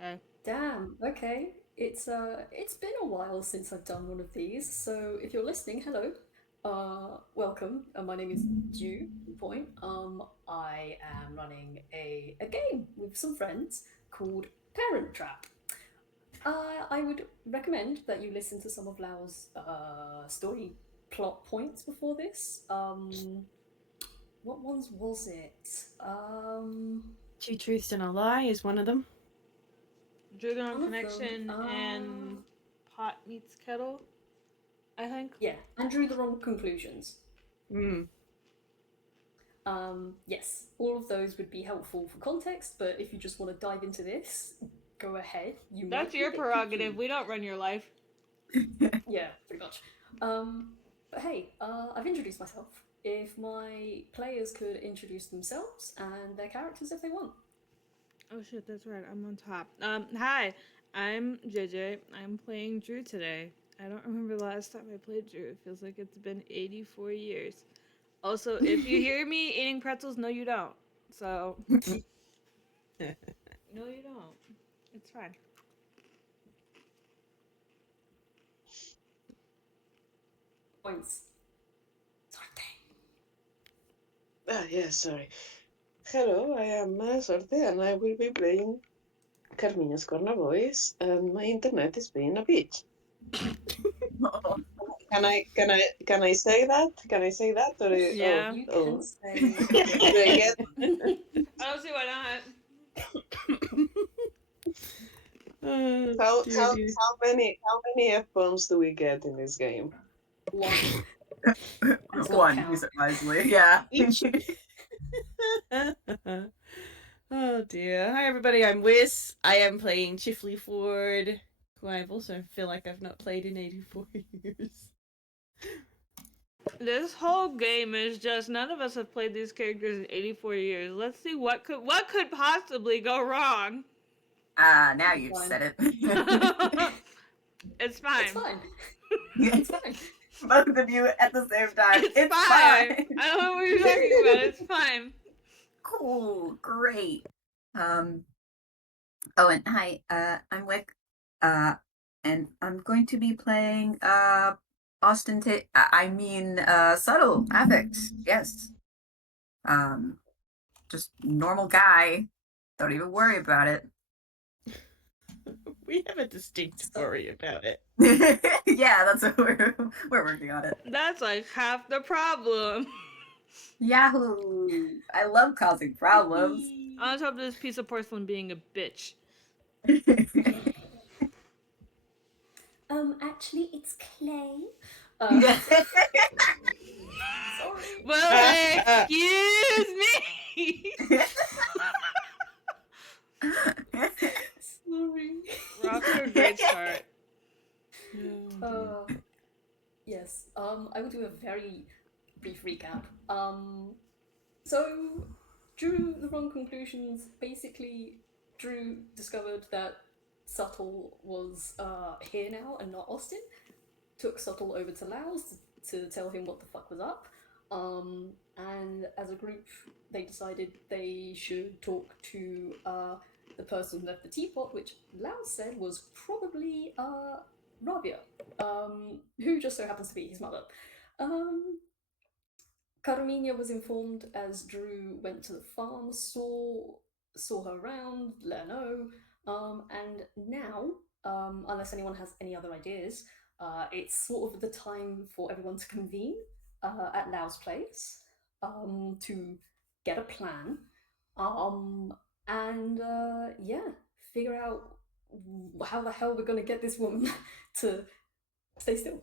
Okay. Damn, okay. It's been a while since I've done one of these, so if you're listening, hello. Welcome. My name is Dew Point. I am running a game with some friends called Parent Trap. I would recommend that you listen to some of Lau's story plot points before this. What ones was it? Two truths and a lie is one of them. Drew their own One of them. connection and pot meets kettle, I think. Yeah, and drew the wrong conclusions. Mm. Yes, all of those would be helpful for context, but if you just want to dive into this, go ahead. You might That's be a your bit prerogative. confused. We don't run your life. Yeah, pretty much. But hey, I've introduced myself. If my players could introduce themselves and their characters if they want. Oh shit, that's right. I'm on top. Hi, I'm JJ. I'm playing Drew today. I don't remember the last time I played Drew. It feels like it's been 84 years. Also, if you hear me eating pretzels, no, you don't. So, no, you don't. It's fine. Points. Sorte. Ah, yeah, sorry. Hello, I am Sorte, and I will be playing Carmina's Corner Voice, and my internet is being a bitch. Can I say that? Can I say that? Or Yeah. You can oh, say. do I get? I don't see why not. Oh, dear, dear. How many F bombs do we get in this game? One. Does not One, count. use it wisely. Yeah. Each. Oh dear. Hi everybody, I'm Wiz. I am playing Chifley Ford, who I've also feel like I've not played in 84 years. This whole game is just none of us have played these characters in 84 years. Let's see what could possibly go wrong. Now you've Fine. said it. It's fine. It's fine. It's fine. Both of you at the same time. It's fine. I don't know what you're talking about. It's fine. Cool. Great. Oh, and hi. I'm Wick. And I'm going to be playing subtle affect. Yes. Just normal guy. Don't even worry about it. We have a distinct story about it. Yeah, that's what we're working on it. That's like half the problem. Yahoo! I love causing problems. On top of this piece of porcelain being a bitch. Actually, it's clay. Sorry. Well, excuse me. Sorry. We're off to a great start. Yes. I will do a very brief recap. So drew the wrong conclusions. Basically, Drew discovered that Subtle was here now and not Austin. Took Subtle over to Laos to tell him what the fuck was up. And as a group, they decided they should talk to the person who left the teapot, which Laos said was probably Rabia, who just so happens to be his mother. Carmina was informed as Drew went to the farm, saw her around, let her know, and now, unless anyone has any other ideas, it's sort of the time for everyone to convene at Lau's place to get a plan, and yeah, figure out how the hell we're gonna get this woman to stay still.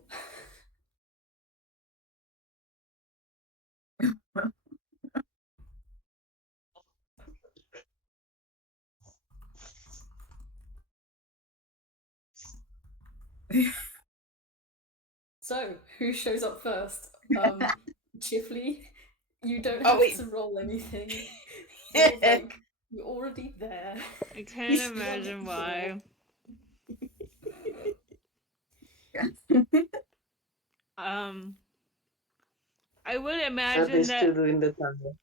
So, who shows up first? Chifley, you don't have to roll anything. You're like, you're already there. I can't imagine why. I would Are imagine these two that. doing the tango?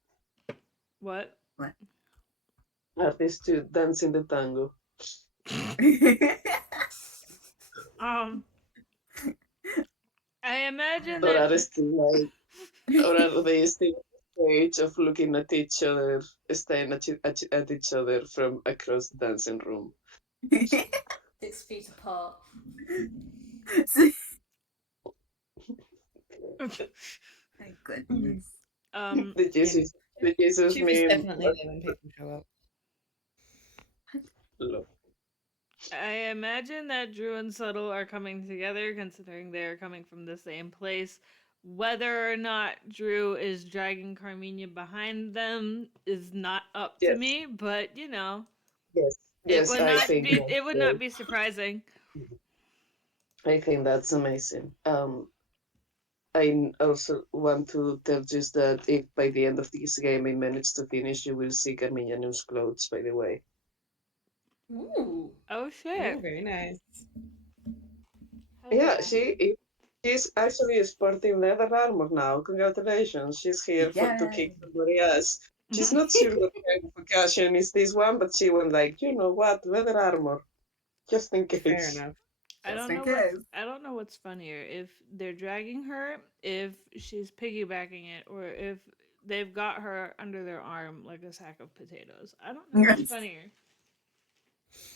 What? What? Are these two dancing the tango? Um, I imagine Or that. are still like, or are they still at the stage of looking at each other, staring at each other from across the dancing room? 6 feet apart. My goodness. The Jesus, the Jesus Chip is meme. definitely there when people show up. Love. I imagine that Drew and Subtle are coming together, considering they're coming from the same place. Whether or not Drew is dragging Carmina behind them is not up to Yes, me, but you know, yes, it yes. would I not think be that's it would not great. be surprising. I think that's amazing. I also want to tell just that if by the end of this game I manage to finish, you will see Carmina News clothes, by the way. Ooh. Oh Oh, shit. very nice. Hell Yeah, yeah. she's actually sporting leather armor now. Congratulations. She's here to kick Yay. somebody ass. She's not sure what kind of occasion is this one, but she went like, you know what, leather armor, just in Fair case. enough. Just in case. I don't know what's funnier, if they're dragging her, if she's piggybacking it, or if they've got her under their arm like a sack of potatoes. I don't know what's funnier.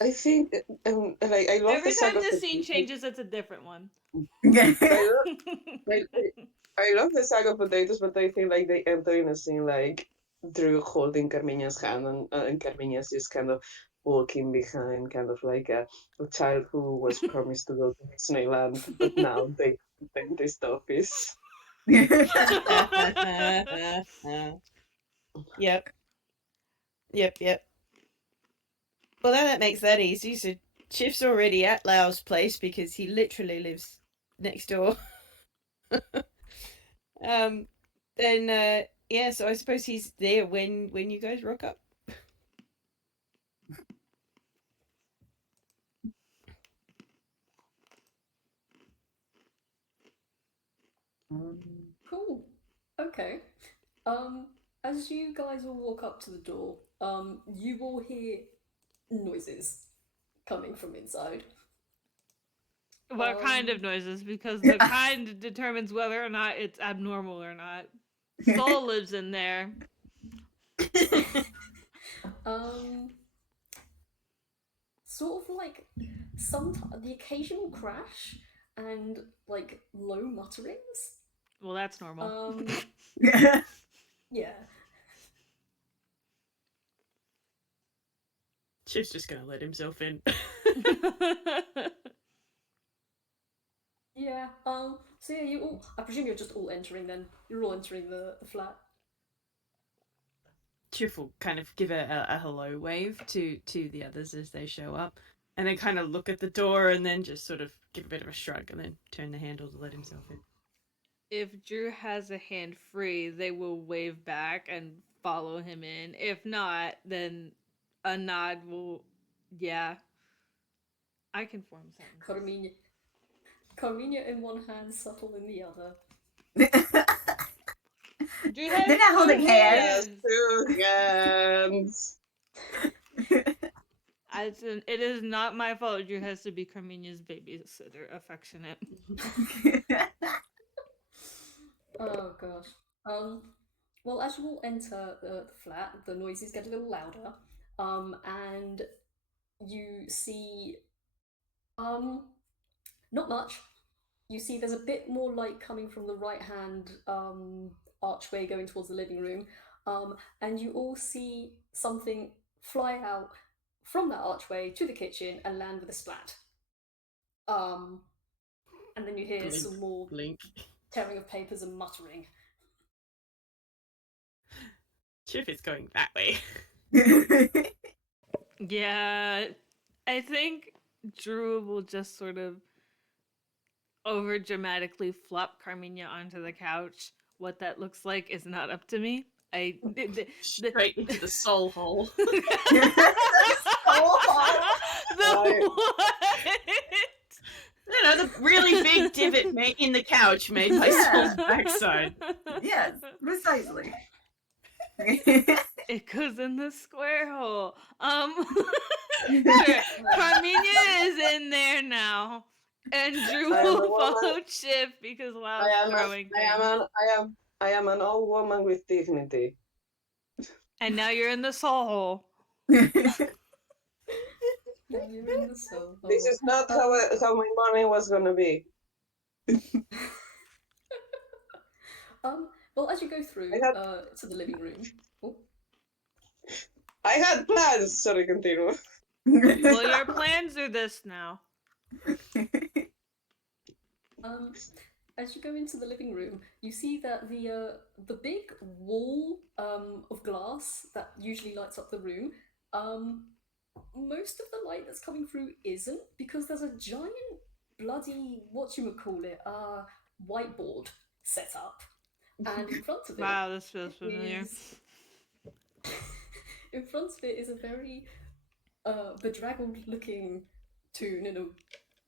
I think, like, I love the Every saga time of the the scene changes, it's a different one. I love, I, I love the saga of potatoes, but I think like they enter in a scene like Drew holding Carmina's hand, and Carmina's just kind of walking behind, kind of like a child who was promised to go to Disneyland, but now they dentist office. Yep. Yep. Well, then that makes that easy. So Chip's already at Lau's place because he literally lives next door. Then yeah, so I suppose he's there when you guys rock up. Cool. Okay. As you guys all walk up to the door, you will hear noises coming from inside. What kind of noises? Because the kind determines whether or not it's abnormal or not. Soul lives in there. Sort of like the occasional crash and like low mutterings. Well, that's normal. Yeah. Chip's just gonna let himself in. Yeah. So yeah, you all. I presume you're just all entering. Then you're all entering the flat. Chip will kind of give a hello wave to the others as they show up, and then kind of look at the door, and then just sort of give a bit of a shrug, and then turn the handle to let himself in. If Drew has a hand free, they will wave back and follow him in. If not, then a nod will. Yeah. I can form sentences. Carmina in one hand, Subtle in the other. Drew has They're not holding Yes, hands. two hands. It is not my fault. Drew has to be Carmina's babysitter, affectionate. Oh gosh. Well, as you all enter the flat, the noises get a little louder. And you see, not much. You see, there's a bit more light coming from the right hand archway going towards the living room. And you all see something fly out from that archway to the kitchen and land with a splat. And then you hear Blink, some more blink. tearing of papers and muttering. Chip is going that way. Yeah. I think Drew will just sort of over dramatically flop Carmina onto the couch. What that looks like is not up to me. Straight into the soul hole. You know, the really big divot in the couch made by Soul's backside. Yes, precisely. It goes in the square hole. Sure. Carmina And Drew I am a will woman. follow Chip because Lau's I am throwing I am things. I am an old woman with dignity. And now you're in the soul hole. Now you're in the soul This hole. is not how my morning was gonna be. Well, as you go through I had to the living room. Oh, I had plans. Sorry, continue. Well, your plans are this now. As you go into the living room, you see that the big wall of glass that usually lights up the room, most of the light that's coming through isn't, because there's a giant bloody whatchamacallit whiteboard set up, and in front of it Wow, this feels familiar. is in front of it is a very bedraggled looking Toon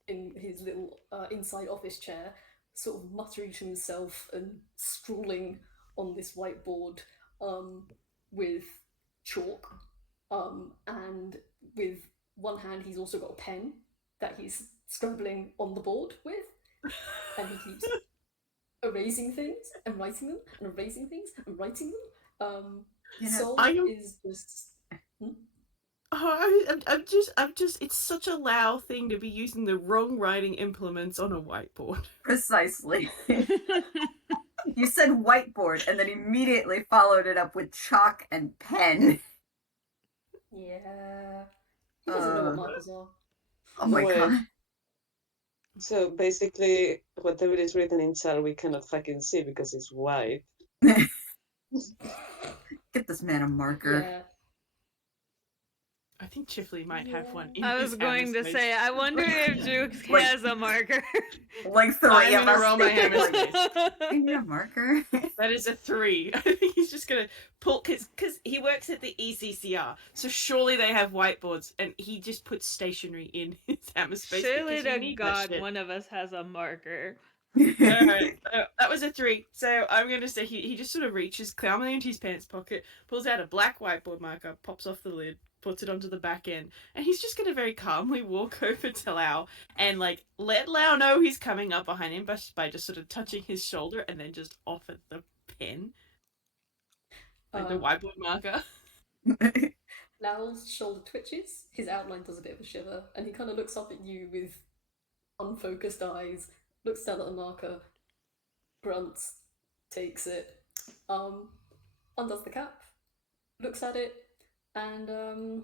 in his little inside office chair, sort of muttering to himself and scrawling on this whiteboard with chalk. And with one hand, he's also got a pen that he's scribbling on the board with, and he keeps erasing things and writing them and erasing things and writing them. Sol is just. Oh, I'm just, it's such a Lao thing to be using the wrong writing implements on a whiteboard. Precisely. You said whiteboard and then immediately followed it up with chalk and pen. Yeah. He doesn't know what markers are. Oh my Wait. god. So basically, whatever is written in chat, we cannot fucking see because it's white. Get this man a marker. Yeah. I think Chifley might have one. In I his was going to hammer say, I wonder if Drew Like- has a marker. Like three I'm of gonna us roll my thinking, hammer like, I need a marker. That is a 3. I think he's just gonna pull, because he works at the ECCR, so surely they have whiteboards, and he just puts stationery in his hammer space. Surely because you to need that God, shit. one of us has a marker. Alright, that was a 3. So I'm gonna say he just sort of reaches calmly into his pants pocket, pulls out a black whiteboard marker, pops off the lid, puts it onto the back end, and he's just gonna very calmly walk over to Lau and like let Lau know he's coming up behind him by just sort of touching his shoulder and then just offer the pen, like the whiteboard marker. Lao's shoulder twitches, his outline does a bit of a shiver, and he kind of looks up at you with unfocused eyes, looks down at the marker, grunts, takes it, undoes the cap, looks at it, and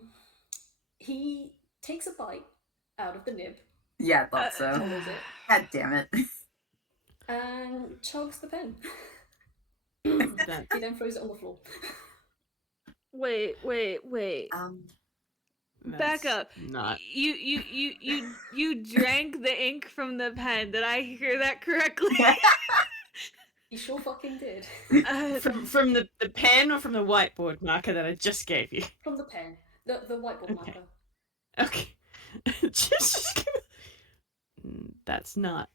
he takes a bite out of the nib, Yeah, I thought so. swallows it, God damn it. and chugs the pen. That- He then throws it on the floor. Wait. Back that's up. Not. You drank the ink from the pen. Did I hear that correctly? He sure fucking did. From the pen or from the whiteboard marker that I just gave you? From the pen. The whiteboard Okay. marker. Okay. just that's not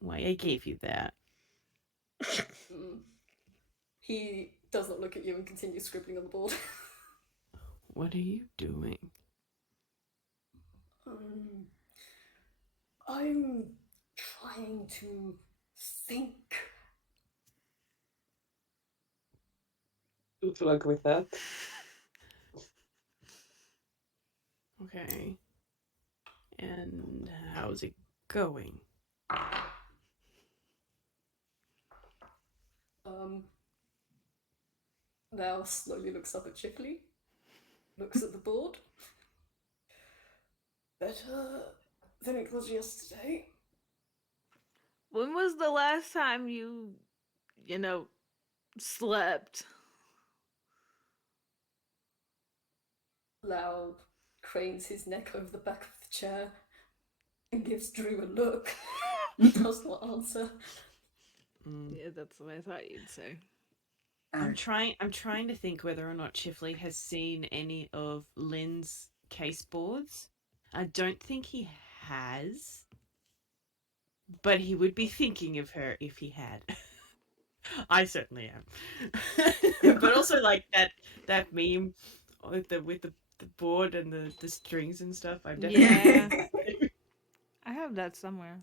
why I gave you that. Mm. He does not look at you and continues scribbling on the board. What are you doing? I'm trying to think. Good luck with that. Okay. And how's it going? Now slowly looks up at Chickley, looks at the board. Better than it was yesterday. When was the last time you slept? Lau cranes his neck over the back of the chair and gives Drew a look. Does not answer. Yeah, that's what I thought you'd say. I'm trying to think whether or not Chifley has seen any of Lynn's case boards. I don't think he has. But he would be thinking of her if he had. I certainly am. But also like that meme with the board and the strings and stuff. I'm definitely Yeah. I have that somewhere.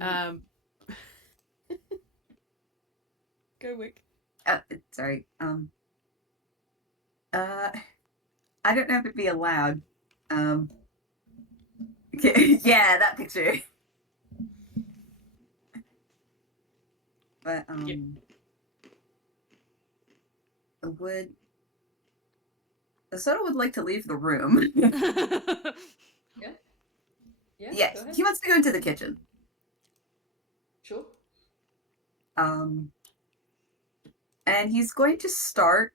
Um, go Wick. Sorry. I don't know if it'd be allowed. Okay, yeah, that picture. But would the Soto would like to leave the room. Yeah, Yeah, go ahead. he wants to go into the kitchen. Sure. And he's going to start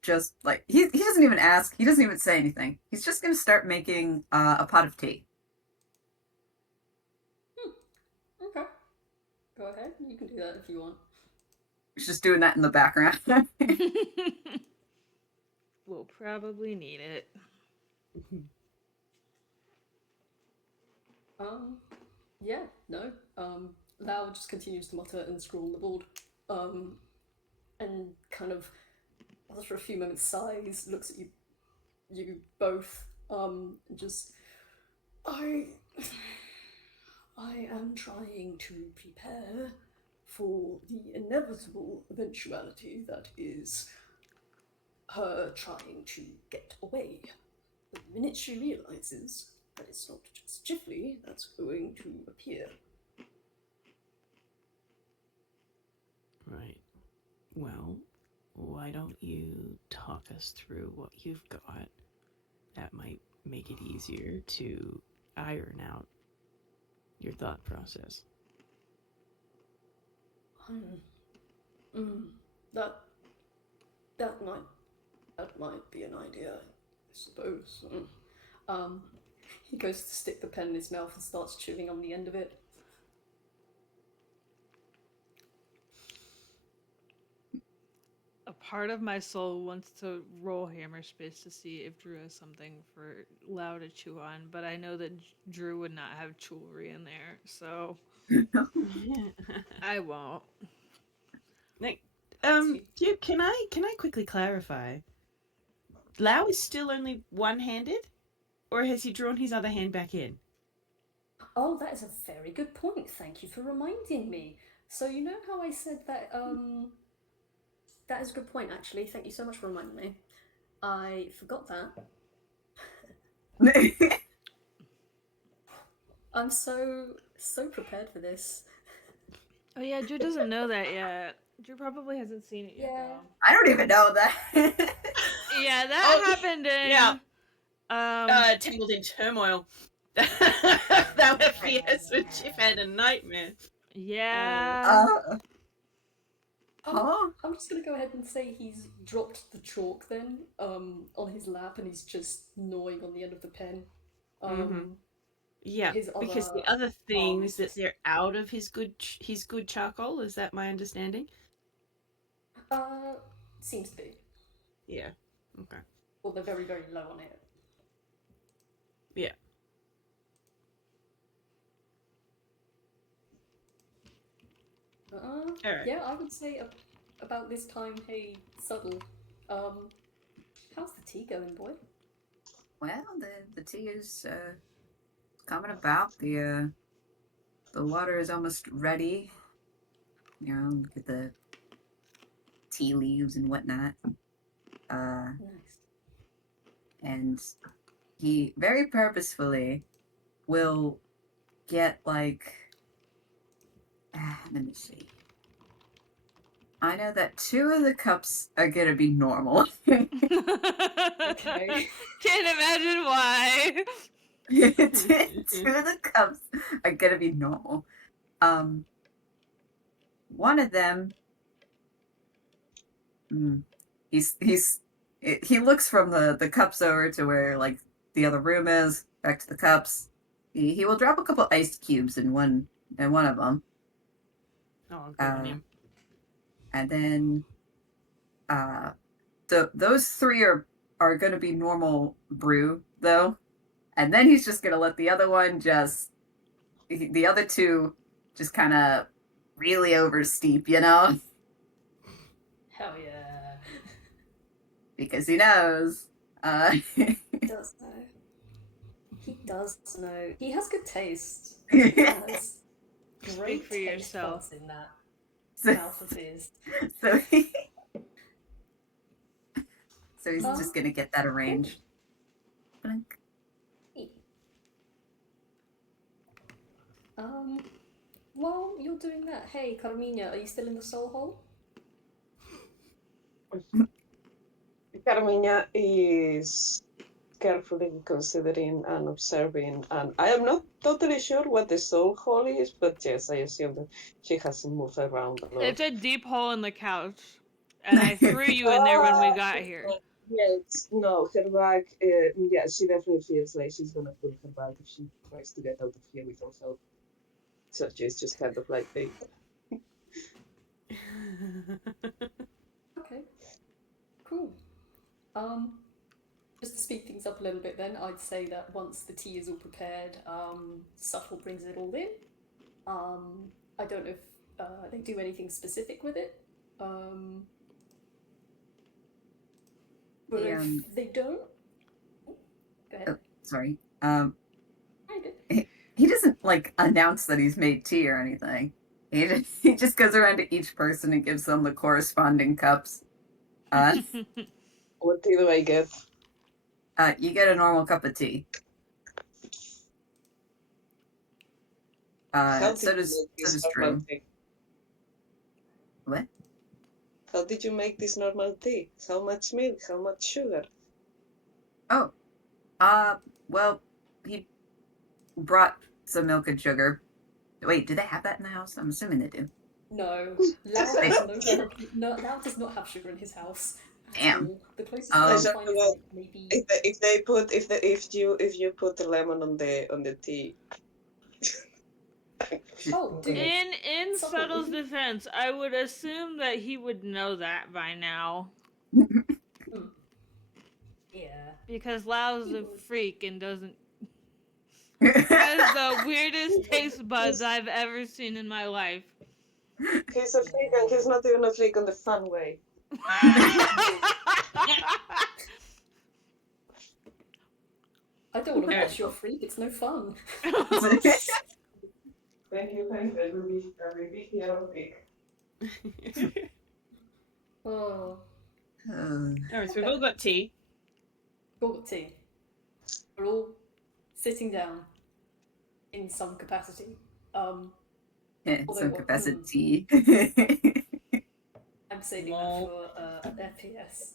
just like he doesn't even ask, he doesn't even say anything. He's just going to start making a pot of tea. Okay. Go ahead. You can do that if you want. He's just doing that in the background. We'll probably need it. Yeah, no. Lau just continues to mutter and scrawl on the board. And kind of, after a few moments, sighs, looks at you both, just, I am trying to prepare for the inevitable eventuality that is her trying to get away. The minute she realizes that it's not just Jiffly that's going to appear. Right. Well, why don't you talk us through what you've got? That might make it easier to iron out your thought process. That might be an idea, I suppose. He goes to stick the pen in his mouth and starts chewing on the end of it. A part of my soul wants to roll hammer space to see if Drew has something for Lau to chew on, but I know that Drew would not have jewelry in there, so I won't. Nick, can I quickly clarify? Lau is still only one-handed, or has he drawn his other hand back in? Oh, that is a very good point. Thank you for reminding me. So you know how I said that, that is a good point, actually. Thank you so much for reminding me. I forgot that. I'm so prepared for this. Oh yeah, Drew doesn't know that yet. Drew probably hasn't seen it yet. Yeah. Though. I don't even know that. Yeah, that happened in Tangled in Turmoil. That was fierce when Chip had a nightmare. Yeah. I'm just gonna go ahead and say he's dropped the chalk then, on his lap, and he's just gnawing on the end of the pen. Yeah, because the other thing is that they're out of his good charcoal. Is that my understanding? Seems to be. Yeah. Okay. Well, they're very, very low on it. Yeah. Alright. Yeah, I would say about this time, hey, Subtle, how's the tea going, boy? Well, the tea is coming about. The water is almost ready. You know, get the tea leaves and whatnot. Nice. And he very purposefully will get like, let me see. I know that 2 of the cups are gonna be normal. Okay. Can't imagine why. 2 of the cups are gonna be normal. One of them, he looks from the cups over to where like the other room is, back to the cups. He will drop a couple ice cubes in one of them. Oh, good on him. And then those 3 are going to be normal brew though, and then he's just going to let the other one the other 2 just kind of really oversteep, you know. Hell yeah. Because he knows. Does know. He does know. He has good taste. He has great for taste yourself. buds in that So, mouth of his. so, so he's Huh? just gonna get that arranged. Blink. While you're doing that, hey, Carmina, are you still in the soul hole? Carmina is carefully considering and observing, and I am not totally sure what the soul hole is, but yes, I assume that she hasn't moved around a lot. It's a deep hole in the couch, and I threw you in there when we got here. Yes, no, her bag, yeah, she definitely feels like she's gonna pull her bag if she tries to get out of here without help. So she's just kind of like, they, Okay. Cool. Just to speed things up a little bit then, I'd say that once the tea is all prepared, Subtle brings it all in. I don't know if they do anything specific with it. But Yeah. if they don't... Go ahead. Oh, sorry. I did. He doesn't like announce that he's made tea or anything. He just goes around to each person and gives them the corresponding cups. what tea do I get? You get a normal cup of tea. How So did you does make this Drew. normal tea? What? How did you make this normal tea? How much milk? How much sugar? Oh, well, he brought some milk and sugar. Wait, do they have that in the house? I'm assuming they do. No, Lau has no Lau does not have sugar in his house. Damn. The closest Um, I can find is like maybe... If you put the lemon on the tea. Oh, dude. In Subtle, Subtle's isn't- defense, I would assume that he would know that by now. Yeah. Because Lau's a freak and doesn't has the weirdest taste buds I've ever seen in my life. He's a freak and he's not even a freak in the fun way. I don't want to watch your freak, it's no fun. Thank you. I will be here on pick. Oh. Alright, so we've all got tea. Got tea. We're all sitting down in some capacity. Yeah, Although some what- capacity. I'm saving Lol. that for FPS.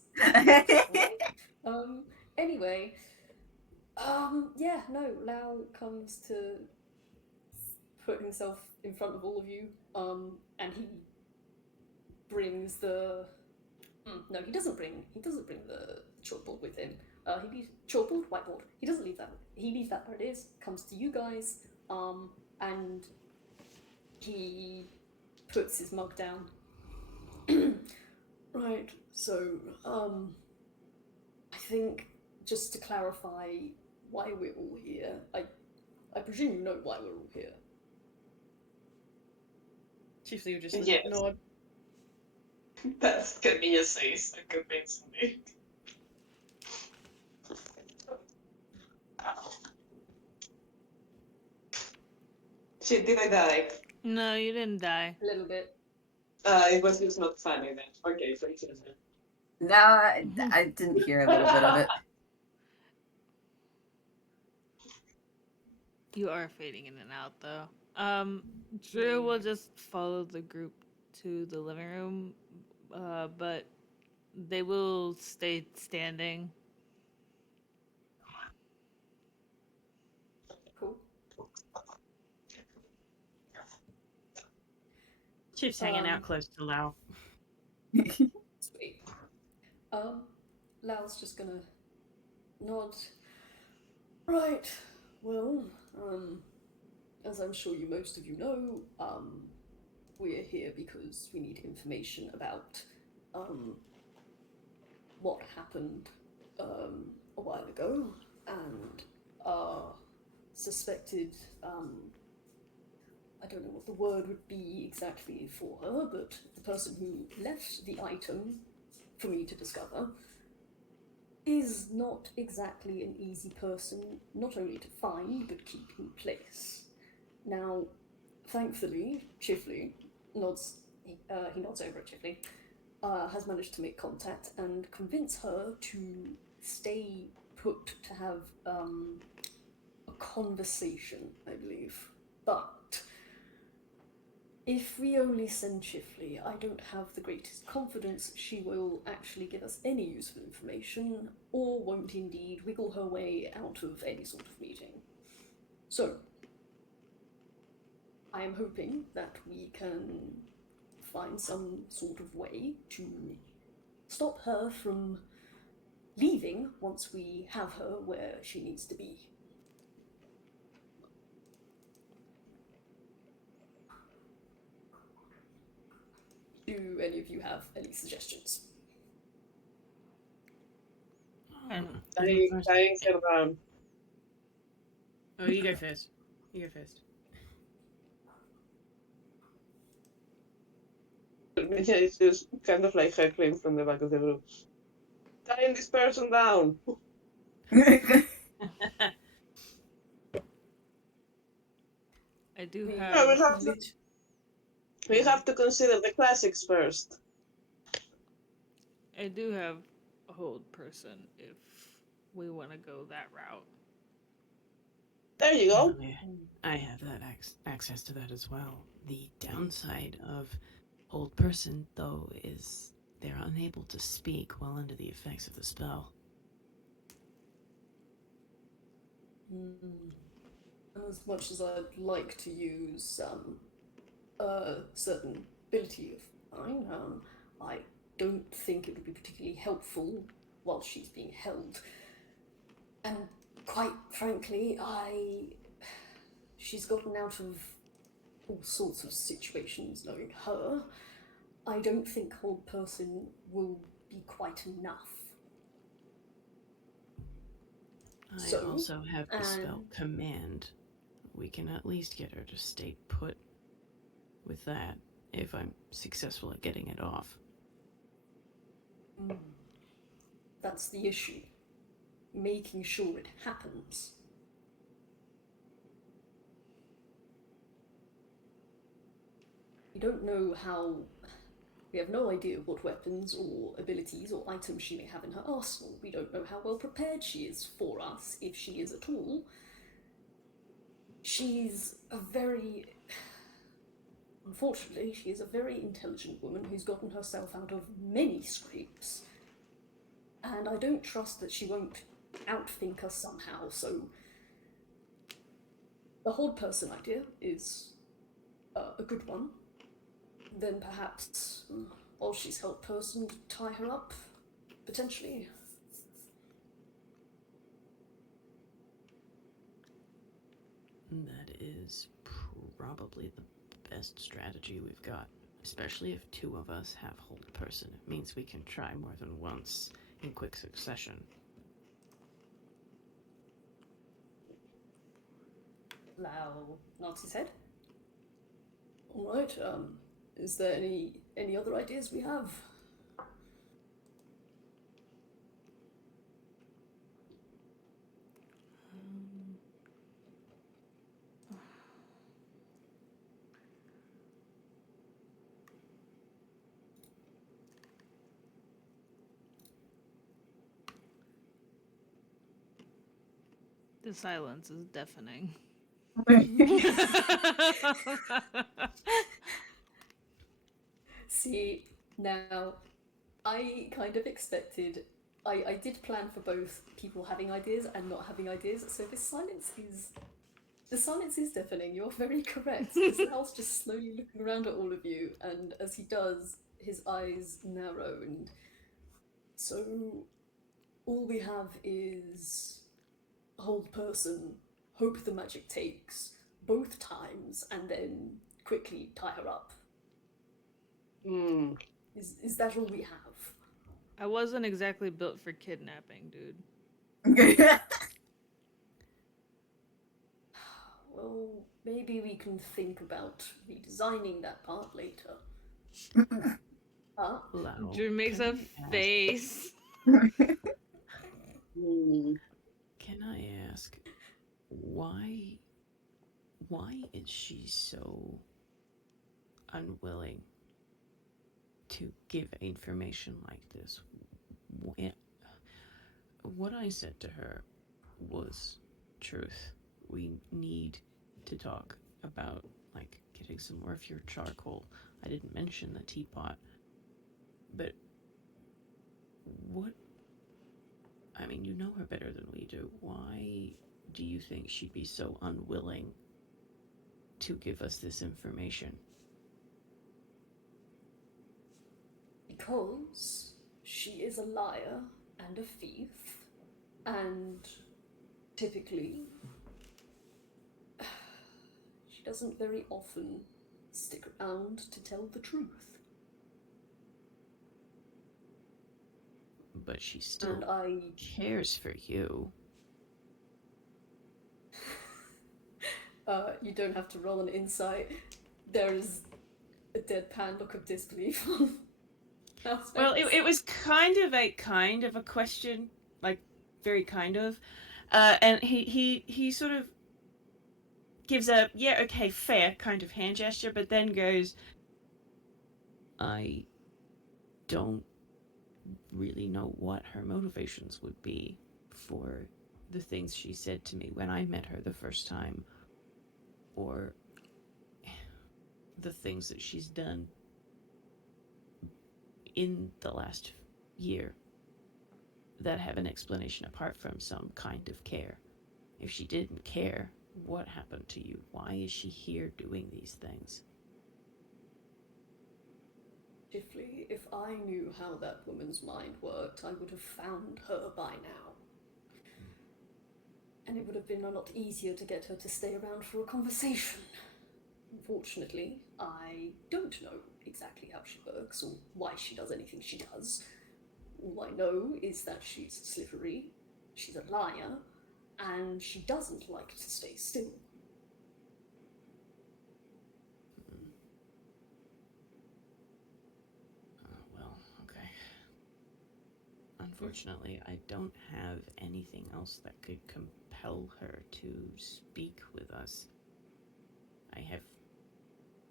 Anyway, yeah, no, Lau comes to put himself in front of all of you, and he brings the... no, he doesn't bring the chalkboard with him. He leaves chalkboard, whiteboard. He doesn't leave that. He leaves that where it is. Comes to you guys, and he puts his mug down. Right. So, I think just to clarify why we're all here, I presume you know why we're all here. Chiefly, you just Yes. nod. That's Carmina says convincingly. Shit, did I die? No, you didn't die. A little bit. It was just not funny then. Okay, so it's just... No, I didn't hear a little bit of it. You are fading in and out, though. Drew will just follow the group to the living room, but they will stay standing. Cool. Chief's hanging out close to Lau. Sweet. Lau's just gonna nod. Right. Well, as I'm sure most of you know, we're here because we need information about what happened a while ago, and suspected, I don't know what the word would be exactly for her, but the person who left the item for me to discover is not exactly an easy person, not only to find, but keep in place. Now, thankfully, Chifley nods, he nods over at Chifley, has managed to make contact and convince her to stay put to have a conversation, I believe. But if we only send Chifley, I don't have the greatest confidence she will actually give us any useful information, or won't indeed wiggle her way out of any sort of meeting. So, I am hoping that we can find some sort of way to stop her from leaving once we have her where she needs to be. Do any of you have any suggestions? Dying around. Oh, you go first. You go first. Yeah, it's just kind of like heckling from the back of the group. Tying this person down. I do We- have. No, we have to consider the classics first. I do have a hold person if we want to go that route. There you go. I have that access to that as well. The downside of hold person, though, is they're unable to speak while under the effects of the spell. As much as I'd like to use a certain ability of mine, I don't think it would be particularly helpful while she's being held. And quite frankly, she's gotten out of all sorts of situations knowing her. I don't think hold person will be quite enough. I also have the spell command. We can at least get her to stay put with that if I'm successful at getting it off. That's the issue. Making sure it happens. We don't know how. We have no idea what weapons or abilities or items she may have in her arsenal. We don't know how well prepared she is for us, if she is at all. She's a very. Unfortunately, she is a very intelligent woman who's gotten herself out of many scrapes. And I don't trust that she won't outthink us somehow, so. The hold person idea is a good one. Then perhaps, while she's held person, tie her up, potentially. That is probably the best strategy we've got, especially if two of us have hold person. It means we can try more than once in quick succession. Lau nods his head. All right. Is there any other ideas we have? The silence is deafening. See, now, I kind of expected. I did plan for both people having ideas and not having ideas, so the silence is deafening. You're very correct. Sal's just slowly looking around at all of you, and as he does, his eyes narrow, and so all we have is hold person, hope the magic takes both times, and then quickly tie her up. Is that all we have? I wasn't exactly built for kidnapping, dude. Well, maybe we can think about redesigning that part later. Drew makes a face. Hmm. Can I ask why is she so unwilling to give information like this? What I said to her was truth. We need to talk about, like, getting some more of your charcoal. I didn't mention the teapot, but what? I mean, you know her better than we do. Why do you think she'd be so unwilling to give us this information? Because she is a liar and a thief, and typically she doesn't very often stick around to tell the truth. But she still And I cares for you. you don't have to roll an insight. There is a deadpan look of disbelief on Al's Well, face. it was kind of a question, like very kind of, and he sort of gives a yeah, okay, fair kind of hand gesture, but then goes, I don't really know what her motivations would be for the things she said to me when I met her the first time, or the things that she's done in the last year that have an explanation apart from some kind of care. If she didn't care, what happened to you? Why is she here doing these things? Chiefly, if I knew how that woman's mind worked, I would have found her by now. And it would have been a lot easier to get her to stay around for a conversation. Unfortunately, I don't know exactly how she works or why she does anything she does. All I know is that she's slippery, she's a liar, and she doesn't like to stay still. Well, okay. Unfortunately, I don't have anything else that could compel her to speak with us. I have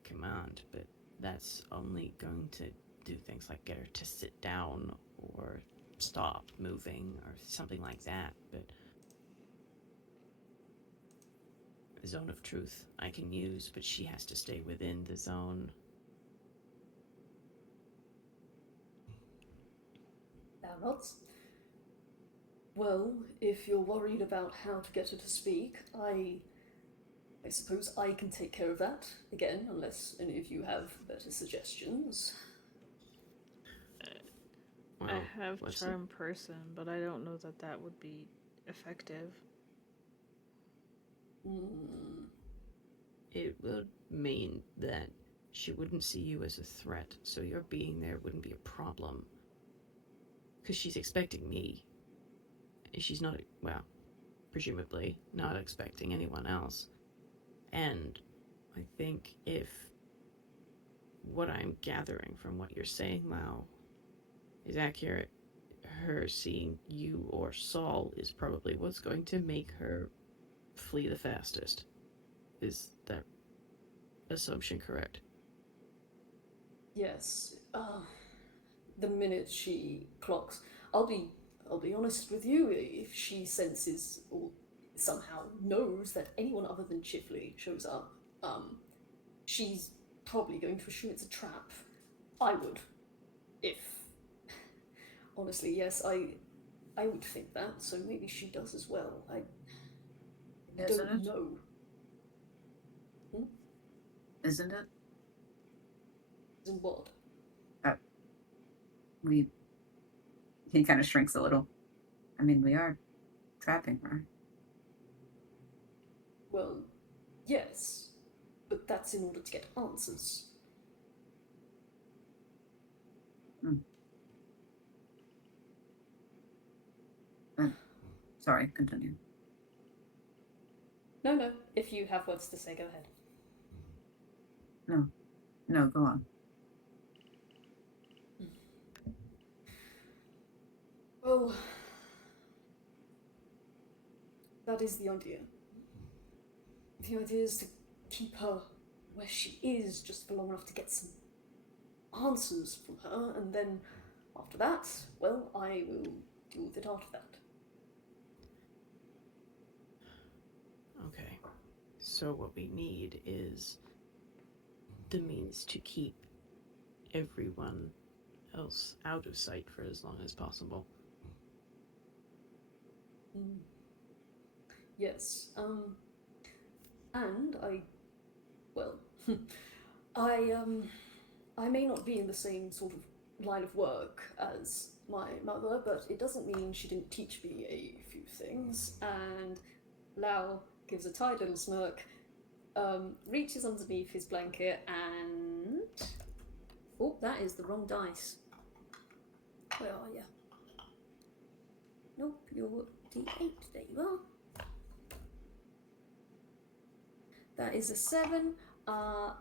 command, but that's only going to do things like get her to sit down or stop moving or something like that. But the zone of truth I can use, but she has to stay within the zone. Thou nods. Well, if you're worried about how to get her to speak, I suppose I can take care of that, again, unless any of you have better suggestions. I Well, have what's charm person, but I don't know that that would be effective. it would mean that she wouldn't see you as a threat, so your being there wouldn't be a problem. Because she's expecting me. She's not, well, presumably not expecting anyone else. And I think if what I'm gathering from what you're saying, Lau, is accurate, her seeing you or Saul is probably what's going to make her flee the fastest. Is that assumption correct? Yes. The minute she clocks, I'll be honest with you. If she senses or somehow knows that anyone other than Chifley shows up, she's probably going to assume it's a trap. I would, if honestly, yes, I would think that. So maybe she does as well. I Isn't don't it? know. Isn't it? In what? We. He kind of shrinks a little. I mean, we are trapping her. Well, yes, but that's in order to get answers. Sorry, continue. No. If you have words to say, go ahead. No, go on. Well, that is the idea. The idea is to keep her where she is just for long enough to get some answers from her, and then after that, well, I will deal with it after that. Okay. So what we need is the means to keep everyone else out of sight for as long as possible. Yes, and I may not be in the same sort of line of work as my mother, but it doesn't mean she didn't teach me a few things. And Lau gives a tight little smirk, reaches underneath his blanket, and oh, that is the wrong dice. Where are you? Nope, you're D8. There you are. That is a 7. Lau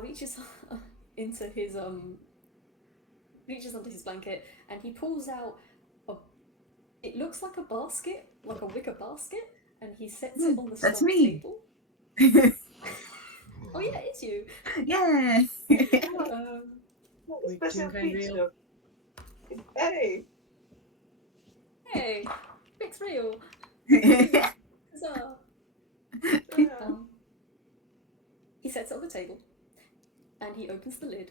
reaches into his reaches under his blanket, and he pulls out it looks like a basket, like a wicker basket, and he sets it on the That's side me. table. Oh yeah, it's you. Yeah. Special Toonkind real? feature. Hey! Hey, Rick's real. Huzzah. He sets it on the table, and he opens the lid,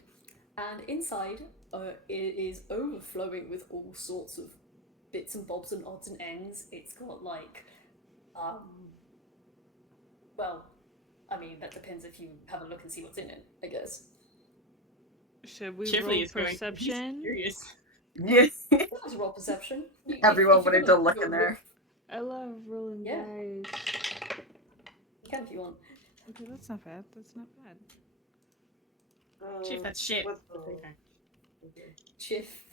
and inside it is overflowing with all sorts of bits and bobs and odds and ends. It's got like, well, I mean, that depends if you have a look and see what's in it, I guess. Should we Chifley roll is going. perception? He's curious. Yes. That was raw perception. Everyone if you wanted to wanna look go in there. I love rolling Yeah. dice. You can if you want. Okay, that's not bad. That's not bad. Chief, that's shit. What Okay. Chiff.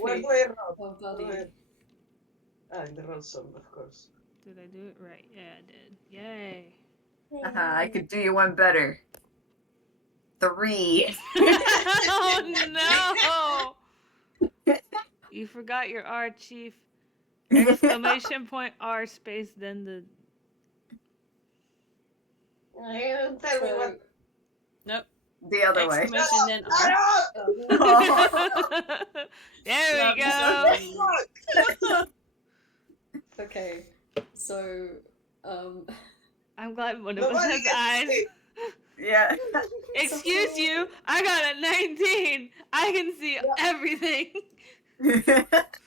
Where do I roll? Oh, buddy. The roll some, of course. Did I do it right? Yeah, I did. Yay. I could do you one better. 3. Oh no! You forgot your R, Chief. Exclamation point R space then the. You don't tell me what. Nope. The other way. Exclamation then Shut R. up! Oh. There we go. Okay, so I'm glad one of us Nobody has gets eyes. it. Yeah. Excuse you, I got a 19. I can see everything.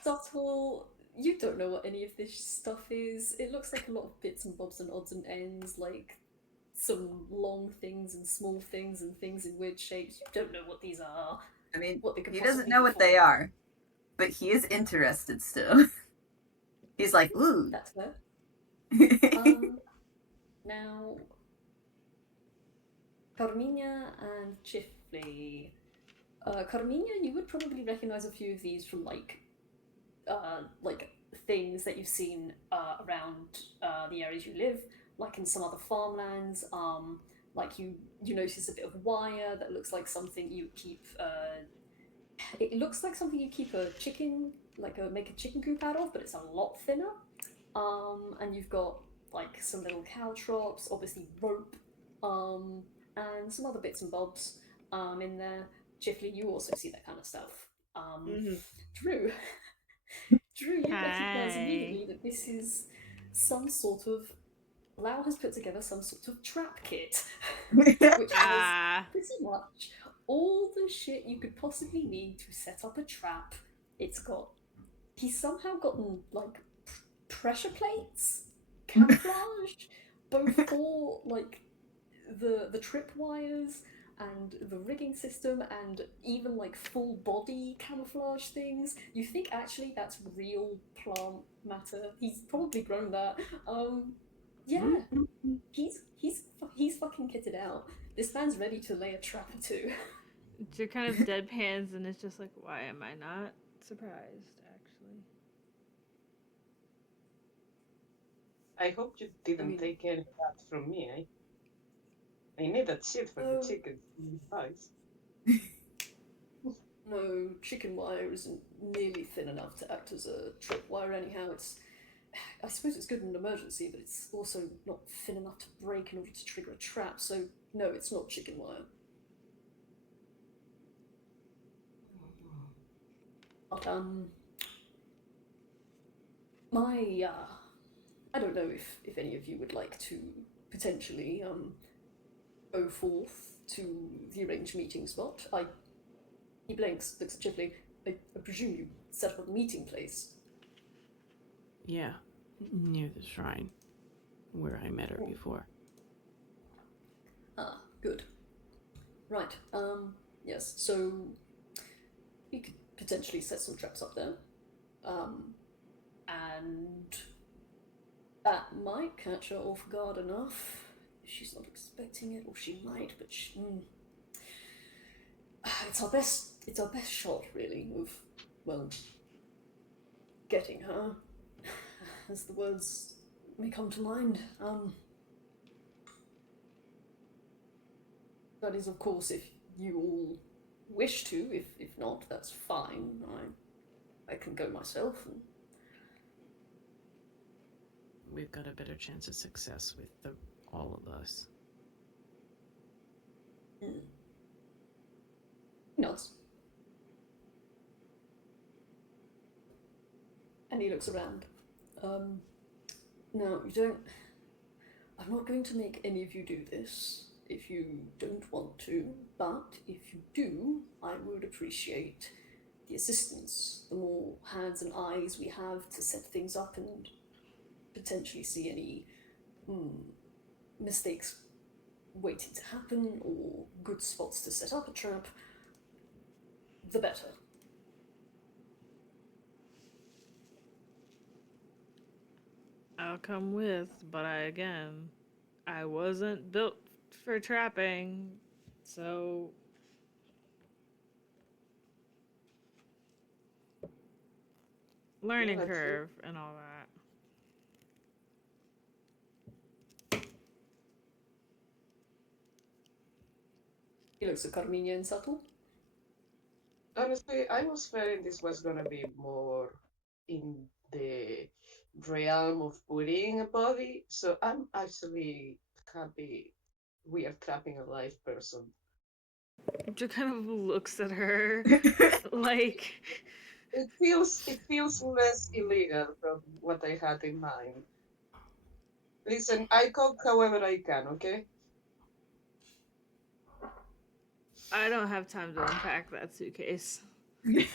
subtle. You don't know what any of this stuff is. It looks like a lot of bits and bobs and odds and ends, like some long things and small things and things in weird shapes. You don't know what these are. I mean, What they could he doesn't possibly know be what they for. are, but he is interested still. He's like, ooh. That's fair. Now, Carmina and Chifley. Carmina, you would probably recognize a few of these from like things that you've seen around the areas you live, like in some other farmlands. Like you notice a bit of wire that looks like something you keep. It looks like something you keep a chicken, make a chicken coop out of, but it's a lot thinner. And you've got like some little cow traps, obviously rope, and some other bits and bobs in there. Chifley, you also see that kind of stuff. Drew, you recognize Hi. immediately that this is some sort of. Lau has put together some sort of trap kit, which has pretty much all the shit you could possibly need to set up a trap. He's somehow gotten like pressure plates, camouflage, both for like the trip wires and the rigging system, and even like full body camouflage things. You think actually that's real plant matter? He's probably grown that. Yeah, he's fucking kitted out. This man's ready to lay a trap or two. You're kind of deadpans, and it's just like, why am I not surprised? Actually, I hope you didn't take any of that from me, eh? I need that shit for the chicken thighs. No, chicken wire isn't nearly thin enough to act as a tripwire anyhow. I suppose it's good in an emergency, but it's also not thin enough to break in order to trigger a trap, so no, it's not chicken wire. But, I don't know if any of you would like to potentially, go forth to the arranged meeting spot. He blinks, looks at Chipley. I presume you set up a meeting place. Yeah, near the shrine, where I met her before. Ah, good. Right, yes, so we could potentially set some traps up there. And that might catch her off guard enough. She's not expecting it, or she might, but it's our best shot, really, of, well, getting her, as the words may come to mind. That is, of course, if you all wish to. If not, that's fine. I can go myself. And... We've got a better chance of success with all of us. He nods. And he looks around. Now, you don't... I'm not going to make any of you do this if you don't want to, but if you do, I would appreciate the assistance. The more hands and eyes we have to set things up and potentially see any mistakes waiting to happen or good spots to set up a trap, the better. I'll come with, but I wasn't built for trapping, so learning curve and all that. He looks at Carminia and Subtle. Honestly, I was fearing this was gonna be more in the realm of putting a body, so I'm actually happy we are trapping a live person. Just kind of looks at her like it feels less illegal from what I had in mind. Listen, I cope however I can, okay? I don't have time to unpack that suitcase. I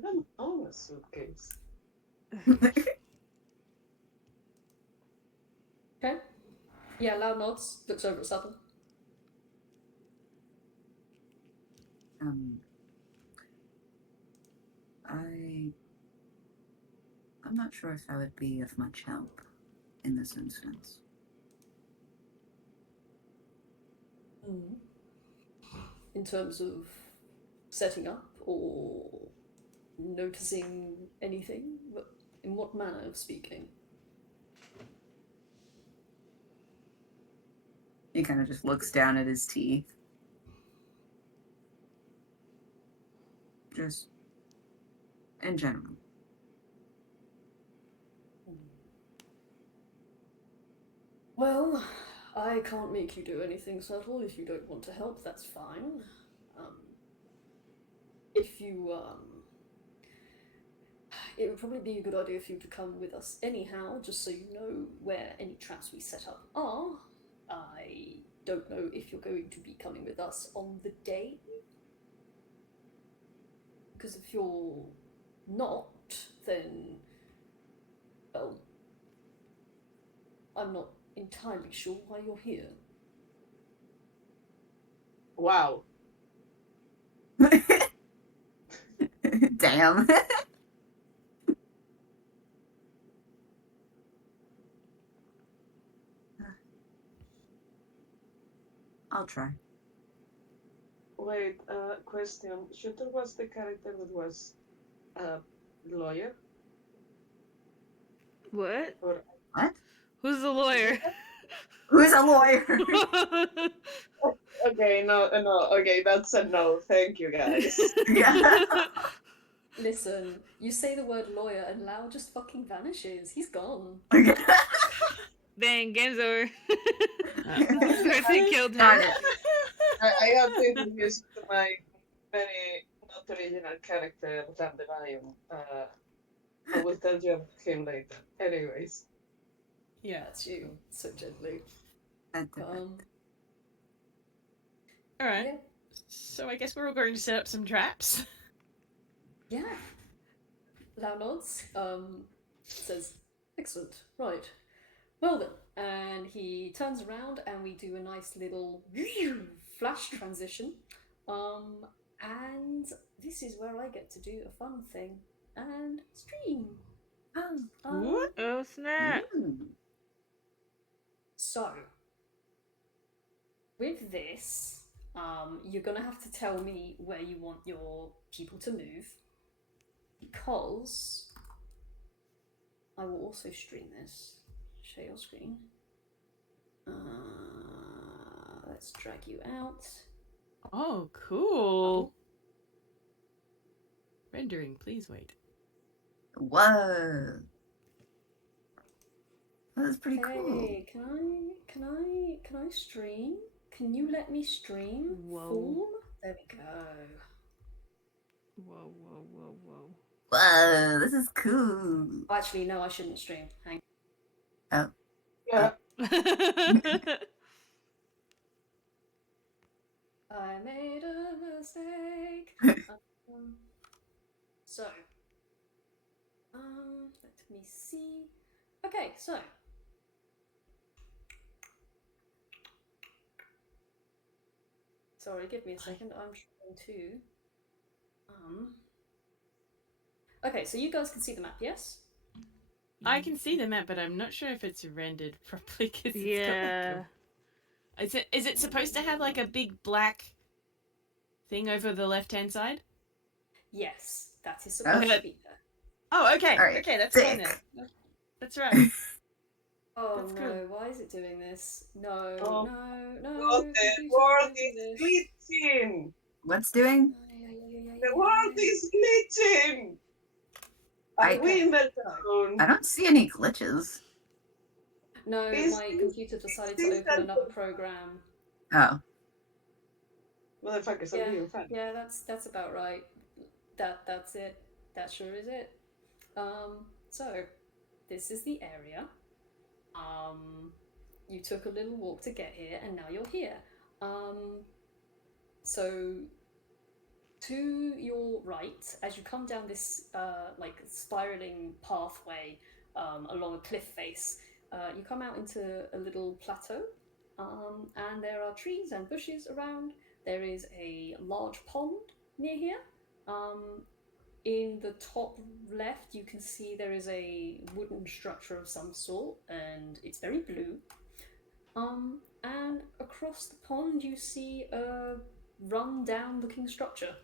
don't own a suitcase. Okay. Yeah, Loud nods, looks over at Subtle. I'm not sure if I would be of much help in this instance. In terms of setting up or noticing anything? But in what manner of speaking? He kind of just looks down at his tea. Just in general. Well, I can't make you do anything, Subtle. If you don't want to help, that's fine. If you, it would probably be a good idea for you to come with us anyhow, just so you know where any traps we set up are. I don't know if you're going to be coming with us on the day. Because if you're not, then, well, I'm not entirely sure why you're here. Wow. Damn. I'll try. Wait, question. Shooter was the character that was a lawyer? What? Or... What? Who's the lawyer? Who's a lawyer? Okay, no, okay, that's a no. Thank you, guys. Yeah. Listen, you say the word lawyer and Lau just fucking vanishes. He's gone. Bang, game's over. Dorothy killed him. Darn it. I have to introduce to my very not original character, Dandelion. I will tell you about him later. Anyways. Yeah. That's you, so gently. All right. Yeah. So I guess we're all going to set up some traps. Yeah. Lau nods, says, excellent, right. Well then, and he turns around and we do a nice little flash transition. And this is where I get to do a fun thing and stream. What? Oh snap! So, with this, you're gonna have to tell me where you want your people to move, because I will also stream this. Share your screen. Let's drag you out. Oh, cool. Rendering, please wait. Whoa. That's pretty cool. Hey, can I stream? Can you let me stream? Whoa. Form? There we go. Whoa, whoa, whoa, whoa. Whoa, this is cool. Oh, actually, no, I shouldn't stream. Hang. Oh. Yeah. I made a mistake. So, let me see. Okay, so. Sorry, give me a second. I'm trying to. Okay, so you guys can see the map, yes? I can see the map, but I'm not sure if it's rendered properly because Yeah. it's got like is it supposed to have like a big black thing over the left-hand side? Yes, that is supposed to be there. Oh, okay. All right, Okay, that's sick. fine then. That's right. Oh That's no, cool. why is it doing this? No, Oh, no. Oh, the computer, world don't do is this. glitching! What's doing? The world is glitching! I- Are we in the I town? don't see any glitches. No, Is my this- computer decided to is open that- another program. Oh. Motherfuckers, I'm being fun. Yeah, that's about right. That's it. That sure is it. So this is the area. You took a little walk to get here, and now you're here. So to your right, as you come down this like spiraling pathway along a cliff face, you come out into a little plateau, and there are trees and bushes around. There is a large pond near here. In the top left, you can see there is a wooden structure of some sort, and it's very blue. And across the pond, you see a run-down looking structure.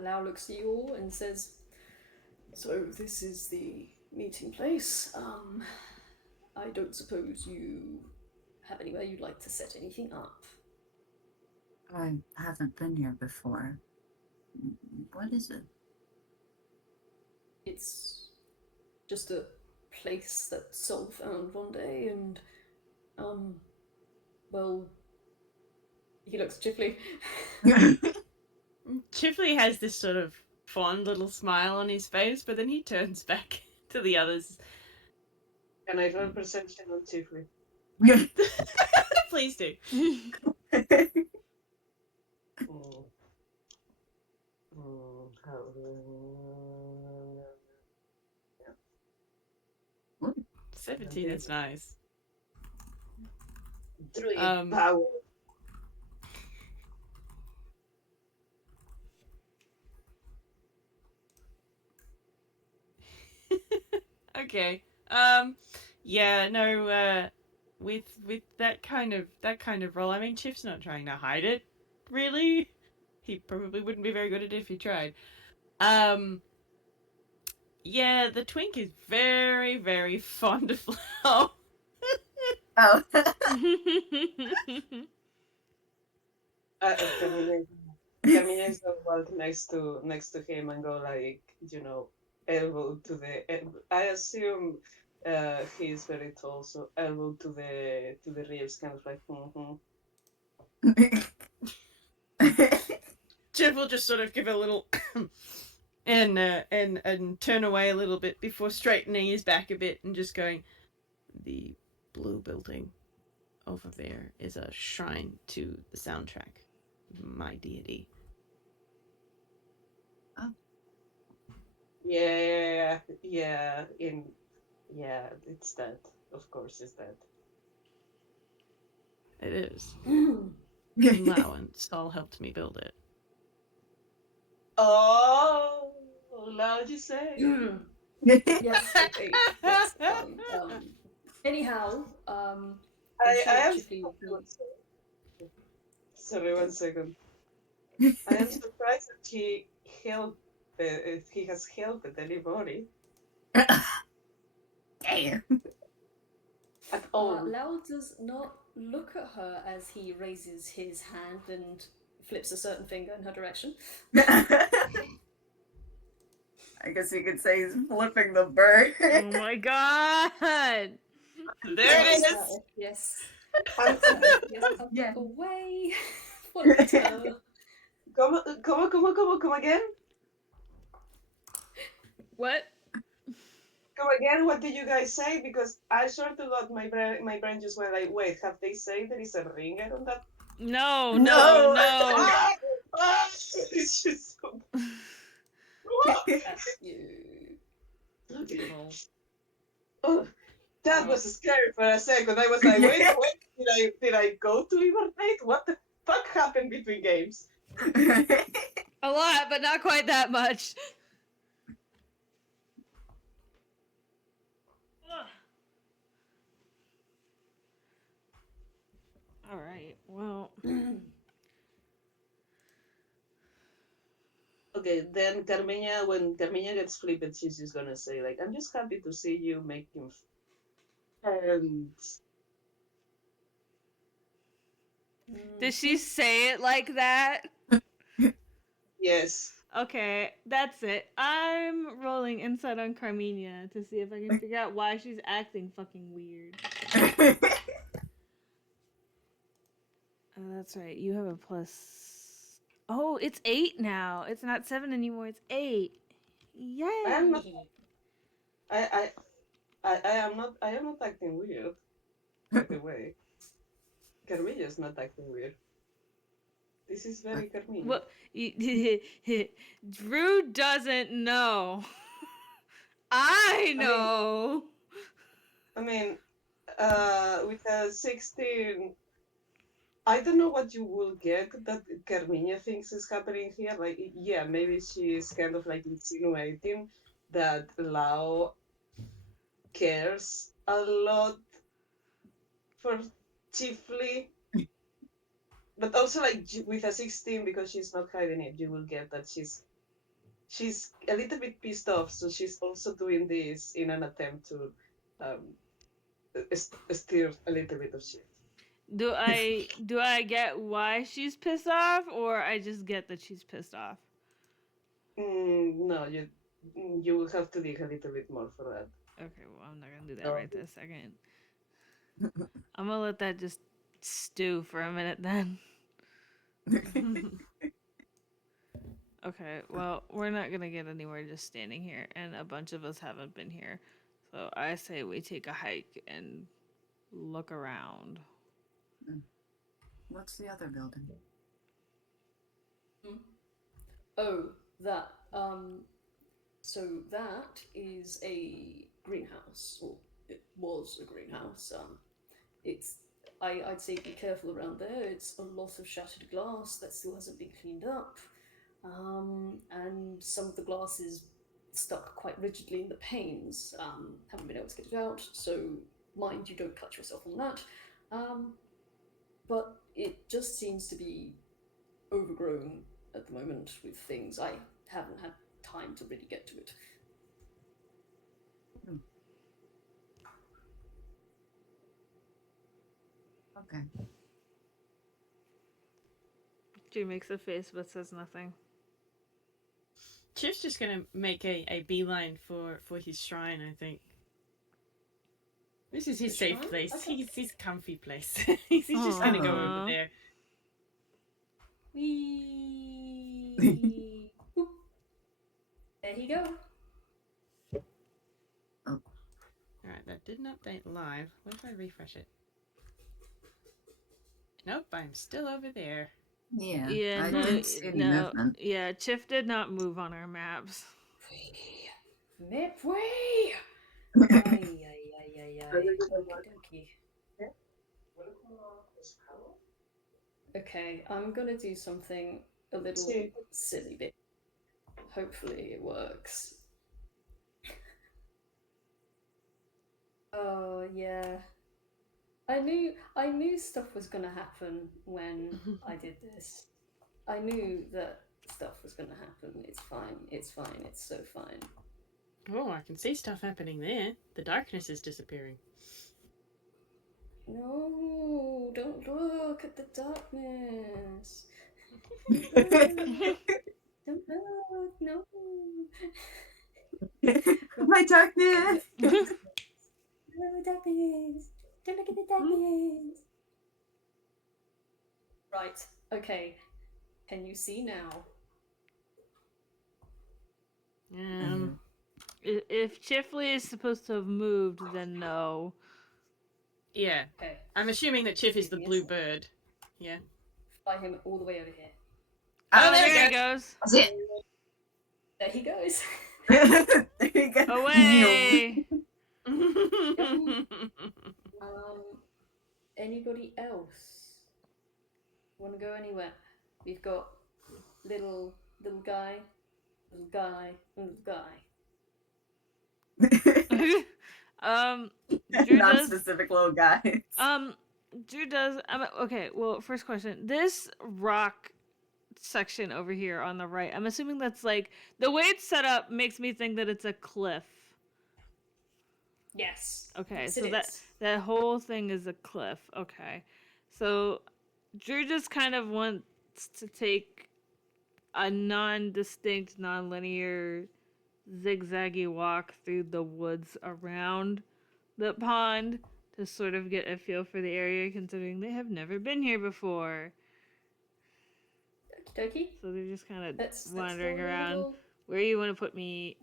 Lau looks at you all and says, "So this is the meeting place. I don't suppose you have anywhere you'd like to set anything up?" I haven't been here before. What is it? It's just a place that Sol found one day, and well, he looks at Chifley. Chifley has this sort of fond little smile on his face, but then he turns back to the others. Can I roll perception on Chifley? Please do. How 17, that's nice. Druid Um, power. Okay. Yeah, no, with that kind of role, I mean, Chip's not trying to hide it, really. He probably wouldn't be very good at it if he tried. Yeah, the twink is very, very fond of Lau. Oh. Carmina is gonna walk next to him and go like, elbow to I assume he's very tall, so elbow to the ribs, kind of like. Jeff will just sort of give a little and turn away a little bit before straightening his back a bit and just going, the blue building over there is a shrine to the soundtrack, my deity. Yeah, it's that. Of course, it's that. It is. Lao and Saul helped me build it. Oh, loud you say? Yes, okay. Yes, fine. Anyhow, I am. unfortunately, Sorry, 1 second. I am surprised that he has helped anybody Damn. at all. Lau does not look at her as he raises his hand and flips a certain finger in her direction. I guess you could say he's flipping the bird. Oh my god! There it is! Yes. I'm, Yes, I'll Yeah. look away. Follow her. come again? What? Come again? What did you guys say? Because I sort of got my brain just went like, wait, have they said there is a ringer on that? No. It's just so. That's you. Okay. Oh, that was scary for a second. I was like, wait, did I go to hibernate? What the fuck happened between games? A lot, but not quite that much. All right. Well. Okay, then Carmenia, when Carmenia gets flipped, she's just gonna say like, "I'm just happy to see you making friends." Did she say it like that? Yes. Okay, that's it. I'm rolling insight on Carmenia to see if I can figure out why she's acting fucking weird. Oh, that's right. You have a plus. Oh, it's 8 now. It's not 7 anymore. It's 8. Yay! I am not. I am not. I am not acting weird. By the way, Carmenia is not acting weird. This is very Carmenia. Well, Drew doesn't know. I know. I mean, with a 16, I don't know what you will get that Carmenia thinks is happening here. Like, yeah, maybe she's kind of like insinuating that Lao cares a lot for Chiefly, but also like with a 16, because she's not hiding it, you will get that she's a little bit pissed off. So she's also doing this in an attempt to steer a little bit of shit. Do I get why she's pissed off, or I just get that she's pissed off? No, you will have to dig a little bit more for that. Okay, well, I'm not gonna do that right this second. I'm gonna let that just stew for a minute then. Okay, well, we're not gonna get anywhere just standing here, and a bunch of us haven't been here. So I say we take a hike and look around. What's the other building? Oh, that. So that is a greenhouse, or it was a greenhouse. I'd say be careful around there. It's a lot of shattered glass that still hasn't been cleaned up, and some of the glass is stuck quite rigidly in the panes. Haven't been able to get it out, so mind you don't cut yourself on that. But it just seems to be overgrown at the moment with things. I haven't had time to really get to it. Okay. Drew makes a face but says nothing. Chip's just gonna make a beeline for his shrine, I think. This is his The safe shrine? place. Okay. He's his comfy place. he's just gonna go over Aw. there. Whee! Boop. There you go. Alright, that didn't update live. What if I refresh it? Nope, I'm still over there. Yeah, Yeah, I no, didn't see any no. movement. Yeah, Chiff did not move on our maps. Mip way! Ay, ay, ay, ay, ay. Okey-dokey. Okay, I'm gonna do something a little Sí. silly bit. Hopefully it works. Oh yeah. I knew stuff was gonna happen when I did this. I knew that stuff was gonna happen. It's fine. It's fine. It's so fine. Oh, I can see stuff happening there. The darkness is disappearing. No, don't look at the darkness. Don't look, no. My darkness. No, darkness. Don't look at the darkness. Right. Okay. Can you see now? If Chifley is supposed to have moved, then no. Yeah. Okay. I'm assuming that Chiff is the Give me a blue sec. bird. Yeah. Fly him all the way over here. Oh, there there we he goes. That's it. There he goes. There you go. Away. Anybody else want to go anywhere? We've got little guy, little guy, little guy. Drew does. Non-specific little guys. Drew does. Okay. Well, first question: this rock section over here on the right. I'm assuming that's like the way it's set up makes me think that it's a cliff. Yes. Okay, Yes, so it is. that whole thing is a cliff. Okay, so Drew just kind of wants to take a non-distinct, non-linear, zigzaggy walk through the woods around the pond to sort of get a feel for the area, considering they have never been here before. Okie dokie. So they're just kind of Let's wandering go a around. little- Where you want to put me?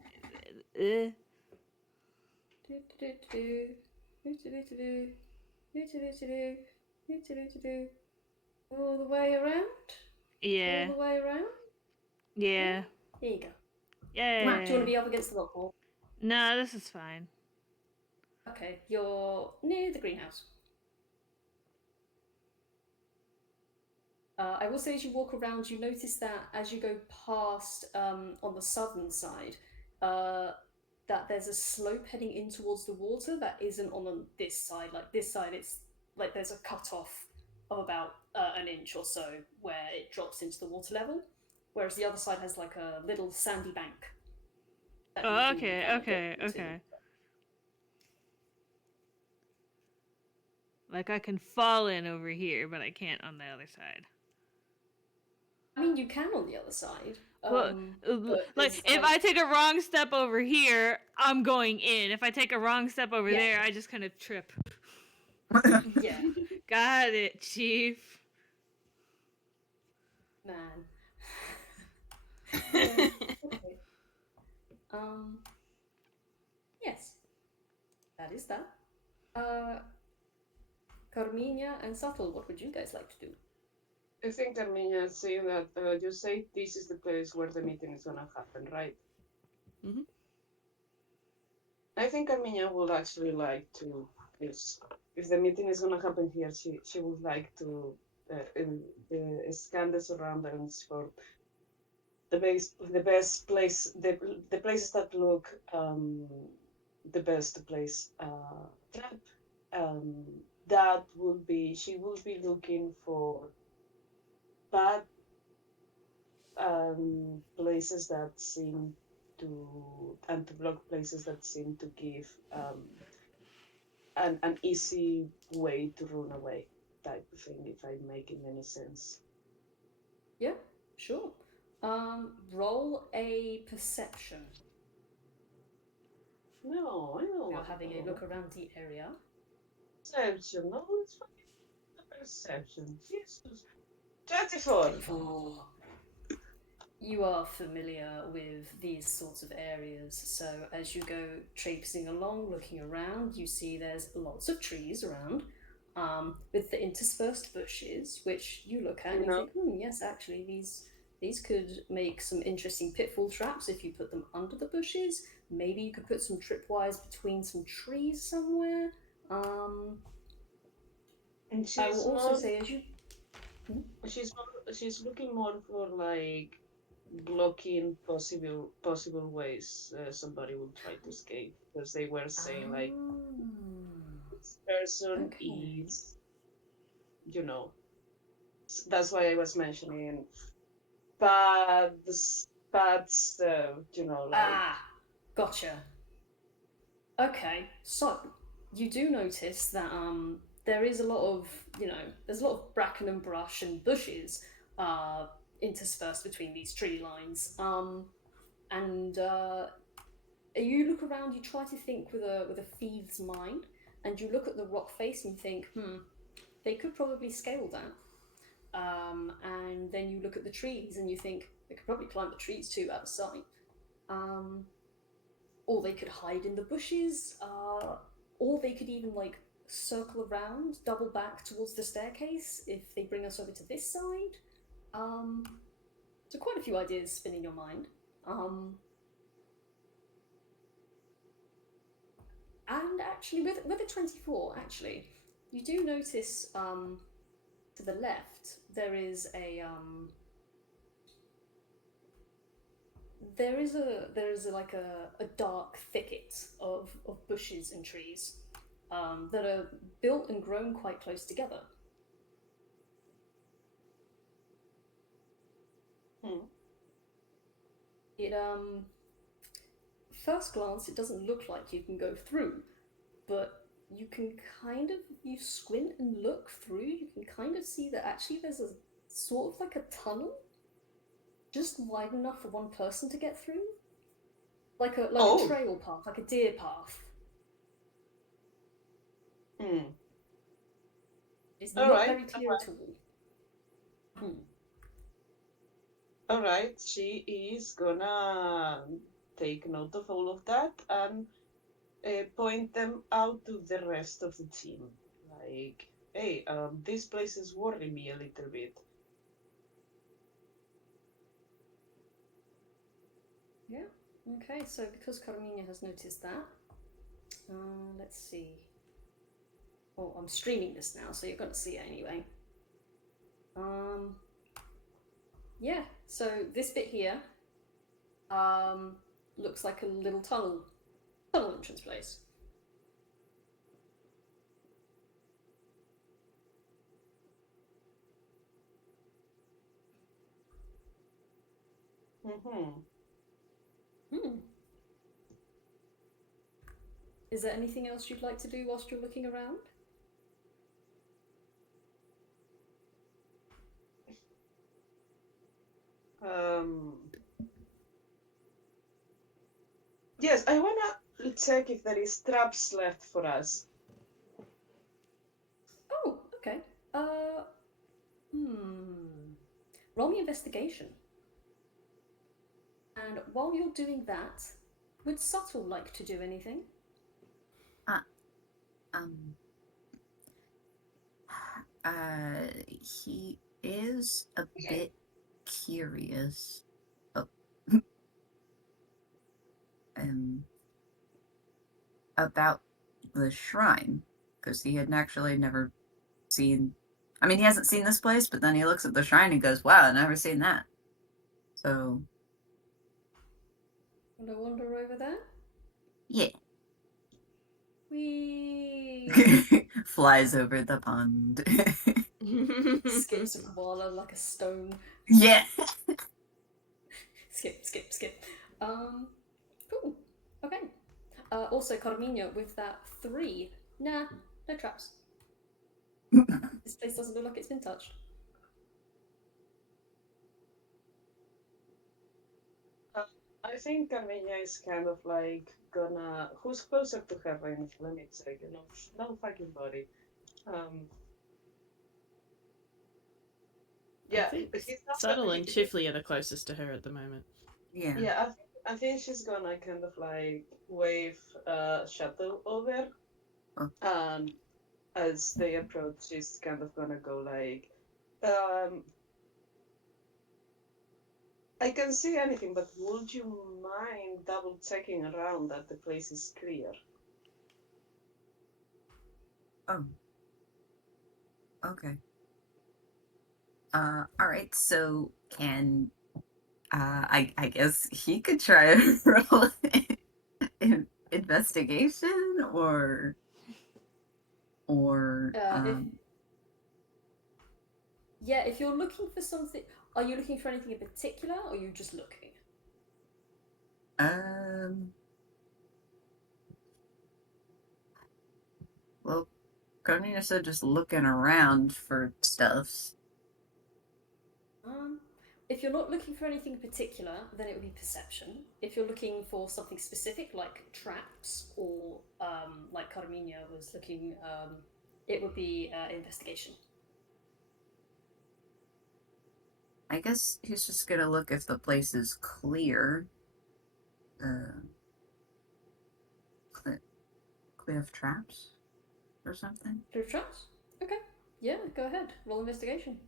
All the way around? Yeah. All the way around? Yeah. Here you go. Yay. Do you want to be up against the rock wall? No, this is fine. Okay, you're near the greenhouse. I will say as you walk around, you notice that as you go past on the southern side, that there's a slope heading in towards the water that isn't on this side. Like this side, it's like there's a cut-off of about an inch or so where it drops into the water level, whereas the other side has like a little sandy bank. that you Oh, can okay, kind of okay, get into. okay. Like I can fall in over here, but I can't on the other side. I mean, you can on the other side. Well, but like it's if I take a wrong step over here, I'm going in. If I take a wrong step over Yeah. there, I just kind of trip. Yeah, Got it, Chief. man. Yeah, okay. Yes, that is that. Carmina and Subtle, what would you guys like to do? I think Armenia is saying that you say this is the place where the meeting is gonna happen, right? Mhm. I think Armenia would actually like to, if the meeting is gonna happen here, she would like to scan the surroundings for the best place, the places that look the best place trap. That would be, she would be looking for bad places that seem to, and to block places that seem to give an easy way to run away type of thing, if I'm making any sense. Yeah, sure. Roll a perception. No, I don't You're want having a to. look around the area. Perception. No, it's fucking perception. Jesus. 24. 24. You are familiar with these sorts of areas, so as you go traipsing along, looking around, you see there's lots of trees around, with the interspersed bushes, which you look at and you think, yes, actually, these could make some interesting pitfall traps if you put them under the bushes. Maybe you could put some tripwires between some trees somewhere. And I will she's also more, say, as you she's looking more for like blocking possible ways somebody will try to escape because they were saying like this person okay. is, you know, that's why I was mentioning bad, bad stuff, you know, like. Ah, gotcha. Okay, so you do notice that there is a lot of, there's a lot of bracken and brush and bushes interspersed between these tree lines. And you look around, you try to think with a thieves' mind, and you look at the rock face and you think, they could probably scale that. And then you look at the trees and you think they could probably climb the trees too out of sight. Um, or they could hide in the bushes, or they could even like circle around, double back towards the staircase if they bring us over to this side. So quite a few ideas spin in your mind. And actually, with a 24, actually, you do notice to the left there is like a dark thicket of bushes and trees that are built and grown quite close together. It first glance it doesn't look like you can go through, but you can kind of, you squint and look through, you can kind of see that actually there's a sort of like a tunnel just wide enough for one person to get through, like a trail path, like a deer path. It's All not right, very clear at all. all right. She is gonna take note of all of that and point them out to the rest of the team. Like, hey, these places worry me a little bit. Yeah. Okay. So because Carmina has noticed that, let's see. Oh, I'm streaming this now, so you're gonna see it anyway. Yeah. So this bit here, looks like a little tunnel entrance place. Is there anything else you'd like to do whilst you're looking around? Yes, I wanna check if there is traps left for us. Oh, okay. Roll me investigation. And while you're doing that, would Subtle like to do anything? He is a bit curious. About the shrine, because he had actually never seen. I mean, he hasn't seen this place, but then he looks at the shrine and goes, "Wow, I've never seen that." So, Want to wander over there? yeah. We Flies over the pond. skips a koala like a stone. Yeah. Skip. Cool. Okay. Also, Carmina, with that 3. Nah, no traps. This place doesn't look like it's been touched. I think Carmina is kind of like gonna. Who's closer to her range? Let me check. No fucking body. Um. I Yeah, think he's not. Subtle and Chifley are the closest to her at the moment. Yeah. Yeah, I think she's gonna kind of like wave shuttle over, Oh. and as they approach, she's kind of gonna go like, um, I can see anything, but would you mind double checking around that the place is clear? Oh. Okay. All right. So can I guess he could try and roll investigation or If you're looking for something, are you looking for anything in particular, or are you just looking? Well, Carmina said just looking around for stuff. If you're not looking for anything in particular, then it would be perception. If you're looking for something specific, like traps, or like Carmina was looking, it would be investigation. I guess he's just gonna look if the place is clear. Clear of traps or something. Clear of traps? Okay. Yeah, go ahead. Roll investigation.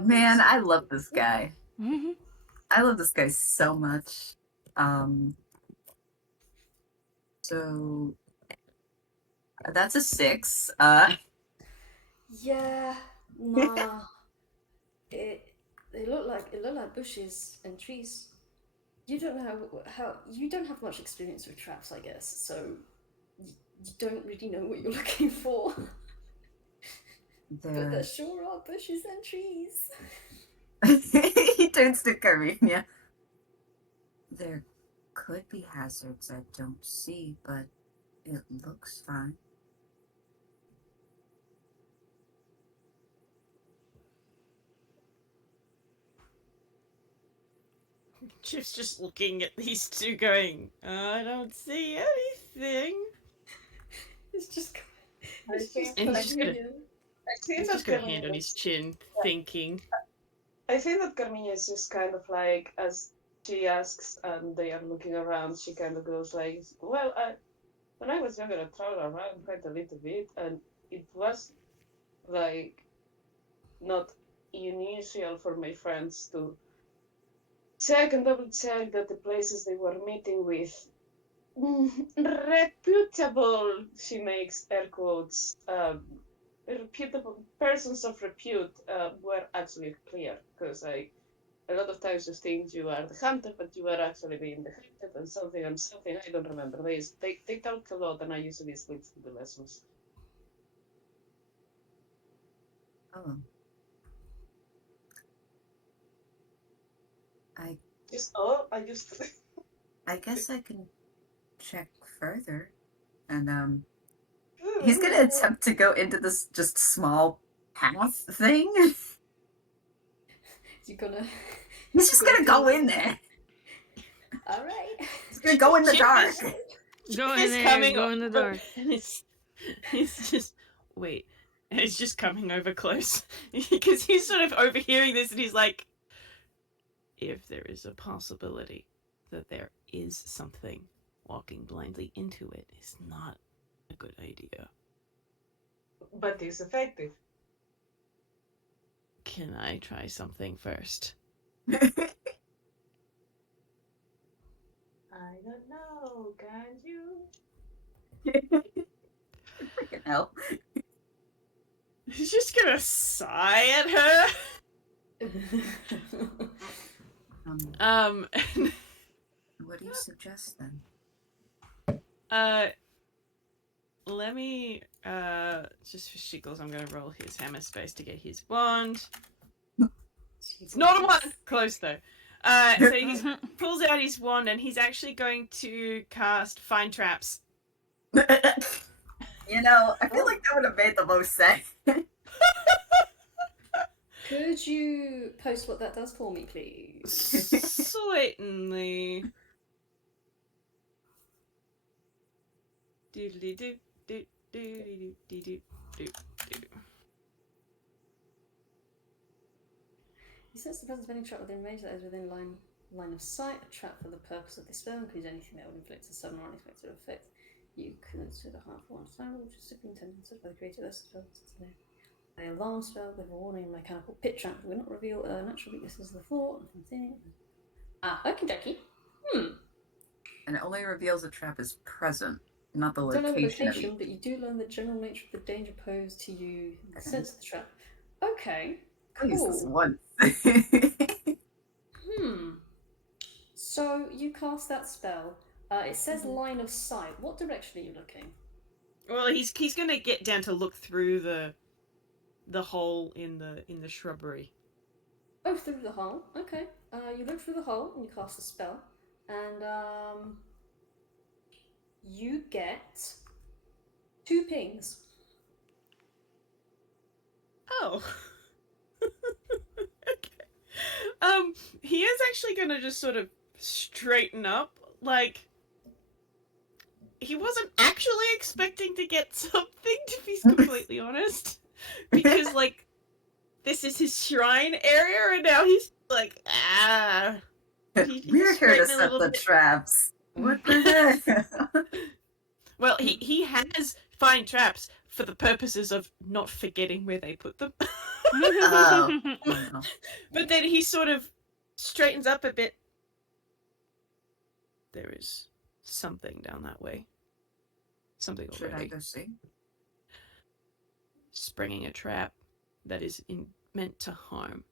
Man, I love this guy. I love this guy so much. So that's a 6. Yeah, nah. it looked like bushes and trees. You don't know how you don't have much experience with traps, I guess. So you don't really know what you're looking for. But there sure are bushes and trees. He turns to Carmina. There could be hazards I don't see, but it looks fine. Chif's just looking at these two going, I don't see anything. It's just And he's just got a hand on Carmina his chin, thinking. I think that Carmina is just kind of like, as she asks and they are looking around, she kind of goes like, well, when I was younger, I traveled around quite a little bit, and it was like not unusual for my friends to check and double check that the places they were meeting with reputable, she makes air quotes, reputable persons of repute were actually clear, because a lot of times you think you are the hunter, but you are actually being the hunted, and something, I don't remember. They talk a lot, and I usually sleep through the lessons. Oh. I guess I can check further. And he's gonna attempt to go into this just small path thing. you're gonna. He's just gonna go in there. All right. He's gonna go in the dark. Go in there, go in the dark. And it's just, wait. And it's just coming over close. Because he's sort of overhearing this and he's like, if there is a possibility that there is something, walking blindly into it is not a good idea. But it's effective. Can I try something first? I don't know, can you? Freaking hell. He's just gonna sigh at her. What do you suggest then? Let me, just for shiggles, I'm gonna roll his hammer space to get his wand. It's not a 1! Close though. So he pulls out his wand and he's actually going to cast Find Traps. You know, I feel like that would have made the most sense. Could you post what that does for me, please? Certainly. Doodly doo doo doo doo doo doo. You sense the presence of any trap within range that is within line of sight. A trap for the purpose of this spell includes anything that would inflict a sudden or unexpected effect. You consider harmful and silent, which is simply intended by the creator of the spell. A alarm spell with a warning mechanical pit trap will not reveal natural weaknesses of the floor. Okie dokie. And it only reveals a trap is present, not the Don't know the location. location, but you do learn the general nature of the danger posed to you, the sense of the trap. Okay, I'll use this cool. once. So you cast that spell. It says line of sight. What direction are you looking? Well, he's gonna get down to look through the hole in the shrubbery. Oh, through the hole. Okay. You look through the hole and you cast the spell, and you get 2 pings. Oh. Okay. He is actually gonna just sort of straighten up, like he wasn't actually expecting to get something, to be completely honest. Because like this is his shrine area and now he's like, He's We're here to straightening a set little the bit. traps. What the heck? Well, he has fine traps for the purposes of not forgetting where they put them. Oh. Well. But then he sort of straightens up a bit. There is something down that way. Something Should I already. go see? Springing a trap that is meant to harm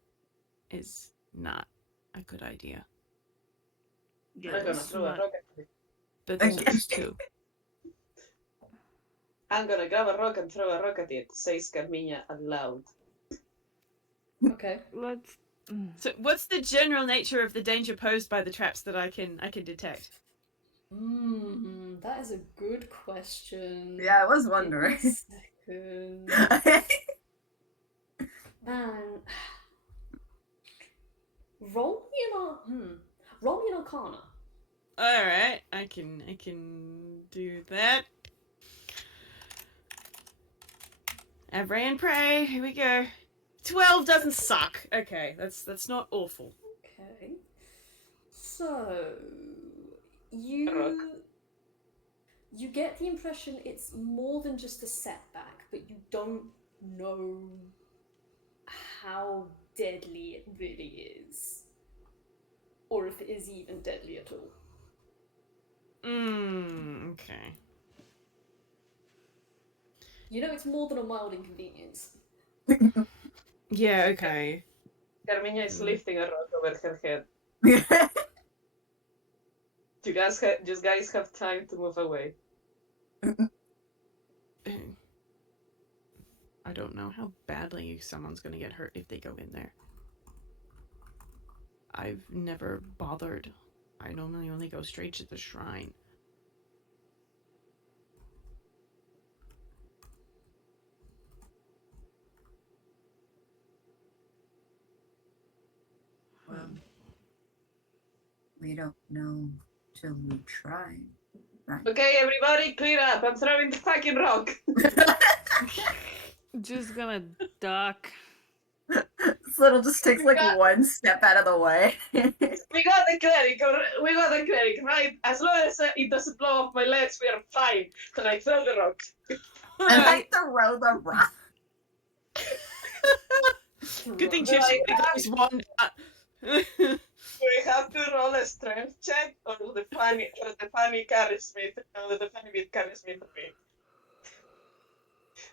is not a good idea. I'm gonna throw a rock at it. But there's those two. I'm gonna grab a rock and throw a rock at it, says Carmiña aloud. Okay. Let's. So, what's the general nature of the danger posed by the traps that I can detect? That is a good question. Yeah, I was wondering. Give me a second. Man, roll me an Arcana. All right, I can do that. Abray and pray. Here we go. 12 doesn't suck. Okay, that's not awful. Okay. So you get the impression it's more than just a setback, but you don't know how deadly it really is, or if it is even deadly at all. Okay. You know it's more than a mild inconvenience. Yeah, okay. Carmiña is lifting a rock over her head. You guys have time to move away. I don't know how badly someone's gonna get hurt if they go in there. I've never bothered. I normally only go straight to the shrine. Well, we don't know till we try. Right. Okay, everybody, clear up. I'm throwing the fucking rock. Just gonna duck. This little just takes like one step out of the way. We got the cleric. We got the cleric, right? As long as it doesn't blow off my legs, we are fine. Then I throw the rock. And I throw the rock. Good thing Chip's got his wand out. We have to roll a strength check, or the funny carries me. The funny bit carries me through.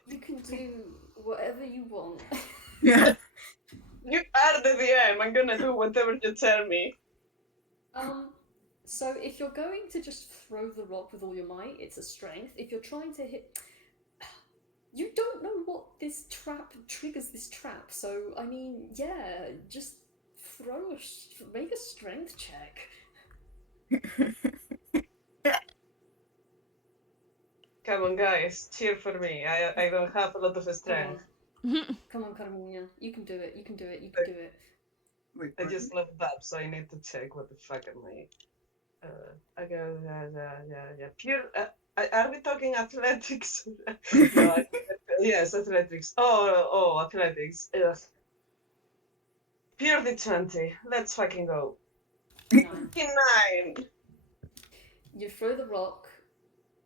You can do whatever you want. Yeah. You are the DM. I'm gonna do whatever you tell me. So if you're going to just throw the rock with all your might, it's a strength. If you're trying to hit, you don't know what this trap triggers this trap. So I mean, yeah, just make a strength check. Come on, guys, cheer for me. I don't have a lot of strength. Come on, Carmina. You can do it. You can do it. You can do it. Wait, I what? just leveled up, so I need to check what the fuck am I. I go, yeah. Pure. Are we talking athletics? No, yes, athletics. Oh, athletics. Ugh. Pure D20. Let's fucking go. 9. 9. You throw the rock,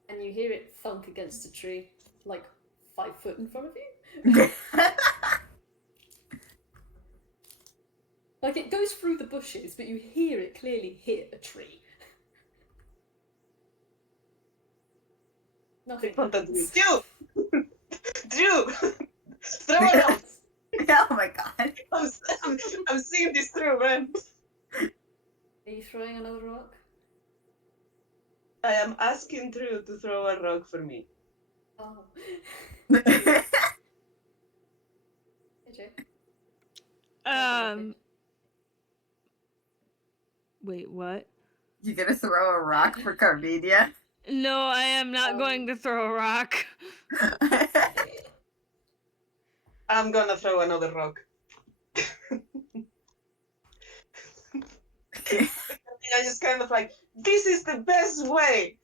and you hear it thunk against a tree, like 5 foot in front of you. Like it goes through the bushes, but you hear it clearly hit a tree. Nothing happens. Drew! Drew! Throw it out! Oh my god. I'm seeing this through, man. Are you throwing another rock? I am asking Drew to throw a rock for me. Oh. Hey, Jay. Wait, what? You gonna throw a rock for Carmedia? No, I am not going to throw a rock. I'm gonna throw another rock. I just kind of like, this is the best way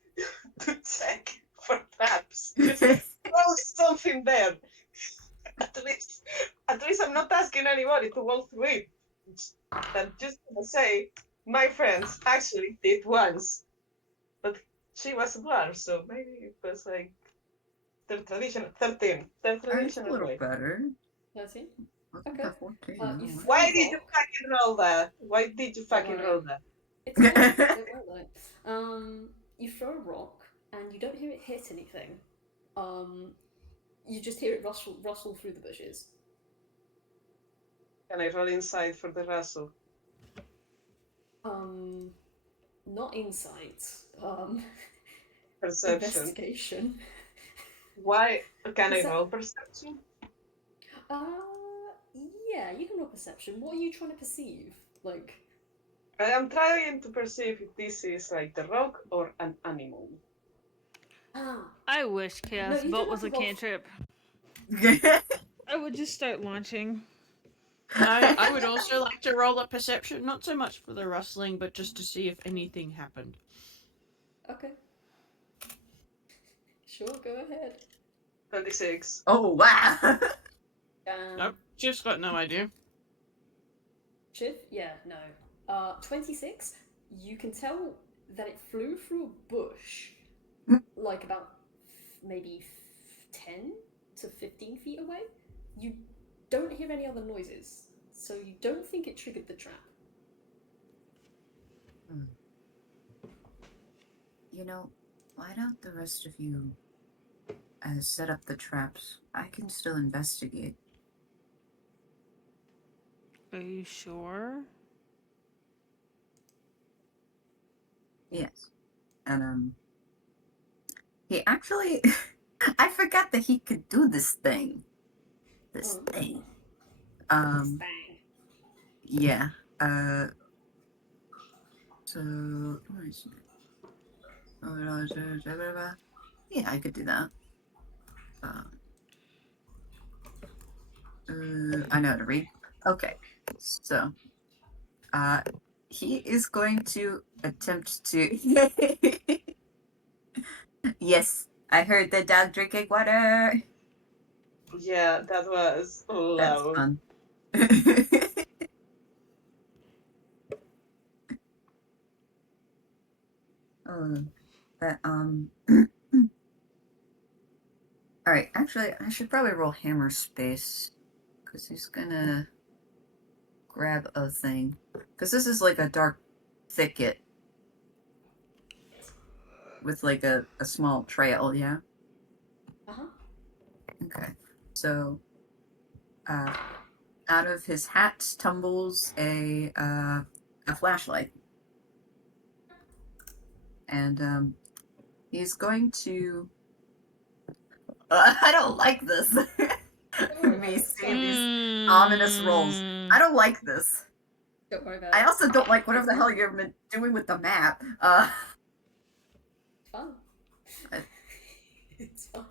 to check for traps. Just throw something there. At least I'm not asking anybody to walk through it. I'm just gonna say, my friends actually did once, but she was a dwarf, so maybe it was like their tradition. 13. Their Alright, a traditional little way. better. 13? Wasn't Okay. that 14? You No. throw Why a did you rock. fucking roll that? Why did you fucking worry. roll that? It's fine. Don't worry about it. You throw a rock, and you don't hear it hit anything. You just hear it rustle through the bushes. Can I roll inside for the rustle? Not insight. Perception. Investigation. Why can I Is that- roll perception? Yeah, you can roll perception. What are you trying to perceive? Like, I am trying to perceive if this is like the rock or an animal. I wish Chaos you Bolt don't was a have to roll cantrip. I would just start launching. I would also like to roll a perception, not so much for the rustling, but just to see if anything happened. Okay. Sure, go ahead. 26. Oh wow. Nope, just got no idea. Shiv? Yeah, no. 26, you can tell that it flew through a bush, like about maybe 10 to 15 feet away. You don't hear any other noises, so you don't think it triggered the trap. You know, why don't the rest of you set up the traps? I can still investigate. Are you sure? Yes. And he actually I forgot that he could do this thing. This Oh. thing. Bang. Yeah. So where is it? Yeah, I could do that. I know how to read. Okay. So he is going to attempt to Yes, I heard the dog drinking water. Yeah, that was That's loud. fun. Oh, but all right. Actually, I should probably roll hammer space because he's gonna grab a thing. Because this is like a dark thicket with like a small trail. Yeah. Uh-huh. Okay. So, out of his hat tumbles a flashlight, and he's going to. I don't like this. Me seeing these ominous rolls. I don't like this. Don't worry about I it. also don't like whatever the hell you're doing with the map. It's fun. It's fine.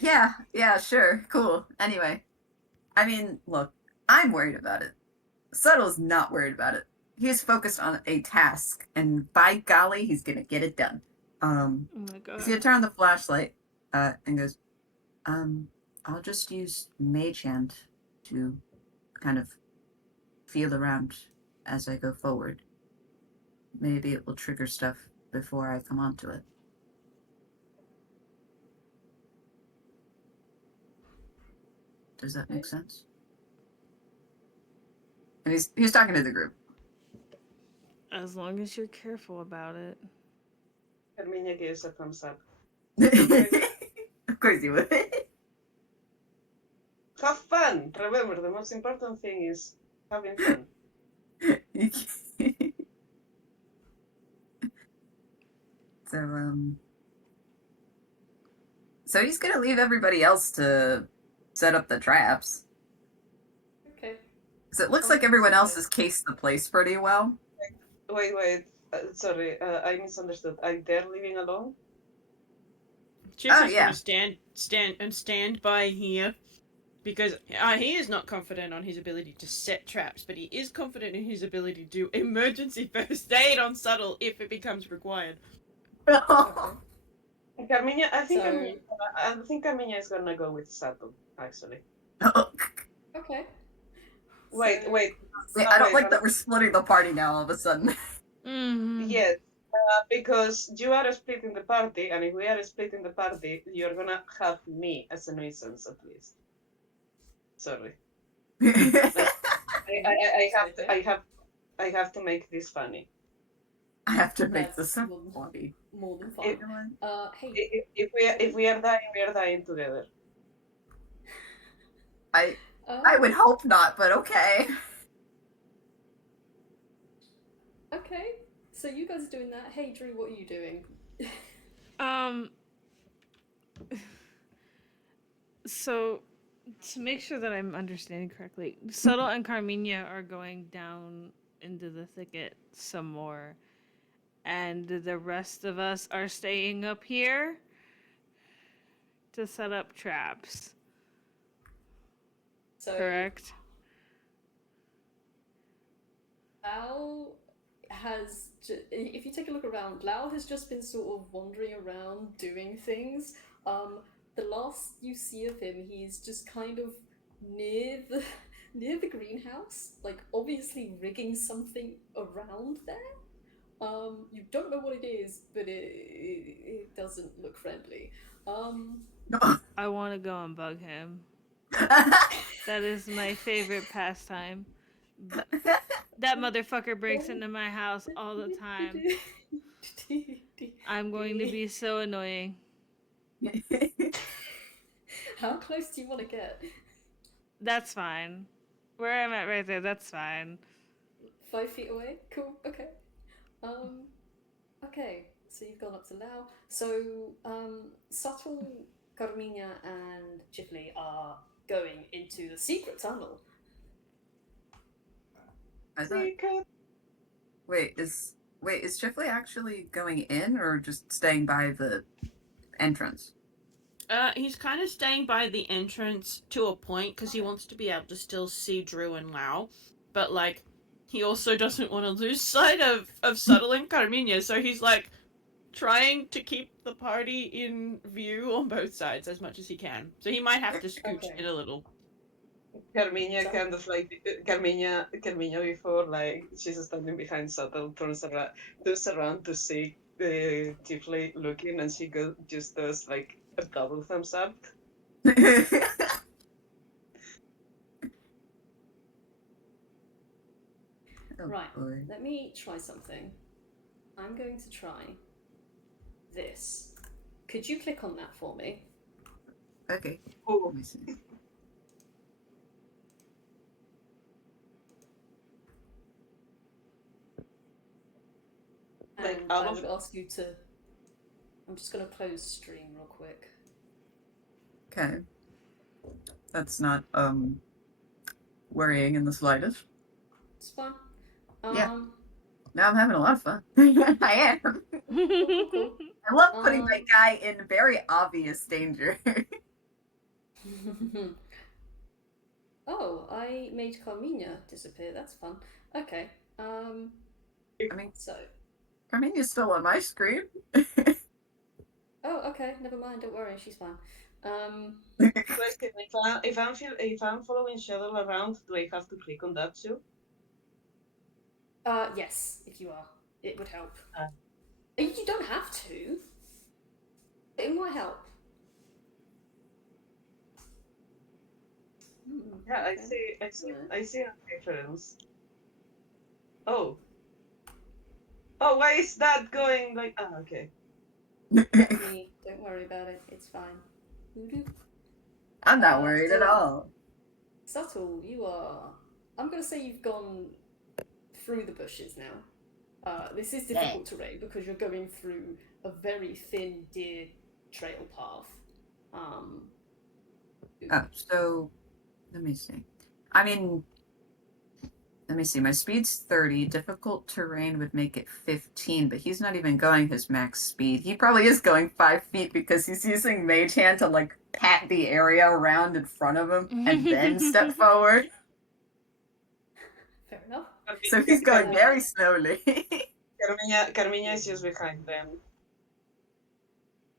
Yeah, sure, cool. Anyway, I mean, look, I'm worried about it. Subtle's not worried about it. He's focused on a task, and by golly, he's gonna get it done. Oh my god. So you turn on the flashlight, and goes, I'll just use Mage Hand to kind of feel around as I go forward. Maybe it will trigger stuff before I come onto it. Does that make sense? And he's talking to the group. As long as you're careful about it. Carmiña gives a thumbs up. Of course you would. Have fun! Remember, the most important thing is having fun. So he's gonna leave everybody else to set up the traps. Okay. So it looks like everyone else has cased the place pretty well. Wait. Sorry, I misunderstood. Are they living alone? Chip's yeah. gonna stand by here because he is not confident on his ability to set traps, but he is confident in his ability to do emergency first aid on Subtle if it becomes required. Carmiña, I think Carmiña is gonna go with Sato, actually. Okay. Wait. I don't like that we're splitting the party now all of a sudden. Mm-hmm. Yes, because you are splitting the party, and if we are splitting the party, you're gonna have me as a nuisance at least. Sorry. I have to make this funny. I have to make That's this funny. more than fine. Hey. If we are dying together. I would hope not, but okay. Okay. So you guys are doing that. Hey, Drew, what are you doing? So, to make sure that I'm understanding correctly, Subtle and Carminia are going down into the thicket some more, and the rest of us are staying up here to set up traps. So Correct? Lau has, if you take a look around, Lau has just been sort of wandering around doing things. The last you see of him, he's just kind of near the greenhouse, like obviously rigging something around there. You don't know what it is, but it doesn't look friendly. I want to go and bug him. That is my favorite pastime. That motherfucker breaks into my house all the time. I'm going to be so annoying. How close do you want to get? That's fine. Where I'm at right there, that's fine. 5 feet away? Cool, okay. Okay, so you've gone up to Lau. So, Subtle, Carminia, and Chifley are going into the secret tunnel. I thought, wait, is Chifley actually going in or just staying by the entrance? He's kind of staying by the entrance to a point because he wants to be able to still see Drew and Lau, but like he also doesn't want to lose sight of Subtle and Carminia, so he's like trying to keep the party in view on both sides as much as he can. So he might have to scooch in a little. Carmiña kind of like Carmiña before like she's standing behind Subtle, turns around to see Tifley looking, and she just does like a double thumbs up. Right, let me try something. I'm going to try this. Could you click on that for me? Okay. Oh. Let me see. And I would ask you to... I'm just going to close stream real quick. Okay. That's not worrying in the slightest. It's fine. Yeah. Now I'm having a lot of fun. I am. Cool. I love putting my guy in very obvious danger. Oh, I made Carmina disappear. That's fun. Okay. I mean, So. Carminia's still on my screen. Oh, okay. Never mind. Don't worry. She's fine. Question, if I'm following Shadow around, do I have to click on that too? Yes, if you are, it would help. Ah. You don't have to. It might help. Yeah, Okay. I see a difference. Oh. Oh, why is that going like? Ah, okay. That's me. Don't worry about it. It's fine. I'm not worried at all. Subtle, you are. I'm gonna say you've gone through the bushes now. This is difficult terrain because you're going through a very thin deer trail path. Oh, so let me see. I mean, let me see. My speed's 30. Difficult terrain would make it 15, but he's not even going his max speed. He probably is going 5 feet because he's using Mage Hand to like pat the area around in front of him and then step forward. Fair enough. So he's going very slowly. Carmina is just behind them.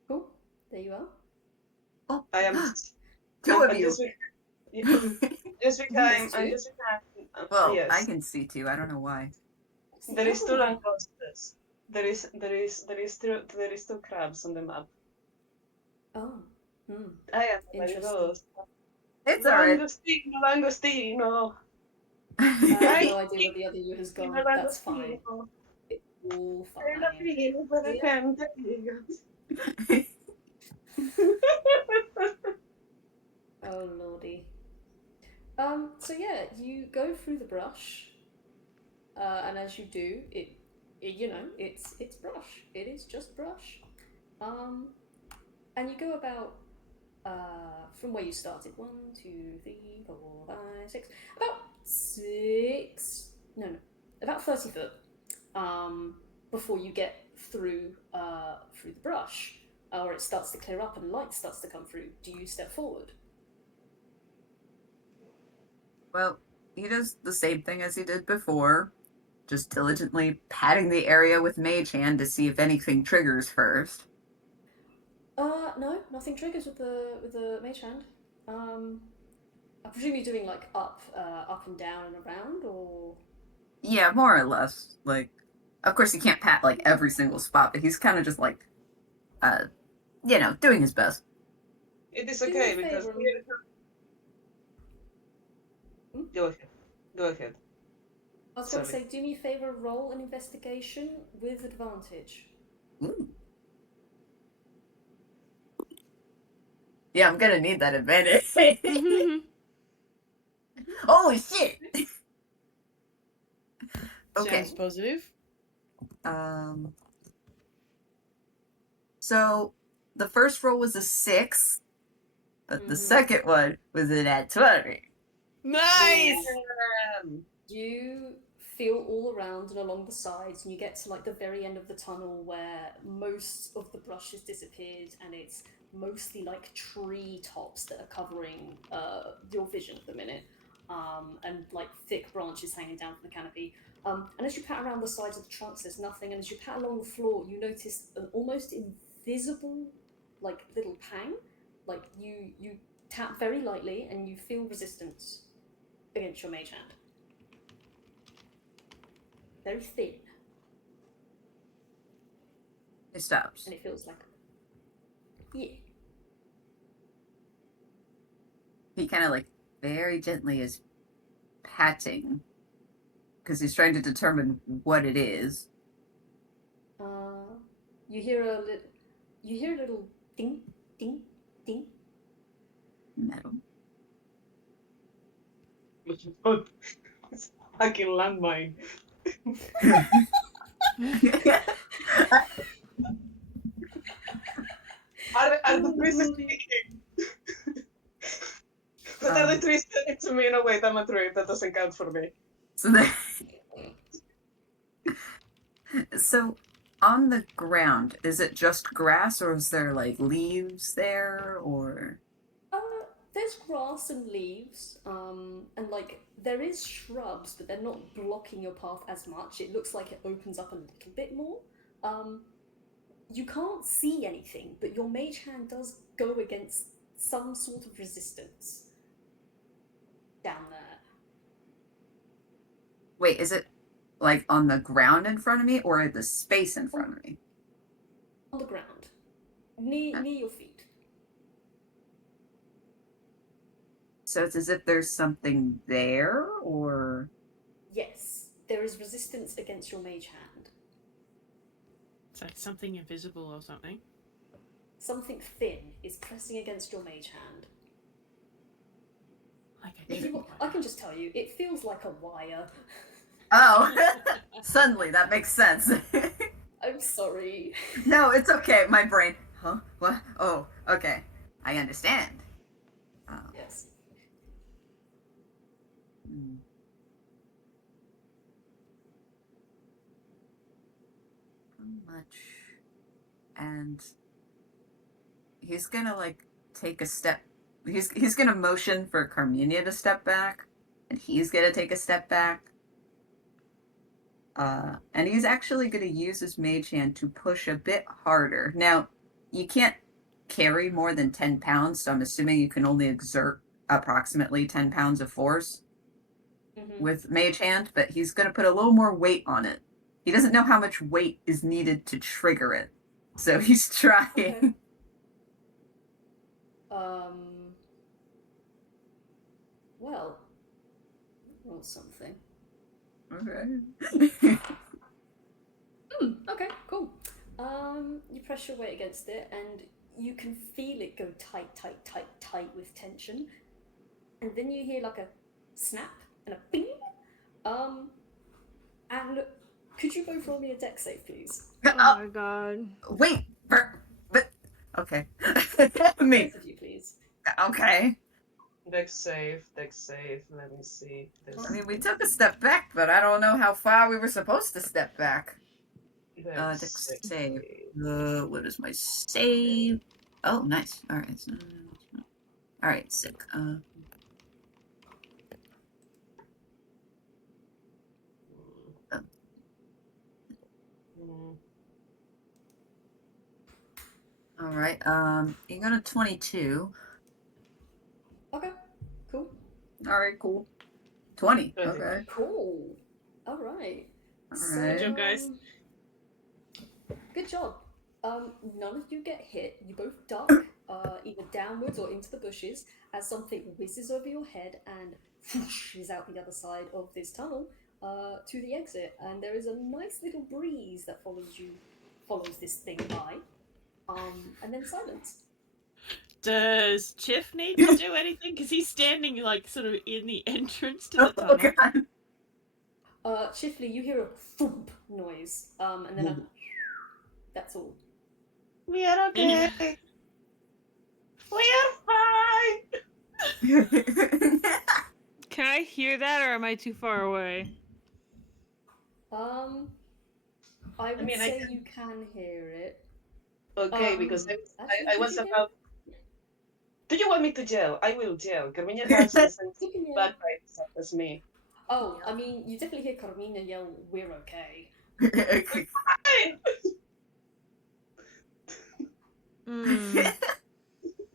Cool. There you are. Oh, I am two of I'm you. just behind. Yes, I'm two? just behind. Well, yes. I can see two. I don't know why. There is two langostas. There is two crabs on the map. Oh. Hmm. I am Interesting. It's alright. Langostino. I have Ay, no idea where the other you has gone. That's fine. It's all fine. Yeah. Oh lordy. So yeah, you go through the brush, and as you do, it's brush. It is just brush. And you go about from where you started. 1, 2, 3, 4, 5, 6. About 6. No, about 30 foot. Before you get through the brush, or it starts to clear up and light starts to come through. Do you step forward? Well, he does the same thing as he did before, just diligently patting the area with Mage Hand to see if anything triggers first. No, nothing triggers with the mage hand. I presume you're doing like up and down and around, or Yeah, more or less. Like, of course, he can't pat like every single spot, but he's kind of just like, doing his best. It is do me okay a because favor. Go ahead. Go ahead. I was going to Sorry. say, do me a favor, roll an investigation with advantage. Ooh. Yeah, I'm gonna need that advantage. Oh shit! Okay. Sounds positive. So the first roll was a 6, but the Mhm. second one was an at 20. Nice! You feel all around and along the sides, and you get to like the very end of the tunnel where most of the brush has disappeared, and it's mostly like tree tops that are covering your vision at the minute, and like thick branches hanging down from the canopy. And as you pat around the sides of the trunks, there's nothing, and as you pat along the floor, you notice an almost invisible, like little pang. Like you tap very lightly, and you feel resistance against your mage hand. Very thin, It stops. and it feels like, yeah. He kind of like very gently is patting because he's trying to determine what it is. You hear a little ding, ding, ding. Metal. It's fucking landmine. Are the trees speaking? But are the trees telling to me in a way that I'm a tree that doesn't count for me? So on the ground, is it just grass or is there like leaves there or? there's grass and leaves, and like there is shrubs, but they're not blocking your path as much. It looks like it opens up a little bit more. You can't see anything, but your mage hand does go against some sort of resistance down there. Wait, is it like on the ground in front of me or the space in front of me? On the ground, near your feet. So it's as if there's something there, or Yes, there is resistance against your mage hand. It's like something invisible or something. Something thin is pressing against your mage hand. Like If you want, I can just tell you, it feels like a wire. oh, suddenly that makes sense. I'm sorry. No, it's okay. My brain. Huh? What? Oh, okay. I understand. Yes. Hmm. How much? And he's gonna like take a step. He's gonna motion for Carmenia to step back, and he's gonna take a step back. And he's actually gonna use his mage hand to push a bit harder. Now, you can't carry more than 10 pounds, so I'm assuming you can only exert approximately 10 pounds of force with mage hand, but he's gonna put a little more weight on it. He doesn't know how much weight is needed to trigger it, so he's trying. Okay. Well, roll something. Okay. Okay, cool. You press your weight against it, and you can feel it go tight, tight, tight, tight with tension. And then you hear like a snap and a ping. And could you both roll me a deck save, please? Oh my god. Wait, but okay. Me. Both of you, please. Okay. Dex save, dex save. Let me see. I mean, we took a step back, but I don't know how far we were supposed to step back. Dex save. What is my save? Oh, nice. All right. All right, sick. All right. You got a 22. Okay, cool. All right, cool. 20. Okay. Cool. All right. All So, right. Good job, guys. Good job. None of you get hit. You both duck, either downwards or into the bushes, as something whizzes over your head and whoosh is out the other side of this tunnel to the exit. And there is a nice little breeze that follows this thing by. And then silence. Does Chiff need to do anything? Because he's standing like sort of in the entrance to the tunnel. God. Chiffly, you hear a thump noise, and then that's all. We are okay. We are fine. Can I hear that or am I too far away? I would mean, say you can hear it. Okay, because Actually, I was could you about. Do you want me to yell? I will yell. Carmina has the same You can yell. bad vibes as me. Oh, I mean, you definitely hear Carmina yell, "We're okay."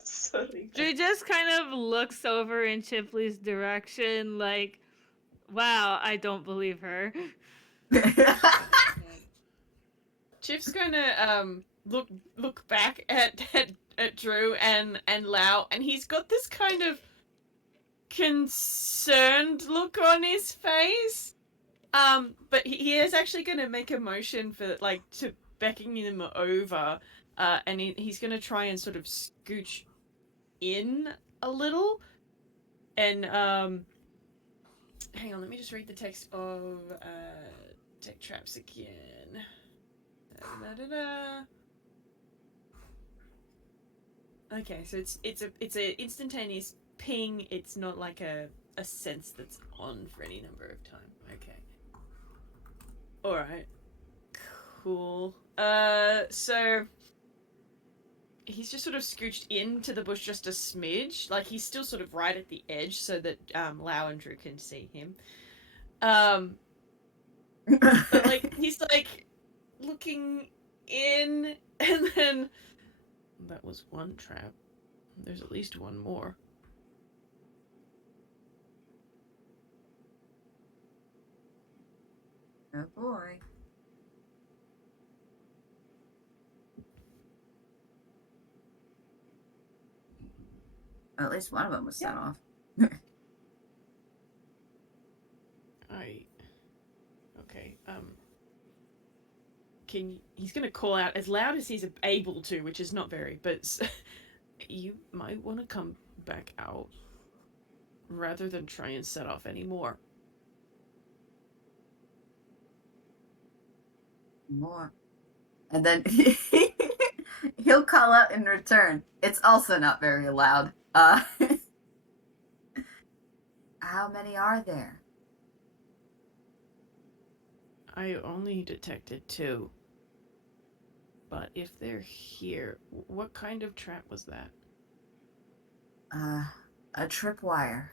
Sorry. Drew just kind of looks over in Chipley's direction like, wow, I don't believe her. Chiff's gonna look back at Drew and Lau, and he's got this kind of concerned look on his face. But he is actually gonna make a motion for like to beckoning them over, and he's gonna try and sort of scooch in a little, and hang on, let me just read the text of tech traps again. Da-da-da-da. Okay, so it's a instantaneous ping. It's not like a sense that's on for any number of time. Okay. All right. Cool. So he's just sort of scooched into the bush just a smidge. Like, he's still sort of right at the edge so that Lau and Drew can see him. But, like, he's, like, looking in, and then... That was one trap. There's at least one more. Oh boy. Well, at least one of them was set off. Okay, he's gonna call out as loud as he's able to, which is not very, but you might want to come back out rather than try and set off any more. More. And then he'll call out in return. It's also not very loud. How many are there? I only detected 2. But if they're here, what kind of trap was that? A tripwire.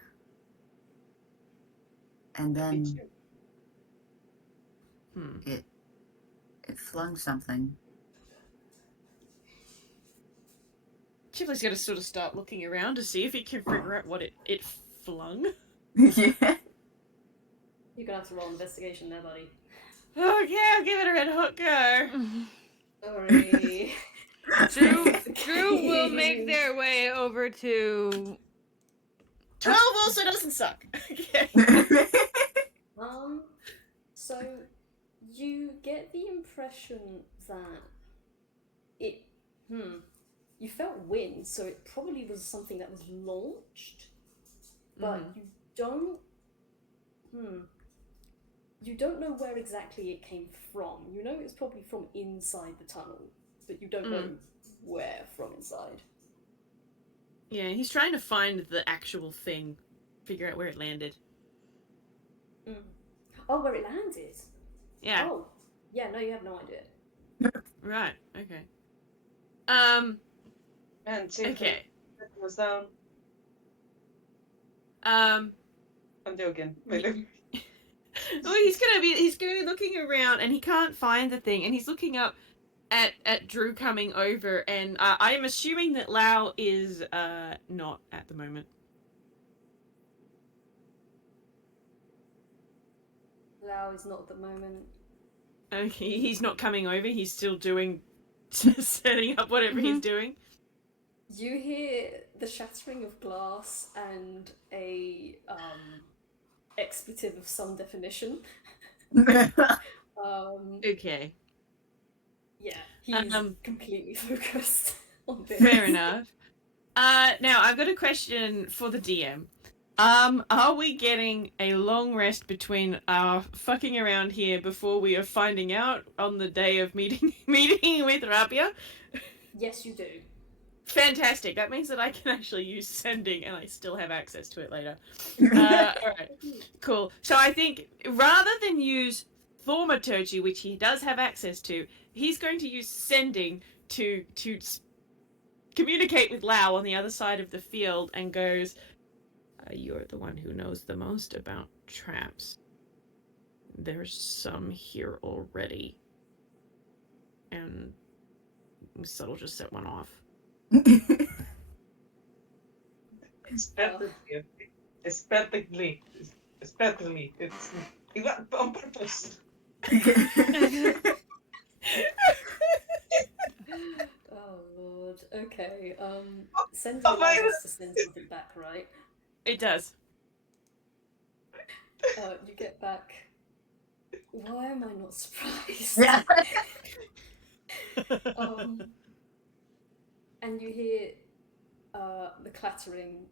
And then it flung something. Chifley's gonna sort of start looking around to see if he can figure out what it flung. Yeah. You're gonna have to roll investigation there, buddy. Okay, I'll give it a red hot go. Sorry. Drew will make their way over to... 12 also doesn't suck. Okay. So you get the impression that you felt wind, so it probably was something that was launched, but you don't know where exactly it came from. You know it's probably from inside the tunnel, but you don't know where from inside. Yeah, he's trying to find the actual thing, figure out where it landed. Oh, where it landed? Yeah. Oh, yeah, no, you have no idea. Right, okay. And okay. Was down. I'm joking. Well, he's gonna be looking around and he can't find the thing, and he's looking up at Drew coming over, and I am assuming that Lau is not at the moment. Lau is not at the moment. Okay, he's not coming over. He's still doing setting up whatever he's doing. You hear the shattering of glass and a expletive of some definition. Okay. Yeah, he's completely focused on this. Fair enough. Now I've got a question for the DM. Are we getting a long rest between our fucking around here before we are finding out on the day of meeting with Rabia? Yes, you do. Fantastic. That means that I can actually use sending and I still have access to it later. Alright. Cool. So I think rather than use thaumaturgy, which he does have access to, he's going to use sending to communicate with Lau on the other side of the field and goes, you're the one who knows the most about traps. There's some here already. And Subtle just set one off. Aesthetically. It's on purpose. Oh lord. Okay. Send allows us to send something back, right? It does. You get back. Why am I not surprised? Yeah. And you hear the clattering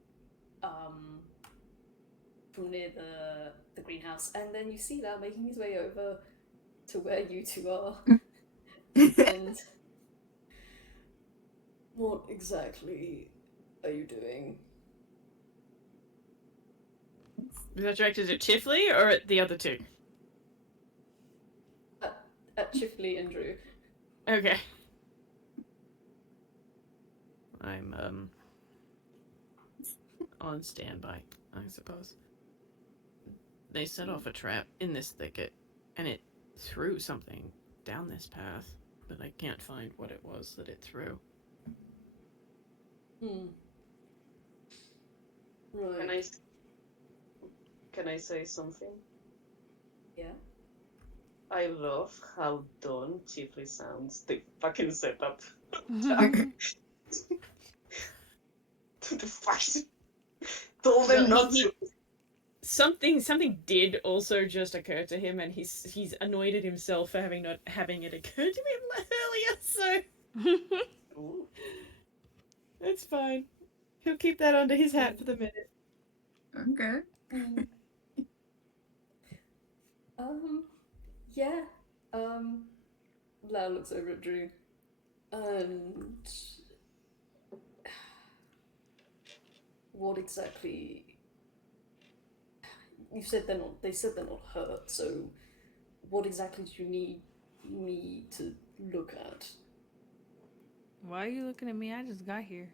from near the greenhouse, and then you see Lau making his way over to where you two are. And what exactly are you doing? Is that directed at Chifley or at the other two? At Chifley and Drew. Okay. I'm on standby, I suppose. They set off a trap in this thicket, and it threw something down this path, but I can't find what it was that it threw. Right. Can I say something? Yeah. I love how done Chiefly sounds. The fucking setup. To the fight. Told them Well, not to. Something did also just occur to him, and he's annoyed at himself for not having it occur to him earlier. So Ooh. it's fine. He'll keep that under his hat for the minute. Okay. Yeah. Lau looks over at Drew, and what exactly? You said they're not. They said they're not hurt. So, what exactly do you need me to look at? Why are you looking at me? I just got here.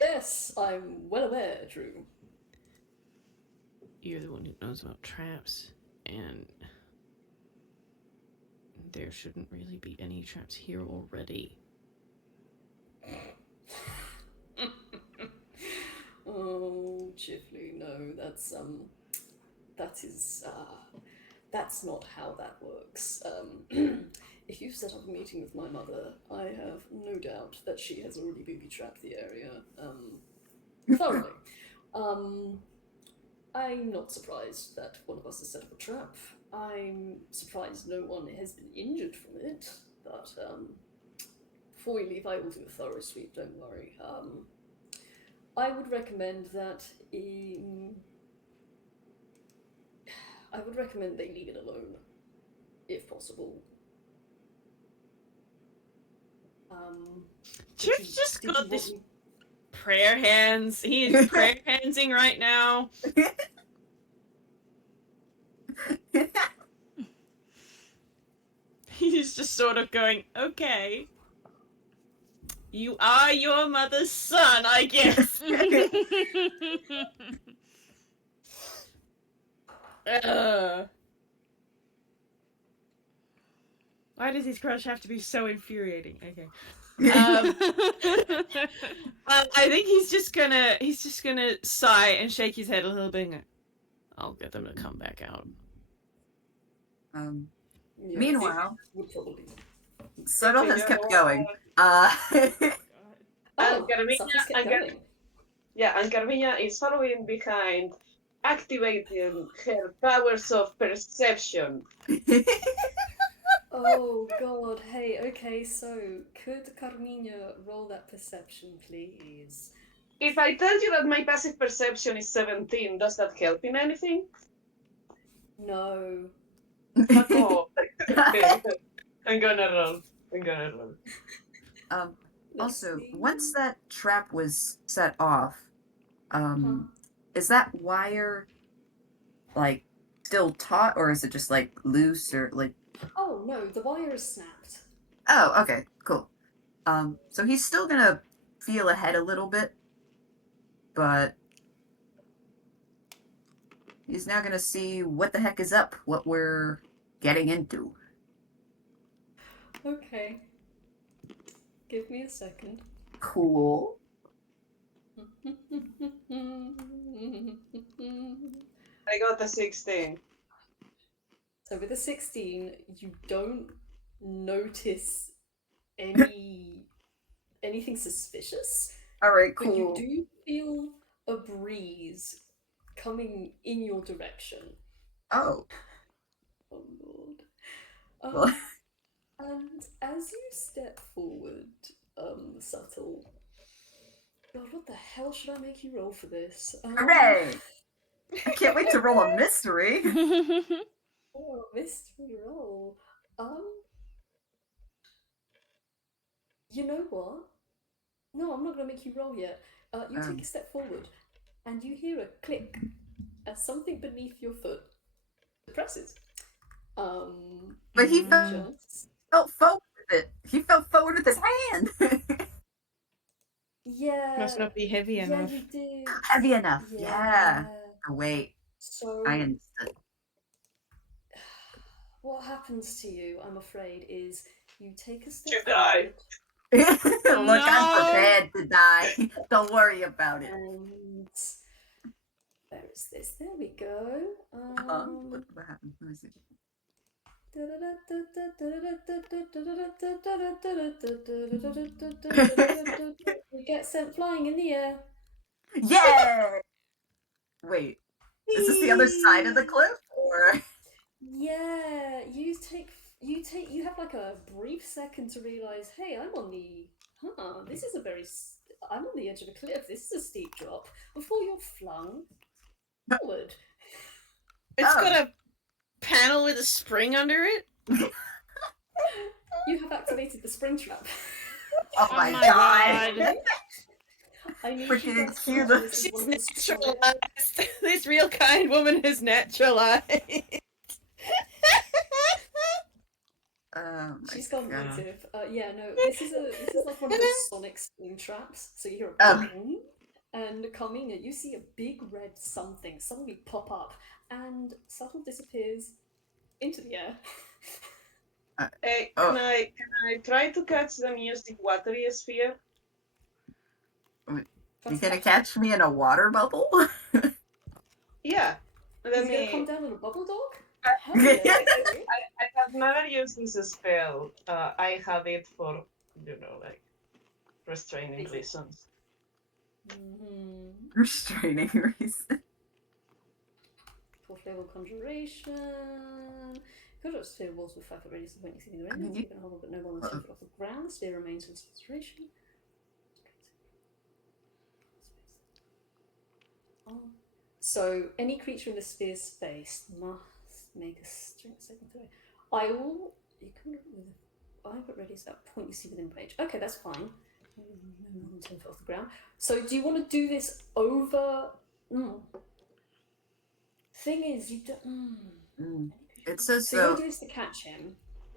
Yes, I'm well aware, Drew. You're the one who knows about traps, and there shouldn't really be any traps here already. Oh, Chifley, no, that's not how that works. If you've set up a meeting with my mother, I have no doubt that she has already booby-trapped the area, thoroughly. I'm not surprised that one of us has set up a trap. I'm surprised no one has been injured from it, but, before we leave, I will do a thorough sweep, don't worry. I would recommend that I would recommend they leave it alone, if possible. Chip's just got this prayer hands. He is prayer handsing right now. He's just sort of going, okay. You are your mother's son, I guess. Why does his crush have to be so infuriating? Okay. I think he's just gonna sigh and shake his head a little bit and go, I'll get them to come back out. Yes, Meanwhile, would probably. Subtle has kept going. Oh, Carmina, Subtle's kept going. and Carmina is following behind, activating her powers of perception. Oh god, hey, okay, so could Carmina roll that perception, please? If I tell you that my passive perception is 17, does that help in anything? No. Oh, okay. I'm gonna roll. Also, see. once that trap was set off, is that wire like still taut, or is it just like loose, or like? Oh no, the wire is snapped. Oh, okay, cool. So he's still gonna feel ahead a little bit, but he's now gonna see what the heck is up, what we're getting into. Okay. Give me a second. Cool. I got a 16. So with a 16, you don't notice anything suspicious. All right, But you cool. do feel a breeze coming in your direction. Oh. Oh lord. Well. And as you step forward, Subtle. God, what the hell should I make you roll for this? Hooray! I can't wait to roll a mystery. Oh, mystery roll. You know what? No, I'm not gonna make you roll yet. You take a step forward, and you hear a click as something beneath your foot depresses. But he felt forward. it. He fell forward with his hand. Yeah. Must not be heavy Yeah, enough. you did. Heavy enough. Yeah. Oh, wait, So I understood. what happens to you, I'm afraid, is you take a step You die. forward Look, I'm No. prepared to die. Don't worry about it. and where is this? There we go. What happened? Let me see. We get sent flying in the air. Yeah. Wait, is this the other side of the cliff, or? Yeah, you have like a brief second to realize, hey, this is I'm on the edge of a cliff. This is a steep drop. Before you're flung forward. It's Oh. got a panel with a spring under it. You have activated the spring trap. Oh Oh my my god. God. I need Freaking you guys to cue imagine the- this is She's one of the square- naturalized. This real kind woman is naturalized. Oh my She's gone god. native. Yeah, no, this is like one of those sonic spring traps. So you hear a Oh. boom, and Carmina, you see a big red something suddenly pop up, and Subtle disappears into the air. Hey, Oh. can I try to catch the music watery sphere? You gonna catch me in a water bubble? Yeah. He's Let gonna come me. down in a bubble dog? I- Hell yeah. I have never used this spell. I have it for, like, restraining Is it- reasons. Mm-hmm. Restraining reason. Fourth level conjuration. Conjure sphere walls with 5 foot radius of 20 feet in the I mean, radius. You can hold but no more than 2 foot off the ground. Sphere remains in saturation. So any creature in the sphere space must make a strength saving throw. I will. You can with 5 foot radius at point you see within range. Okay, that's fine. No more than 10 foot off the ground. So do you want to do this over? Thing is, you don't. Mm. It says So you want so. to do this to catch him.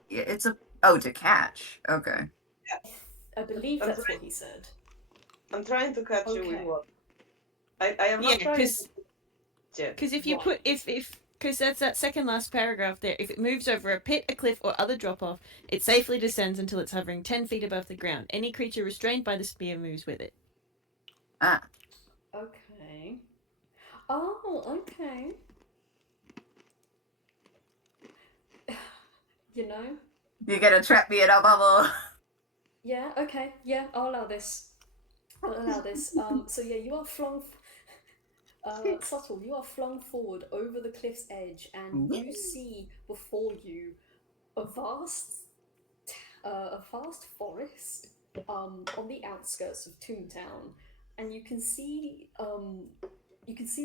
Yeah, it's to catch. Okay. I believe That's that's right. what he said. I'm trying to catch you with Okay. what? I am Yeah, not trying because to jet. if you Right. put if because that's that second last paragraph there. If it moves over a pit, a cliff, or other drop off, it safely descends until it's hovering 10 feet above the ground. Any creature restrained by the spear moves with it. Ah. Okay. Oh, okay. You know? You gonna trap me in a bubble? Yeah, okay. Yeah, I'll allow this. I'll allow this. So yeah, you are flung. Subtle, you are flung forward over the cliff's edge, and you see before you a vast forest on the outskirts of Toontown, and you can see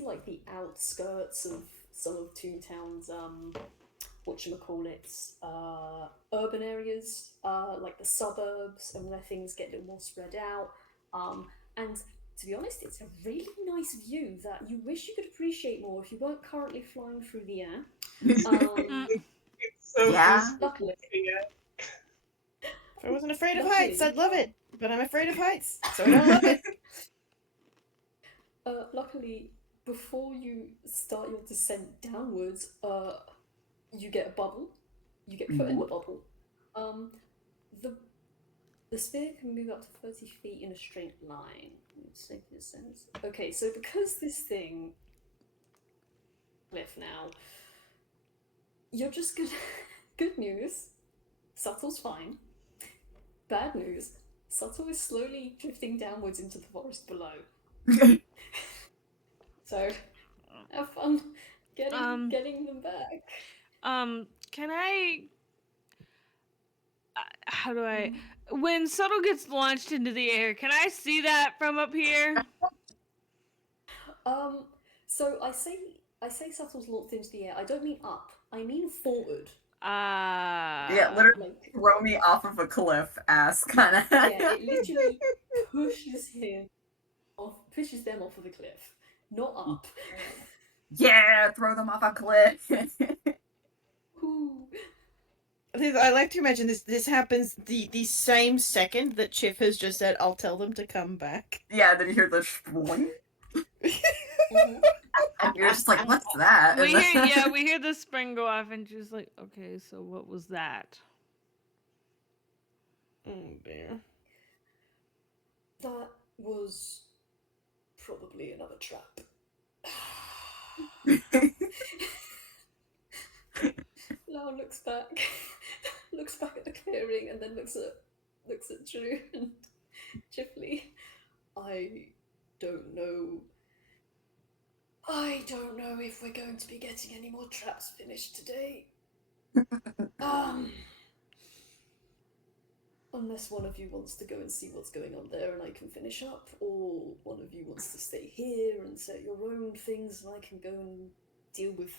like the outskirts of some of Toontown's urban areas, like the suburbs, and where things get a little more spread out. And to be honest, it's a really nice view that you wish you could appreciate more if you weren't currently flying through the air. So Yeah. peaceful. Luckily, Yeah. If I wasn't afraid of Luckily, heights, I'd love it. But I'm afraid of heights, so I don't love it. luckily, before you start your descent downwards, you get a bubble. You get put in the bubble. The sphere can move up to 30 feet in a straight line. Okay, so because this thing cliff now, you're just gonna. Good news, Subtle's fine. Bad news, Subtle is slowly drifting downwards into the forest below. So, have fun getting them back. Can I? How do I? When Subtle gets launched into the air, can I see that from up here? So I say Subtle's launched into the air. I don't mean up. I mean forward. Yeah, literally Like, throw me off of a cliff, ass kind of. yeah, it literally pushes them off of the cliff, not up. Yeah, throw them off a cliff. Ooh. I like to imagine this happens the same second that Chiff has just said, "I'll tell them to come back." Yeah, then you hear the shboing, Mhm. and you're just like, "What's that?" We hear the spring go off, and she's like, "Okay, so what was that?" Oh dear. That was probably another trap. Lau looks back, looks back at the clearing, and then looks at Drew and Chipley. I don't know. I don't know if we're going to be getting any more traps finished today. Unless one of you wants to go and see what's going on there and I can finish up, or one of you wants to stay here and set your own things and I can go and deal with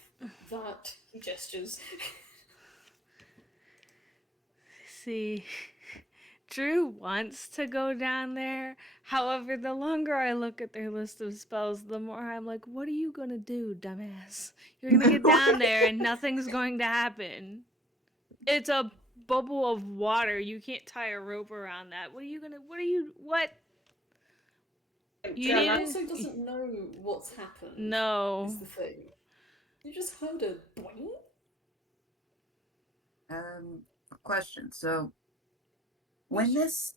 that. He gestures. See, Drew wants to go down there. However, the longer I look at their list of spells, the more I'm like, what are you gonna do, dumbass? You're gonna get down there and nothing's going to happen. It's a bubble of water. You can't tie a rope around that. What? You He need also doesn't know what's happened. No. Is the thing. You just heard a boing? Question. So, when this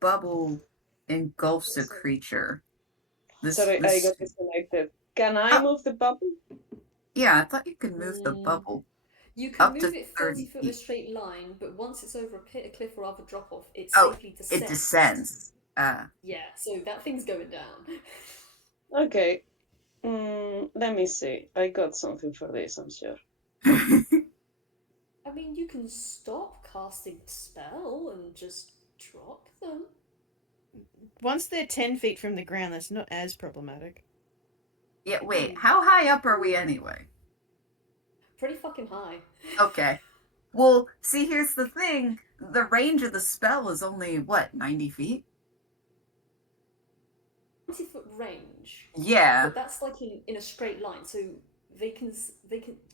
bubble engulfs a creature, Sorry, I got disconnected. Can I move the bubble? Yeah, I thought you could move the bubble. You can Up to move it 30 foot in a feet. straight line, but once it's over a pit, a cliff, or other drop off, it Oh, safely descends. It descends. Yeah, so that thing's going down. Okay. Let me see. I got something for this, I'm sure. I mean, you can stop casting a spell and just drop them. Once they're 10 feet from the ground, that's not as problematic. Yeah, wait, how high up are we anyway? Pretty fucking high. Okay. Well, see, here's the thing. The range of the spell is only, what, 90 feet? 20-foot range. Yeah. But that's like in a straight line, so they can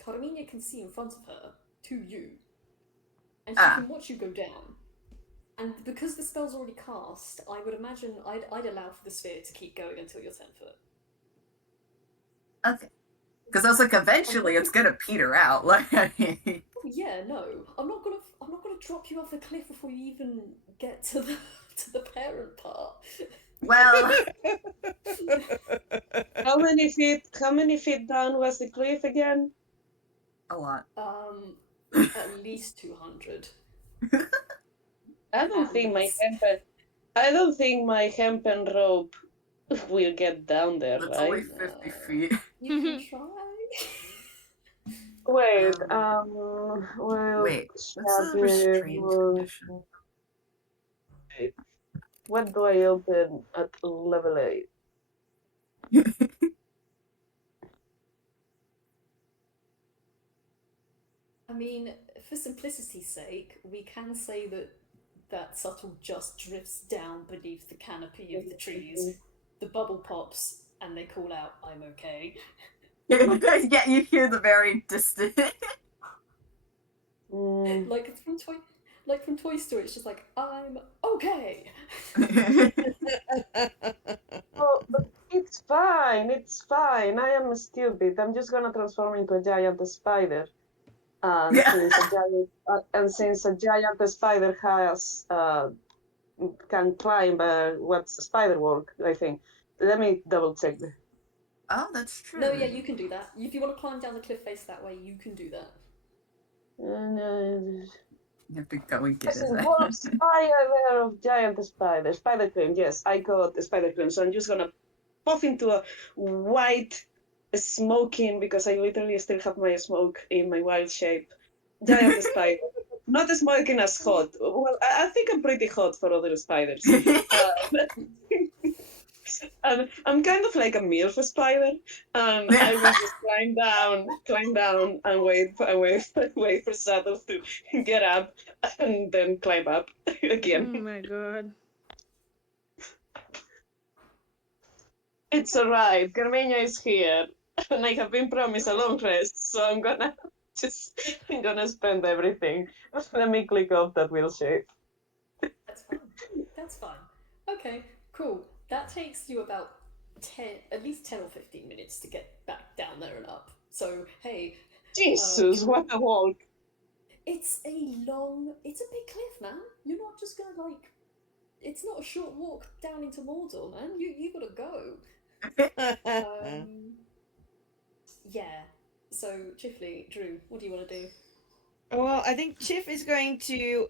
Carmina can see in front of her to you, and she can watch you go down. And because the spell's already cast, I would imagine I'd allow for the sphere to keep going until you're 10 foot. Okay. Because I was like, eventually it's gonna peter out. Like, Yeah, no, I'm not gonna drop you off a cliff before you even get to the parent part. well, How many feet down was the cliff again? a lot. At least 200. I don't think my hempen rope will get down there, That's right? only 50 feet. You can try. Wait, Wait, what's the restrained condition? Wait. What do I open at level 8? I mean, for simplicity's sake, we can say that subtle just drifts down beneath the canopy of the trees. The bubble pops, and they call out, "I'm okay." Yeah, you hear the very distant. Like from Toy Story, it's just like, "I'm okay." Oh, but it's fine. I am stupid. I'm just gonna transform into a giant spider. And since a giant spider has can climb what's spider walk, I think. Let me double check. Oh, that's true. No, yeah, you can do that. If you want to climb down the cliff face that way, you can do that. You have to go and get it. Wolf spider of giant spider. Spider climb, yes, I got the spider climb. So I'm just gonna puff into a white smoking, because I literally still have my smoke in my wild shape. Giant spider. Not smoking as hot. Well, I think I'm pretty hot for other spiders. And I'm kind of like a MILF spider. I will just climb down, and wait for Saddle to get up, and then climb up again. Oh my god. It's alright. Carmenia is here, and I have been promised a long rest, so I'm gonna Just I'm gonna spend everything. Let me click off that wheel shape. That's fine. That's fine. Okay, cool. That takes you about at least 10 or 15 minutes to get back down there and up. So, hey, Jesus, what a walk! it's a big cliff, man. You're not just gonna it's not a short walk down into Mordor, man. You gotta go. Yeah. So, Chifley, Drew, what do you want to do? Well, I think Chiff is going to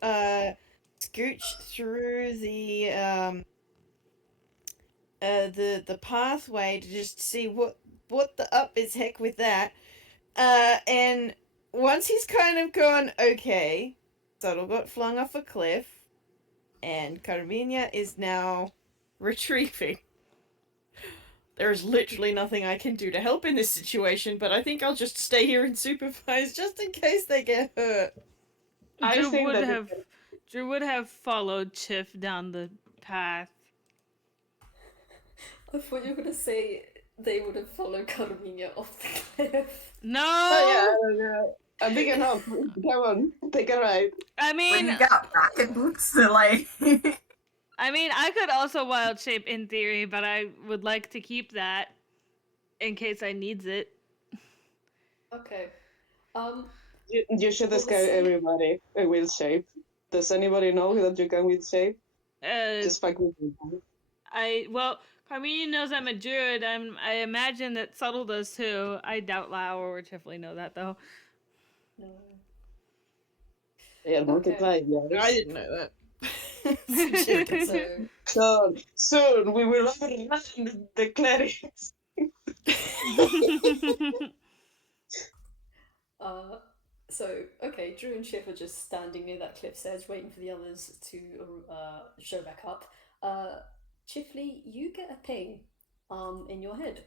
scooch through the pathway to just see what the up is heck with that. And once he's kind of gone, okay, Subtle got flung off a cliff, and Carmina is now retrieving. There's literally nothing I can do to help in this situation, but I think I'll just stay here and supervise just in case they get hurt. I Drew think would that have Drew would have followed Chiff down the path. I thought you were gonna say they would have followed Carmina off the cliff. No. Oh yeah, I don't know. I'm big enough. Come on, take a ride. I When mean, you got rocket boots to like. I could also wild shape in theory, but I would like to keep that in case I needs it. Okay. You should Well, scare everybody a wheel shape. Does anybody know that you can wheel shape? Just fuck with me. Carmine knows I'm a druid. I imagine that Subtle does too. I doubt Lau or Tifley know that though. No. They are multiplied, yes. I didn't know that. So, Soon we will overrun the clerics. okay, Drew and Chiff are just standing near that cliff's edge, waiting for the others to show back up. Chifley, you get a ping in your head,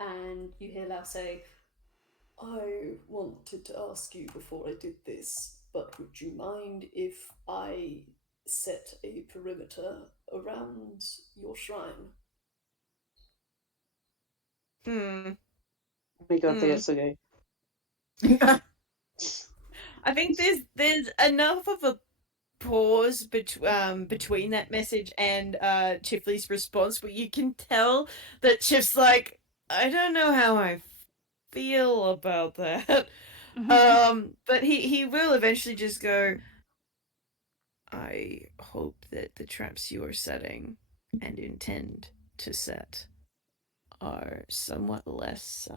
and you hear Lau say, I wanted to ask you before I did this, but would you mind if I set a perimeter around your shrine? We got this, okay. I think there's enough of a pause between that message and Chifley's response where you can tell that Chiff's like, I don't know how I feel about that. But he will eventually just go, I hope that the traps you are setting and intend to set are somewhat less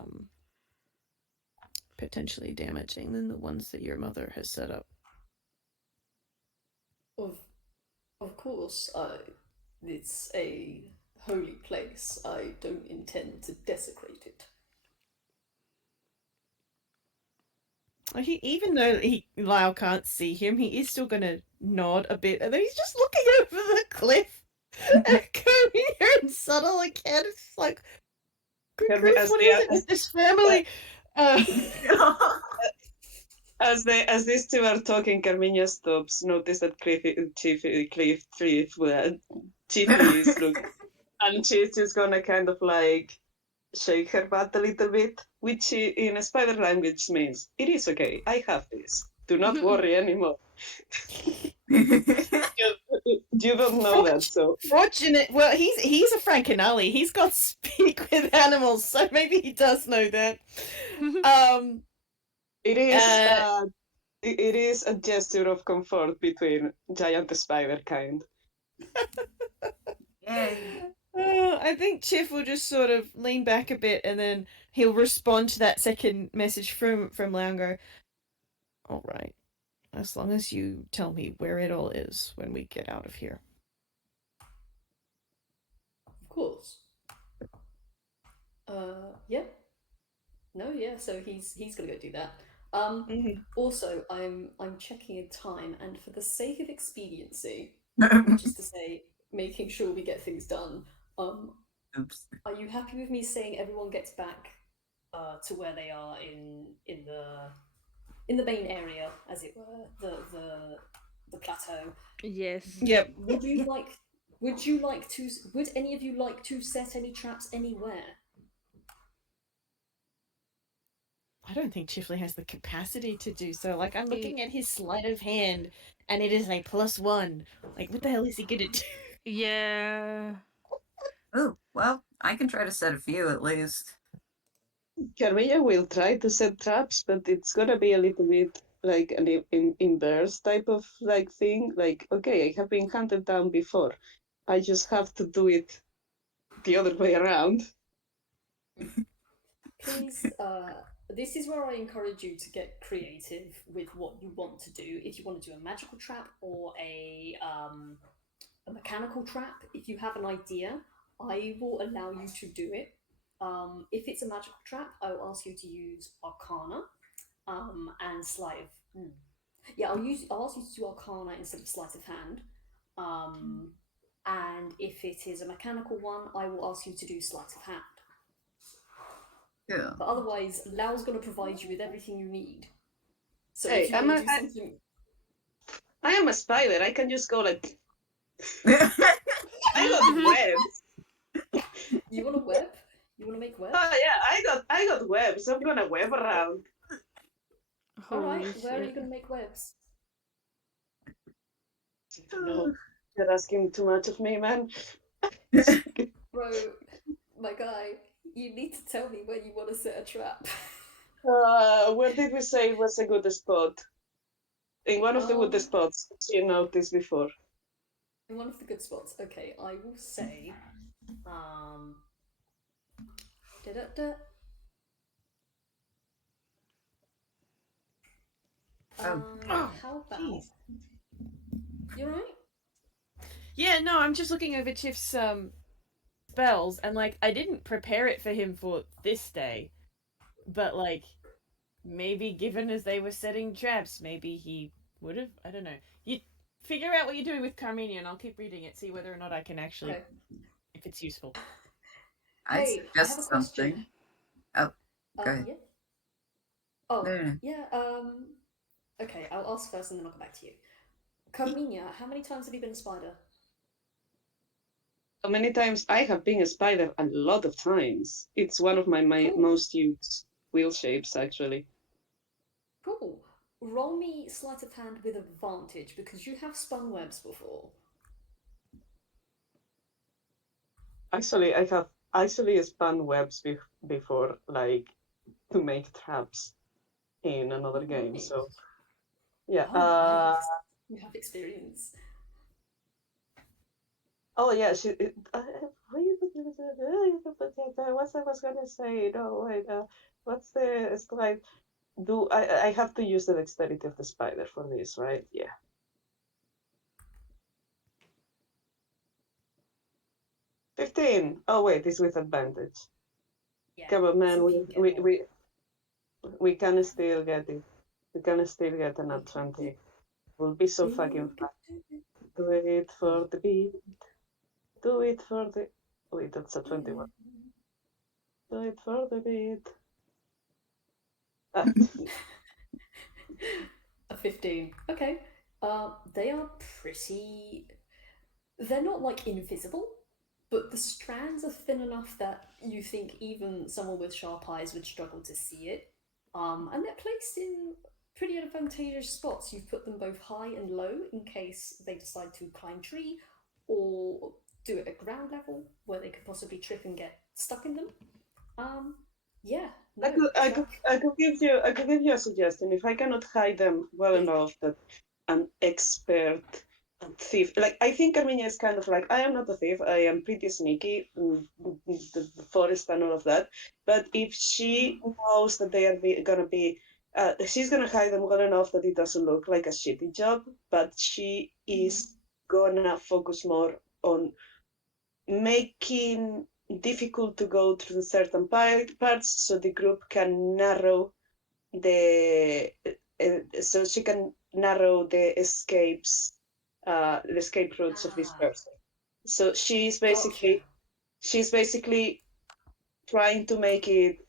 potentially damaging than the ones that your mother has set up. Of course, it's a holy place. I don't intend to desecrate it. Even though Lyle can't see him, he is still gonna nod a bit, and then he's just looking over the cliff and coming here and Subtle again. It's like, good grief, what is it with this family? As these two are talking, Carmina stops. Notice that Chief is looking, and she's just gonna kind of like shake her butt a little bit, which in spider language means it is okay. I have this. Do not worry anymore. You don't know that, so Fortunate. Well, he's a Frankenelli. He's got speak with animals, so maybe he does know that. it is a gesture of comfort between giant spider kind. Yay. I think Chiff will just sort of lean back a bit, and then he'll respond to that second message from Lau and go, all right, as long as you tell me where it all is when we get out of here. Of course. Yeah. No, yeah. So he's gonna go do that. Also, I'm checking in time, and for the sake of expediency, just to say, making sure we get things done. Oops. Are you happy with me saying everyone gets back to where they are in the main area, as it were, the plateau? Yes. Yep. Would any of you like to set any traps anywhere? I don't think Chifley has the capacity to do so. Like, I'm looking at his sleight of hand, and it is a +1. Like, what the hell is he gonna do? Yeah. Oh, well, I can try to set a few at least. Carmilla will try to set traps, but it's gonna be a little bit like an inverse type of like thing. Like, okay, I have been hunted down before. I just have to do it the other way around. Please, this is where I encourage you to get creative with what you want to do. If you want to do a magical trap or a mechanical trap, if you have an idea, I will allow you to do it. If it's a magical trap, I will ask you to use Arcana and Sleight of. Yeah, I'll ask you to do Arcana instead of Sleight of Hand. And if it is a mechanical one, I will ask you to do Sleight of Hand. Yeah. But otherwise, Lao's going to provide you with everything you need. So Hey, if you want to do something, I am a spider. I can just go like. Yeah. I got webs. you want a web? You want to make web? Oh yeah, I got webs. I'm gonna web around. All right, Holy where are you shit. going to make webs? No, you're asking too much of me, man. Bro, my guy, you need to tell me when you want to set a trap. Where did we say was a good spot? In one of the good Um, spots you noticed before. In one of the good spots. Okay, I will say, da-da-da. How about Jeez. you right? Yeah, no, I'm just looking over Chif's spells, and like, I didn't prepare it for him for this day, but like, maybe given as they were setting traps, maybe he would have. I don't know. You figure out what you're doing with Carmenia, and I'll keep reading it, see whether or not I can actually, Okay. if it's useful. I'd Hey, I have suggest a something. question. Oh, go ahead. Yeah. Oh, No. yeah. Okay, I'll ask first, and then I'll come back to you. Carminia, how many times have you been a spider? How many times I have been a spider? A lot of times. It's one of my Cool. most used wheel shapes, actually. Cool. Roll me sleight of hand with advantage because you have spun webs before. Actually, I have actually spun webs before, like, to make traps in another game. Nice. So, yeah. Oh, nice. You have experience. Oh yeah, what I was gonna say? No, wait. What's the slide? I have to use the dexterity of the spider for this, right? Yeah. 15. Oh wait, it's with advantage. Yeah. Come on, man. See if you can get more. We can still get it. We can still get an at 20. Will be so fucking fun. Do it for the beat. Do it for the. Wait, that's a 21. Do it for the beat. Ah, A 15. Okay. They are pretty. They're not like invisible, but the strands are thin enough that you think even someone with sharp eyes would struggle to see it. And they're placed in pretty advantageous spots. You've put them both high and low in case they decide to climb tree or do it at ground level where they could possibly trip and get stuck in them. Yeah. No, I could give you a suggestion. If I cannot hide them well enough that an expert thief, like I think Armenia is kind of like, I am not a thief. I am pretty sneaky, the forest and all of that. But if she knows that they are gonna be, she's gonna hide them well enough that it doesn't look like a shitty job. But she is gonna focus more on making difficult to go through certain parts so the group can narrow so she can narrow the escape routes of this person. So she's Gotcha. basically trying to make it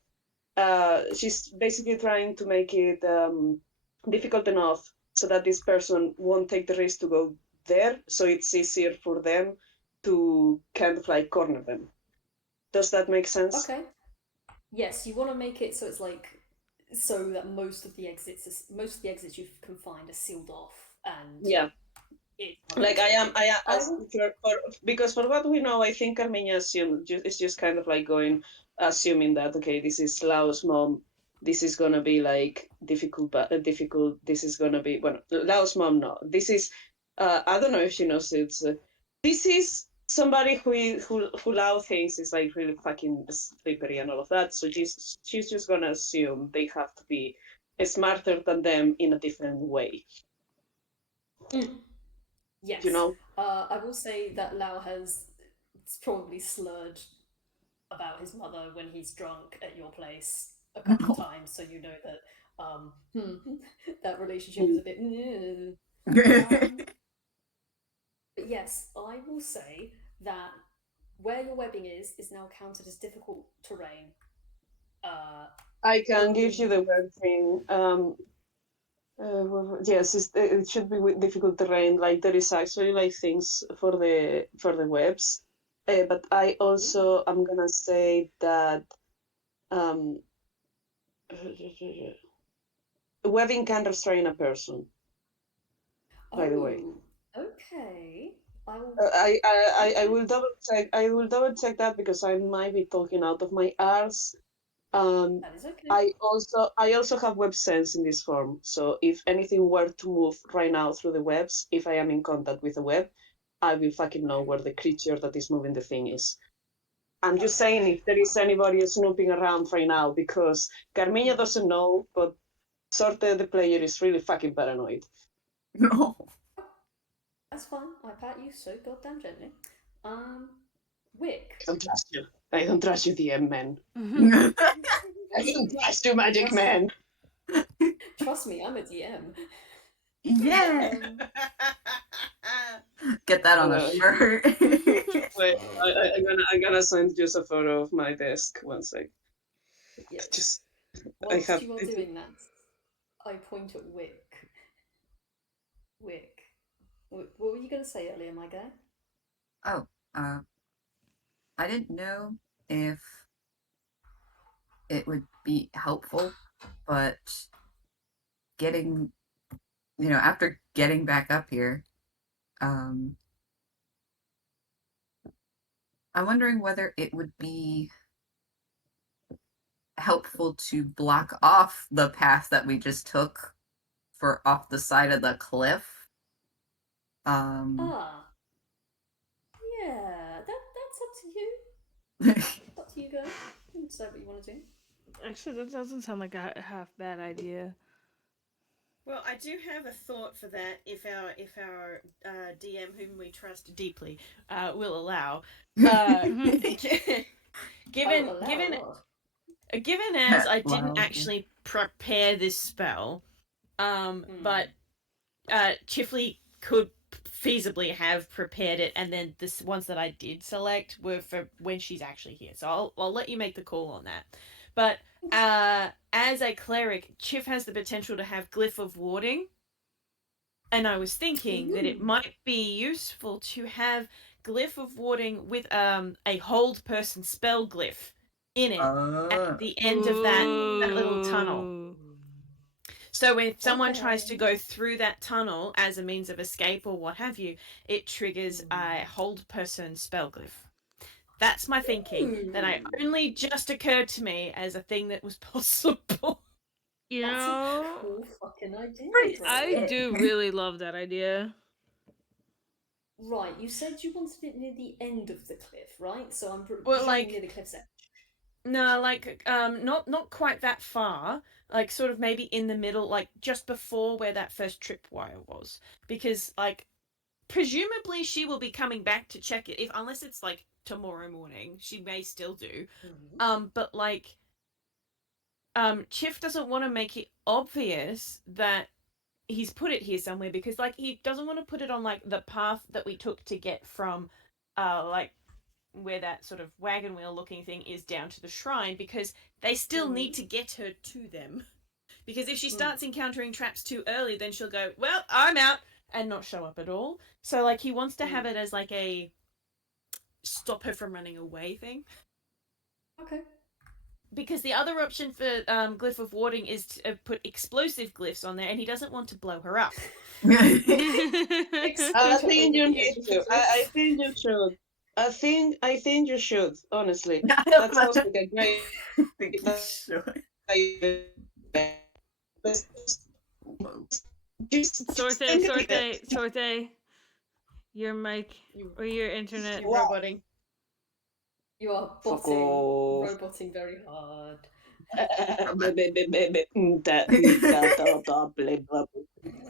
difficult enough so that this person won't take the risk to go there, so it's easier for them to kind of like corner them. Does that make sense? Okay. Yes, you want to make it so it's like so that most of the exits you can find are sealed off, and Yeah. it's Like will- because for what we know, I think Carmina is just kind of like assuming that okay, this is Lao's mom. This is gonna be like difficult, but difficult. This is gonna be Lao's mom. No, this is. I don't know if she knows it's. This is somebody who Lao thinks is like really fucking slippery and all of that. So she's just gonna assume they have to be smarter than them in a different way. Yes. You know. I will say that Lao has probably slurred about his mother when he's drunk at your place a couple of times, so you know that that relationship is a bit. But yes, I will say that where your webbing is now counted as difficult terrain. I can give you the web thing. Yes, it should be difficult terrain. Like there is actually like things for the webs, but I also I'm gonna say that um, webbing can restrain a person. By the way, Okay. I will. I will double check. I will double check that because I might be talking out of my arse. That is okay. I also have web sense in this form. So if anything were to move right now through the webs, if I am in contact with a web, I will fucking know where the creature that is moving the thing is. I'm just saying if there is anybody snooping around right now because Carmina doesn't know, but Sorte the player is really fucking paranoid. No. That's fine. I pat you so goddamn gently. Wick. I don't trust you. I don't trust you, DM man. Mhm. I don't trust you, magic man. Trust me, I'm a DM. Yeah. Get that on a shirt. Wait, I'm gonna send just a photo of my desk. One sec. Yes. Just Whilst have. you are doing that, I point at Wick. Wick. What were you going to say earlier, my guy? Oh, I didn't know if it would be helpful, but getting, after getting back up here, I'm wondering whether it would be helpful to block off the path that we just took for off the side of the cliff. Yeah, that's up to you. It's up to you guys. You can decide what you want to do. Actually, that doesn't sound like a half bad idea. Well, I do have a thought for that if our DM, whom we trust deeply, will allow. Given as I didn't actually prepare this spell, but Chifley could feasibly have prepared it, and then the ones that I did select were for when she's actually here. So I'll let you make the call on that. But as a cleric, Chif has the potential to have Glyph of Warding, and I was thinking that it might be useful to have Glyph of Warding with a hold person spell glyph in it at the end of that little tunnel. So if someone tries to go through that tunnel as a means of escape or what have you, it triggers a hold person spell glyph. That's my thinking. That I only just occurred to me as a thing that was possible. That's a cool fucking idea. I do really love that idea. Right, you said you wanted it near the end of the cliff, right? So I'm near the cliff's edge. No, like not quite that far. Like sort of maybe in the middle, like just before where that first tripwire was, because like presumably she will be coming back to check it, if unless it's like tomorrow morning. She may still do. But like Chiff doesn't want to make it obvious that he's put it here somewhere, because like he doesn't want to put it on like the path that we took to get from like where that sort of wagon wheel looking thing is down to the shrine, because they still need to get her to them. Because if she starts encountering traps too early, then she'll go, well, I'm out, and not show up at all. So like he wants to have it as like a stop her from running away thing. Okay. because the other option for glyph of warding is to put explosive glyphs on there, and he doesn't want to blow her up. I Explode think over you the edge need of the to. I cliff. think you should. I think you should. Honestly, I that don't sounds like a great think you should. idea. Whoa. Sorte, your mic You, or your internet. you roboting. You are Fuck botting, off. roboting very hard.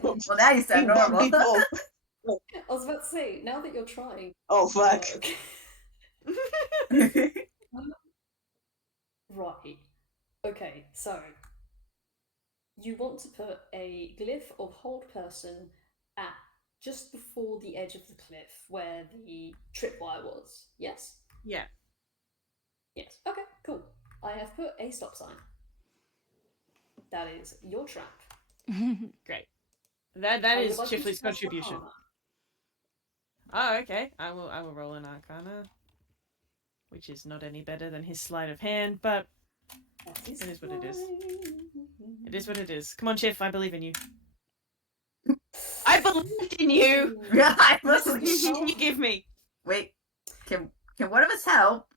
Well, now you sound normal. I was about to say, now that you're trying. Oh fuck. Right. Okay, so you want to put a glyph of hold person at just before the edge of the cliff where the tripwire was. Yes? Yeah. Yes. Okay, cool. I have put a stop sign. That is your trap. Great. That I is would like you to Chifley's roll contribution. Arcana. Oh, okay. I will roll an Arcana, which is not any better than his sleight of hand, but That it is what it is. fine. It is what it is. Come on, Chif, I believe in you. I believed in you. Yeah, I This is must. the shit you give me. Wait, can one of us help?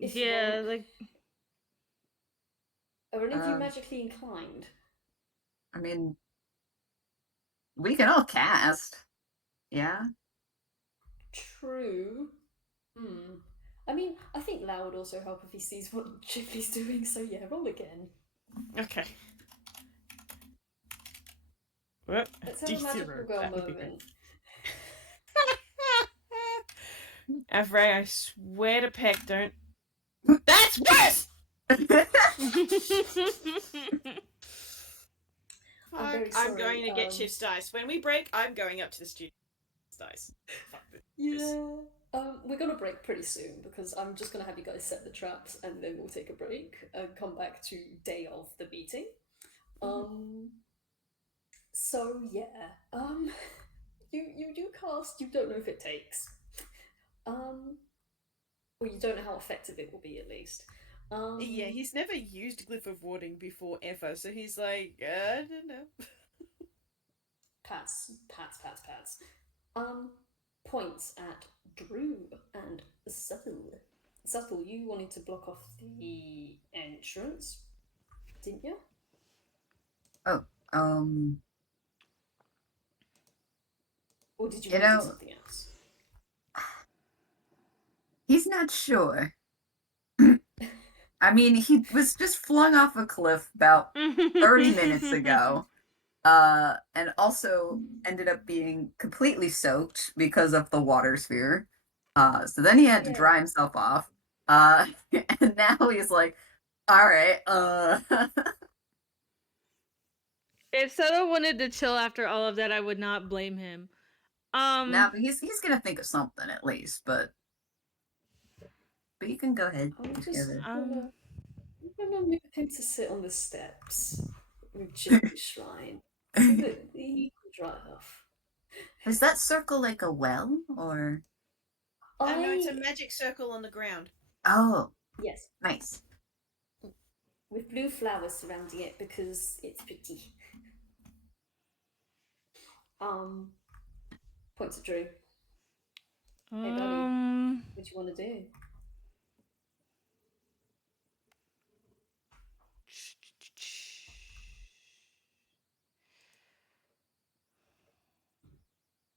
If you Yeah, want. like Are any of you Um, magically inclined? I mean, we can all cast. Yeah. True. I mean, I think Lau would also help if he sees what Chipley's doing, so yeah, roll again. Okay. What? Let's have a magical girl That would be great. moment. Avray, I swear to Peck, don't. That's worse! I'm very I'm sorry, going to get Chif's dice. When we break, I'm going up to the studio's dice. Fuck this. Yeah. We're gonna break pretty soon because I'm just gonna have you guys set the traps and then we'll take a break and come back to day of the meeting. So yeah. You do cast, you don't know if it takes. Well, you don't know how effective it will be at least. Yeah, he's never used Glyph of Warding before ever, so he's like, I don't know. Pats. Points at Drew and Subtle. Subtle, you wanted to block off the entrance, didn't you? Or did you You want to know- do something else? He's not sure. I mean, he was just flung off a cliff about 30 minutes ago. And also ended up being completely soaked because of the water sphere. So then he had to dry himself off. And now he's like, all right, If Soto wanted to chill after all of that, I would not blame him. now he's gonna think of something at least, but you can go ahead. I'm just together. gonna move him to sit on the steps with Jimmy's shrine so that he can dry off. Is that circle like a well or? No, it's a magic circle on the ground. Oh, Yes, nice. with blue flowers surrounding it because it's pretty. Points at Drew. Hey, buddy. What do you want to do?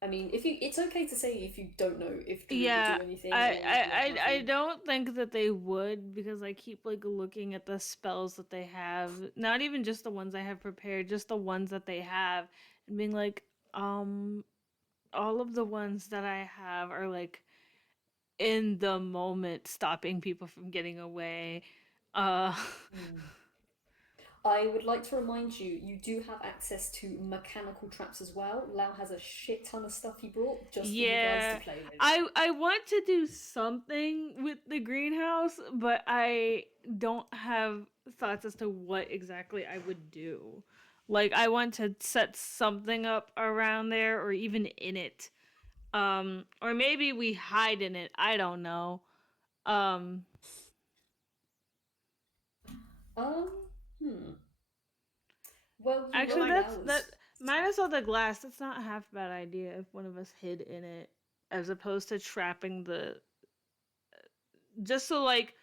I mean, it's okay to say if you don't know if Drew Yeah, would do anything. I don't think that they would because I keep like looking at the spells that they have. Not even just the ones I have prepared, just the ones that they have, and being like, all of the ones that I have are like in the moment stopping people from getting away. I would like to remind you, you do have access to mechanical traps as well. Lau has a shit ton of stuff he brought just for you guys to play with. I want to do something with the greenhouse, but I don't have thoughts as to what exactly I would do. Like I want to set something up around there or even in it. Or maybe we hide in it. I don't know. Hmm. Well, you Actually, know that's now that is minus all the glass. That's not half a bad idea if one of us hid in it, as opposed to trapping the. Just so like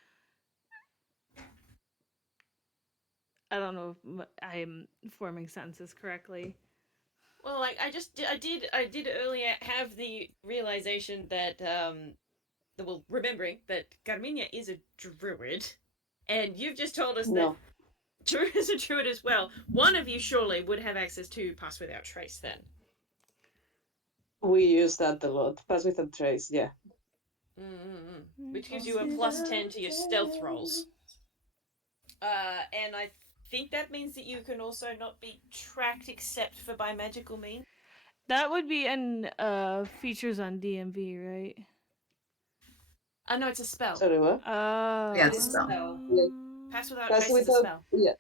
I don't know if I'm forming sentences correctly. Well, like I did earlier have the realization that well, remembering that Carminia is a druid, and you've just told us that No, Drew is a druid as well. One of you surely would have access to Pass Without Trace then. we use that a lot. Pass without trace, yeah. Which gives you a +10 to your stealth rolls. And I think that means that you can also not be tracked except for by magical means. That would be in features on DMV, right? No, it's a spell. Sorry, what? Oh. Yeah, It is a so. spell. Yeah. Pass Without Pass Trace is a without, spell. yeah.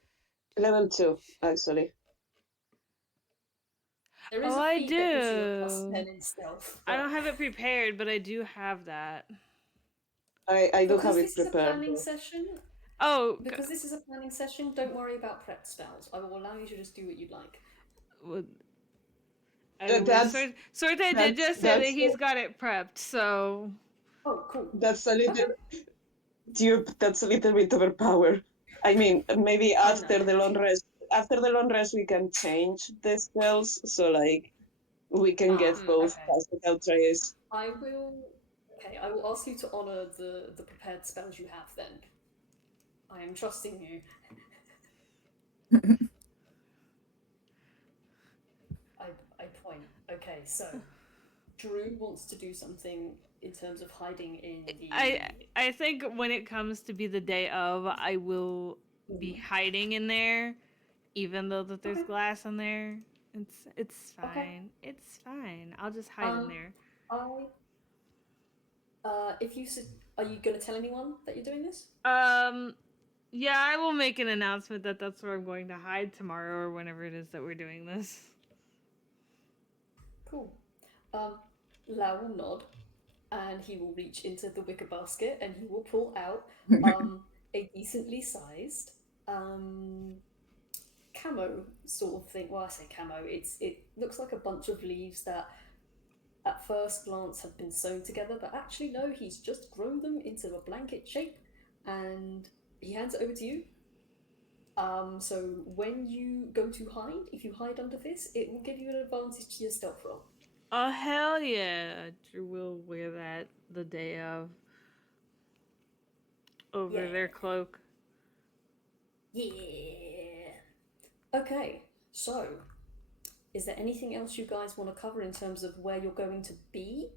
Level 2, actually. There is Oh, a I feat that gives you a do. +10 in stealth. I but don't have it prepared, but I do have that. I do have Because it this is a prepared. planning Though. session, Oh, because this is a planning session, don't worry about prepped spells. I will allow you to just do what you'd like. I mean, That's Sorte did just say that that's he's got it prepped, so Oh, cool. that's a little Okay. dupe. That's a little bit overpowered. I mean, maybe I after know. the long rest. After the long rest, we can change the spells, so like we can get both Okay. pass without trace. I will. Okay, I will ask you to honor the prepared spells you have. Then I am trusting you. I point. Okay, so Drew wants to do something in terms of hiding in the. I think when it comes to be the day of, I will be hiding in there, even though that there's Okay. glass in there. It's Okay. fine. It's fine. I'll just hide in there. I. If you are you gonna tell anyone that you're doing this? Yeah, I will make an announcement that that's where I'm going to hide tomorrow or whenever it is that we're doing this. Cool. Lau will nod, and he will reach into the wicker basket, and he will pull out a decently sized camo sort of thing. Well, I say camo. It looks like a bunch of leaves that, at first glance, have been sewn together, but actually no, he's just grown them into a blanket shape, and he hands it over to you. So when you go to hide, if you hide under this, it will give you an advantage to your stealth roll. Oh hell yeah! Drew will wear that the day of over Yeah. their cloak. Yeah. Okay, so is there anything else you guys want to cover in terms of where you're going to be?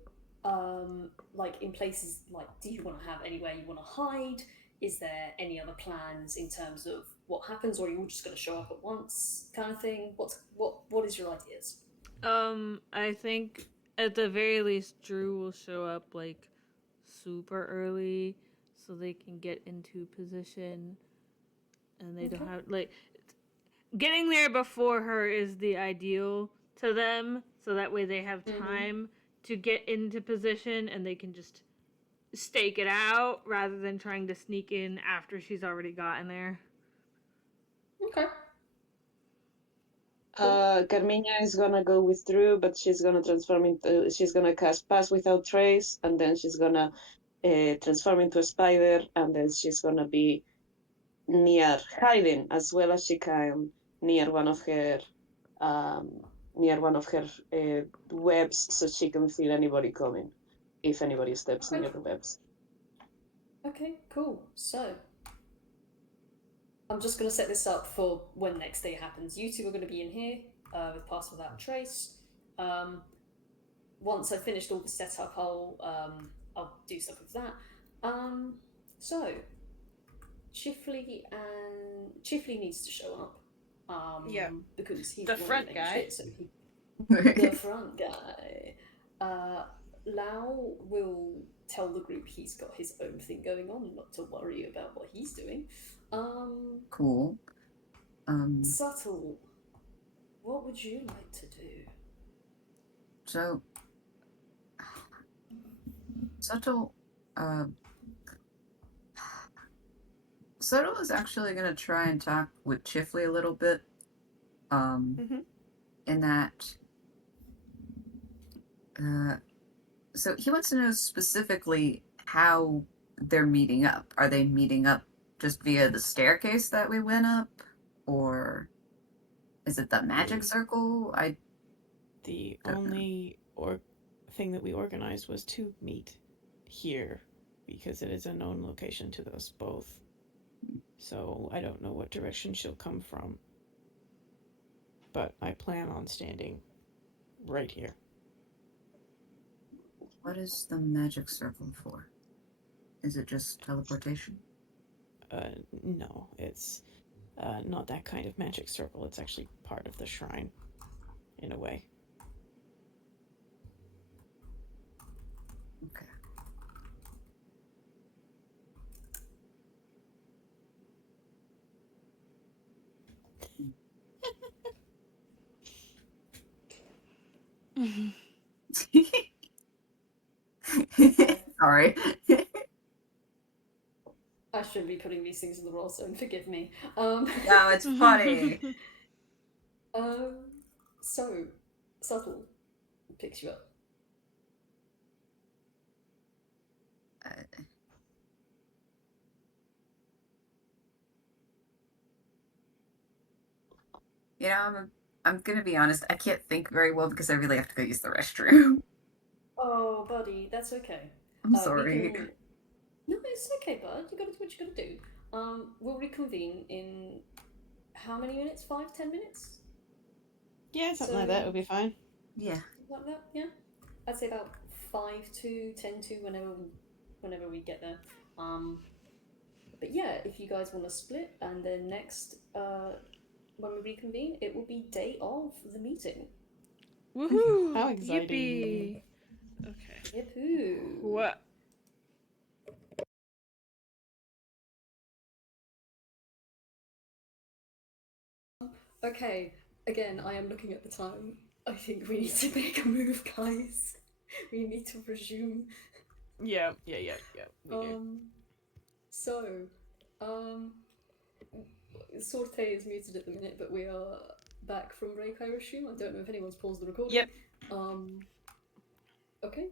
Like in places like, do you want to have anywhere you want to hide? Is there any other plans in terms of what happens, or are you all just going to show up at once, kind of thing? What is your ideas? I think at the very least, Drew will show up like super early so they can get into position and they don't Okay. have like getting there before her is the ideal to them so that way they have time to get into position and they can just stake it out rather than trying to sneak in after she's already gotten there. Okay. Carminia is gonna go with Drew, but she's gonna transform into. She's gonna cast Pass Without Trace, and then she's gonna transform into a spider, and then she's gonna be near hiding as well as she can near one of her webs, so she can feel anybody coming if anybody steps Okay. near the webs. Okay. Cool. So I'm just going to set this up for when next day happens. You two are going to be in here with Pass Without Trace. Once I've finished all the setup, I'll do stuff with that. So Chifley needs to show up. Yeah. Because he's The front running guy. shit, so the front guy. Lau will tell the group he's got his own thing going on, not to worry about what he's doing. Cool. Subtle, what would you like to do? So, Subtle Subtle is actually going to try and talk with Chifley a little bit. In that. So he wants to know specifically how they're meeting up. Are they meeting up just via the staircase that we went up? Or is it the magic circle? The Don't know. only thing that we organized was to meet here because it is a known location to us both. So I don't know what direction she'll come from. But I plan on standing right here. What is the magic circle for? Is it just teleportation? No, it's not that kind of magic circle. It's actually part of the shrine, in a way. Okay. Sorry. I shouldn't be putting these things in the roll zone, forgive me. No, it's funny. So, Subtle picks you up. You know, I'm gonna be honest. I can't think very well because I really have to go use the restroom. Oh, buddy, that's okay. I'm sorry. No, it's okay, bud. You gotta do what you gotta do. We'll reconvene in how many minutes? 5, 10 minutes? Yeah, something like that would be fine. Yeah. Like that, yeah. I'd say about 5 to 10 to whenever we get there. But yeah, if you guys want to split, and then next when we reconvene, it will be day of the meeting. Woohoo! How exciting. Yippee! Okay. Yippoo! What? Okay, again, I am looking at the time. I think we need to make a move, guys. We need to resume. Yeah, we do. So, Sorte is muted at the minute, but we are back from break, I assume. I don't know if anyone's paused the recording. Yep. Okay,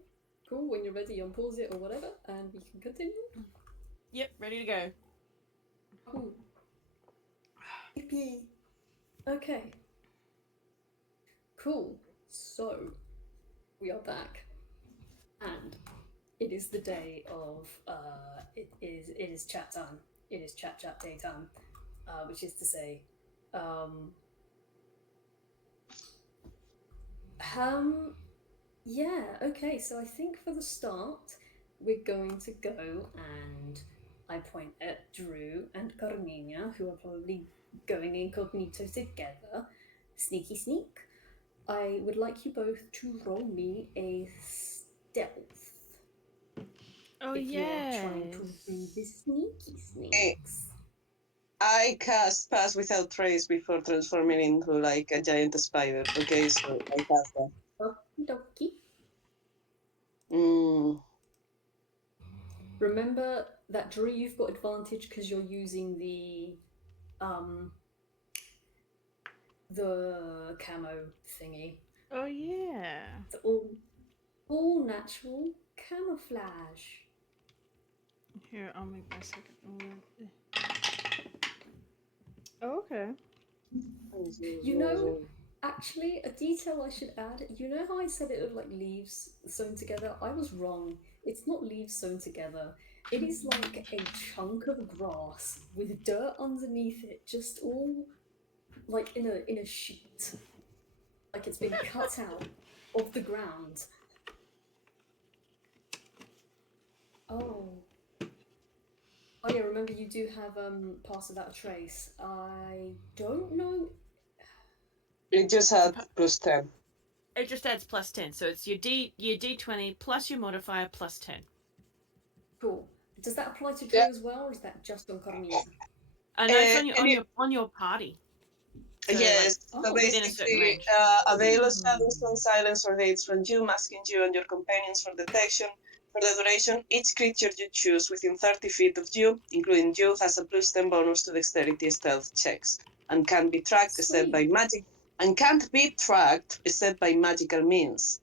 cool. When you're ready, unpause it or whatever, and we can continue. Yep, ready to go. Cool. Yippee. Okay. Cool. So, we are back, and it is the day of. It is chat time. It is chat day time, which is to say, yeah. Okay. So I think for the start, we're going to go and I point at Drew and Carmina, who are probably going incognito together. Sneaky sneak. I would like you both to roll me a stealth. Oh if yeah. you're trying to be the sneaky snakes. I cast Pass Without Trace before transforming into like a giant spider. Okay, so I cast that. Okie dokie. Remember that, Drew, you've got advantage because you're using the camo thingy. Oh yeah. It's all natural camouflage. Here, I'll make my second one. Oh, okay. You know, actually, a detail I should add. You know how I said it looked like leaves sewn together? I was wrong. It's not leaves sewn together. It is like a chunk of grass with dirt underneath it, just all like in a sheet. Like it's been cut out of the ground. Oh. Oh yeah, remember you do have Pass Without a Trace. I don't know. It just had +10. It just adds +10, so it's your D20 plus your modifier +10. Cool. Does that apply to Drew as well, or is that just on Carmina? No, it's on your party. So, yes, like, so within a certain basically, range. avail of shadows and silence or aids from you, masking you and your companions for detection. For the duration, each creature you choose within 30 feet of you, including you, has a +10 bonus to dexterity stealth checks and can't be tracked except by Sweet. magic and can't be tracked except by magical means.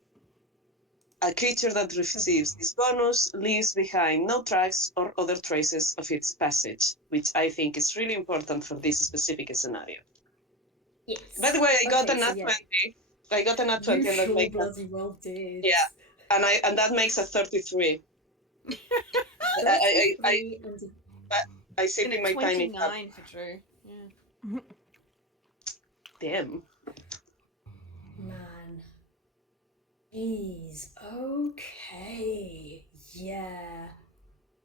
A creature that receives this bonus leaves behind no tracks or other traces of its passage, which I think is really important for this specific scenario. Yes. By the way, I got a Okay, so nat yeah. 20. I got a nat You 20 and that sure makes a, bloody well did. yeah, and that makes a 33. I 33 and I sit And a in my tiny cup. 29 for Drew. Yeah. Damn. man. Jeez. Okay. Yeah.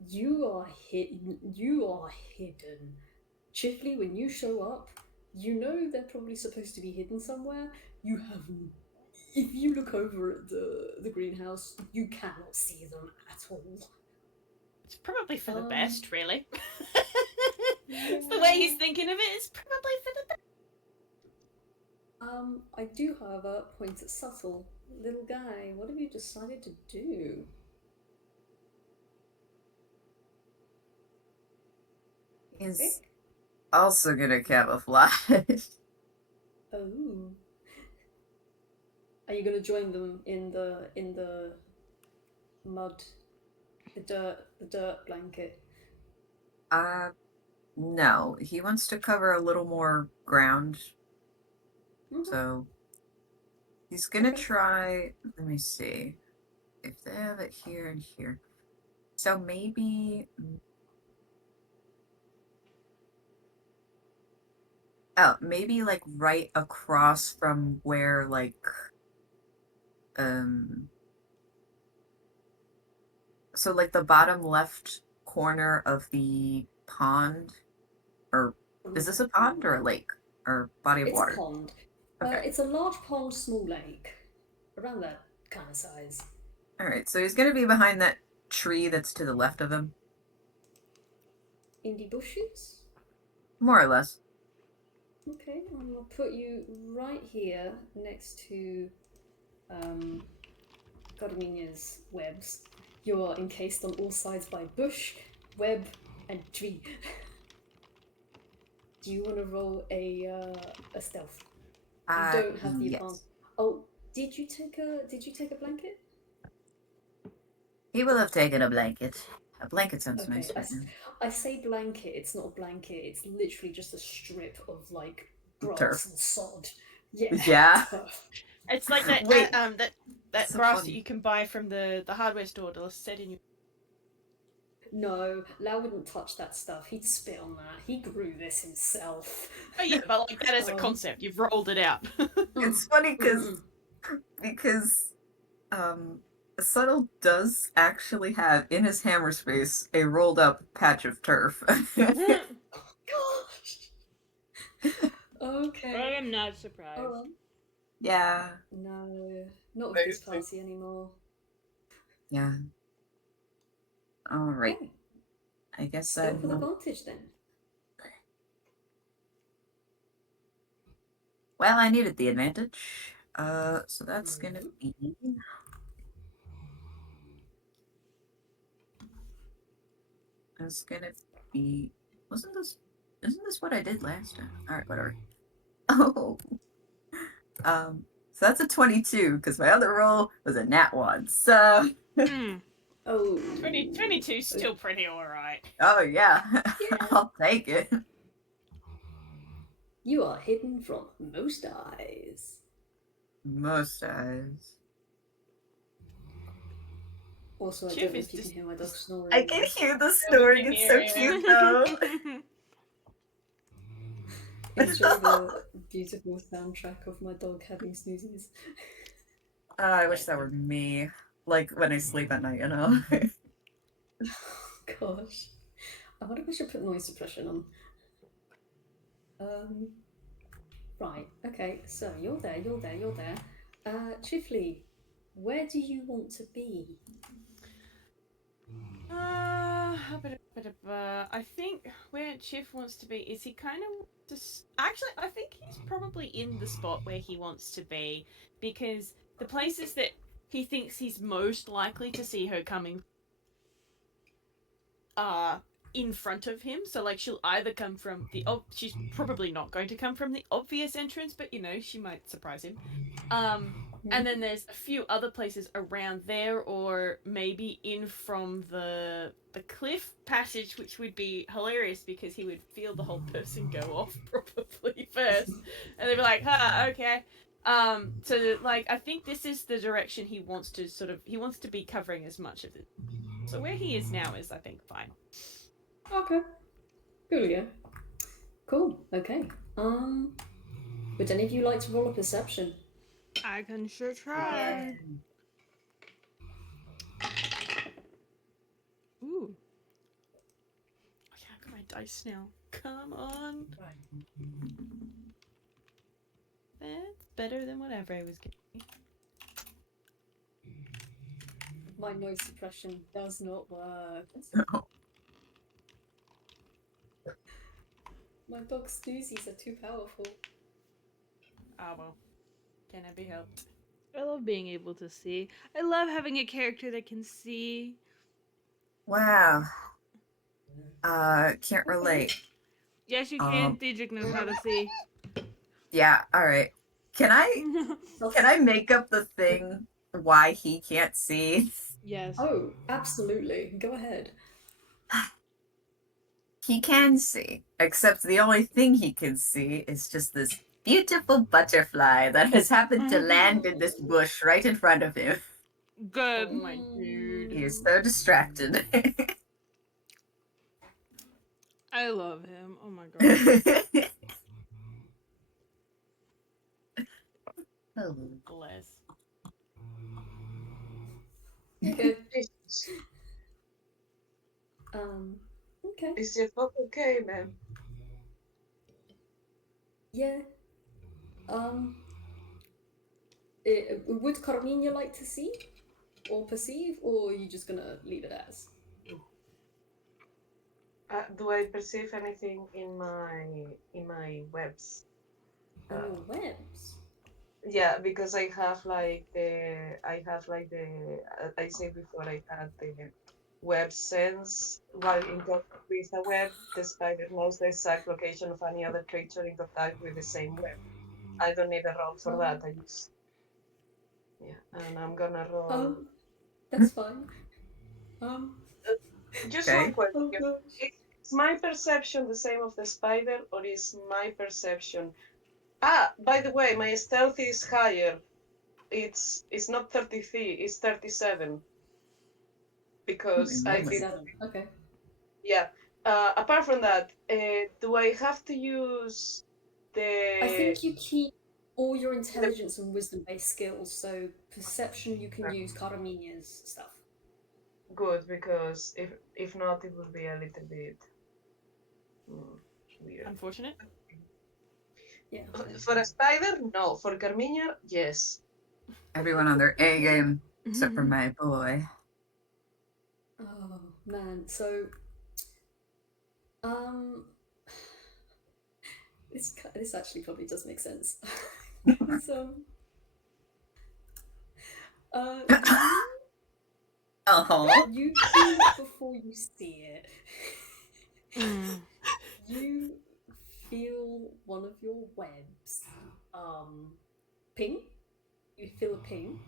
You are hidden. You are hidden. Chiefly, when you show up, you know they're probably supposed to be hidden somewhere. You have. If you look over at the greenhouse, you cannot see them at all. It's probably for the Um, best, really. It's the way he's thinking of it. It's probably for the best. I do, however, point at Subtle. Little guy, what have you decided to do? He's Vic? also gonna camouflage. Oh. Are you gonna join them in the mud, the dirt blanket? No, he wants to cover a little more ground, Mhm. so he's gonna Okay. try. Let me see if they have it here and here. So maybe. Oh, maybe like right across from where um so like the bottom left corner of the pond, or is this a pond or a lake or body of It's water? a pond. Okay. It's a large pond, small lake, around that kind of size. All right. So he's gonna be behind that tree that's to the left of him, In the bushes. more or less. Okay, I'm gonna put you right here next to Godaminia's webs. You are encased on all sides by bush, web, and tree. Do you want to roll a stealth? You don't have the Yes. advantage. Oh, did you take a blanket? He will have taken a blanket. A blanket sounds Okay, nice right now. I say blanket. It's not a blanket. It's literally just a strip of like grass Turf. and sod. Yeah. Yeah. Turf. It's like that Wait. that So grass funny. that you can buy from the hardware store to set in your. No, Lau wouldn't touch that stuff. He'd spit on that. He grew this himself. Oh yeah, but like that as a Um, concept, you've rolled it out. It's funny because Subtle does actually have in his hammer space a rolled up patch of turf. Gosh. I Okay. am not surprised. Yeah. No, not with this party anymore. Yeah. All right. Okay. I guess Stealth with advantage then. Well, I needed the advantage. So that's gonna be. That's gonna be. Wasn't this? Isn't this what I did last time? All right, whatever. Oh. So that's a 22 because my other roll was a nat 1. So. Oh. 22 is still pretty alright. Oh yeah. Yeah. I'll take it. You are hidden from most eyes. Most eyes. Also, I Chief don't know is if you can just- hear my dog snoring. I can hear the snoring. It's so cute though. Enjoy the beautiful soundtrack of my dog having snoozes. I wish that were me. Like when I sleep at night, you know? Gosh. I wonder if we should put noise suppression on. Right, okay, so you're there. Chifley, where do you want to be? I think where Chiff wants to be is he kind of just actually I think he's probably in the spot where he wants to be, because the places that he thinks he's most likely to see her coming in front of him. So like she'll either come from the she's probably not going to come from the obvious entrance, but you know, she might surprise him. And then there's a few other places around there, or maybe in from the cliff passage, which would be hilarious because he would feel the whole person go off probably first, and they'd be like, "Huh, okay." So like I think this is the direction he wants to be covering as much of it. So where he is now is, I think, fine. Okay. Coolio. Cool. Okay. Would any of you like to roll a perception? I can sure try. Ooh. Oh yeah, I got my dice now. Come on. That's better than whatever I was getting. My noise suppression does not work. My dog's Snoozies are too powerful. Ah well. Can it be helped? I love being able to see. I love having a character that can see. Wow. Can't relate. Yes, you can. Diedrich knows how to see. Yeah, alright. Can I make up the thing why he can't see? Yes. Oh, absolutely. Go ahead. He can see, except the only thing he can see is just this beautiful butterfly that has happened to land in this bush right in front of him. Good. Oh my dude. He is so distracted. I love him. Oh my god. Oh. Bless. Okay. Jesus. Okay. Is your dog okay, man? Yeah. Would Carmina like to see or perceive, or are you just gonna leave it as? Do I perceive anything in my webs? On your webs? Yeah, because I have like the I said before I had the web sense while in contact with a web, the spider knows the exact location of any other creature in contact with the same web. I don't need a roll for that. I just and I'm gonna roll. That's fine. Just Okay. one question. Oh gosh. Is my perception the same of the spider, or is my perception? By the way, my stealth is higher. It's not 33, it's 37. Because I did 37. Okay. yeah. Apart from that, do I have to use I the think you keep all your intelligence and wisdom based skills, so perception you can use Karamina's stuff. good, because if not it would be a little bit weird. Unfortunate. Yeah. For a spider, no. For Carminia, yes. Everyone on their A game, except for my boy. Oh man, so this actually probably does make sense. So Oh. you see it before you see it. You feel one of your webs ping. You feel a ping.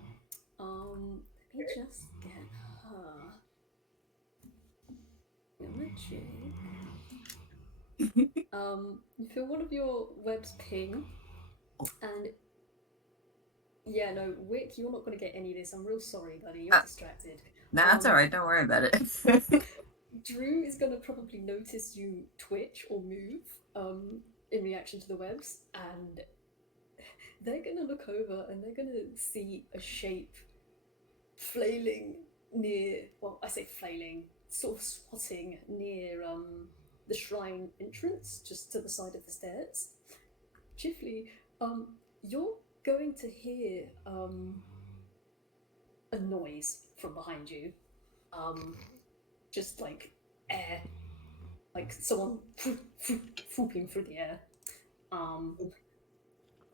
Let me just get her. You feel one of your webs ping, and yeah, no, Wick, you're not gonna get any of this. I'm real sorry, buddy. You're distracted. Nah, that's alright, don't worry about it. Drew is gonna probably notice you twitch or move in reaction to the webs, and they're gonna look over and they're gonna see a shape flailing near, well, I say flailing, sort of squatting near the shrine entrance, just to the side of the stairs. Chiefly, you're going to hear a noise from behind you. Just like air, like someone whooping through the air.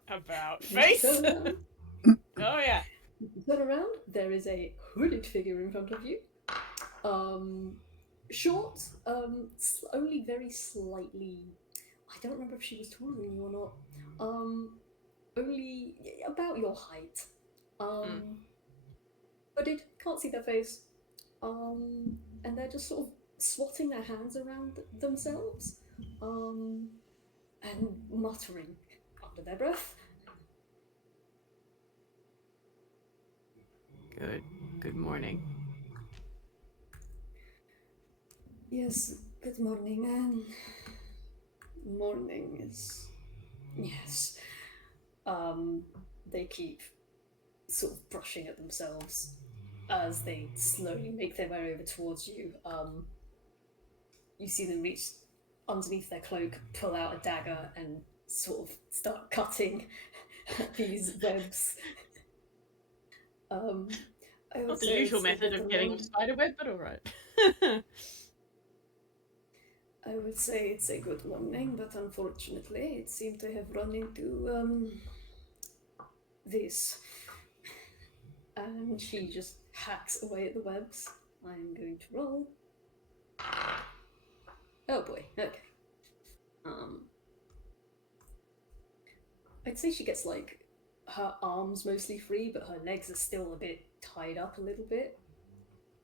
About You face. turn around, Oh yeah. there is a hooded figure in front of you. Short, only very slightly. I don't remember if she was taller than you or not. Only about your height. But it can't see their face. And they're just sort of swatting their hands around themselves, and muttering under their breath. Good morning. Yes, good morning, and morning is. Yes. They keep sort of brushing at themselves as they slowly make their way over towards you. You see them reach underneath their cloak, pull out a dagger, and sort of start cutting these webs. I would Not the say usual it's a method bit of getting a alone. spider web, but alright. I would say it's a good morning, but unfortunately, it seemed to have run into this. And she just hacks away at the webs. I'm going to roll. Oh boy, okay. I'd say she gets like her arms mostly free, but her legs are still a bit tied up a little bit.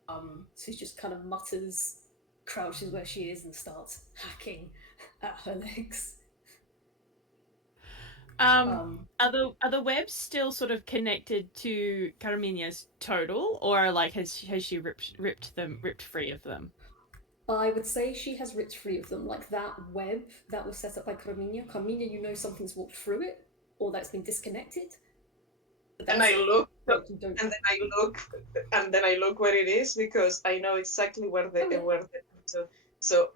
So she just kind of mutters, crouches where she is, and starts hacking at her legs. Are the webs still sort of connected to Carminia's total, or like has she ripped free of them? I would say she has ripped free of them. Like that web that was set up by Carminia. Carminia, you know something's walked through it, or that's been disconnected. But And that's I it. look, Like, you don't. and then I look where it is because I know exactly where the Okay. where the so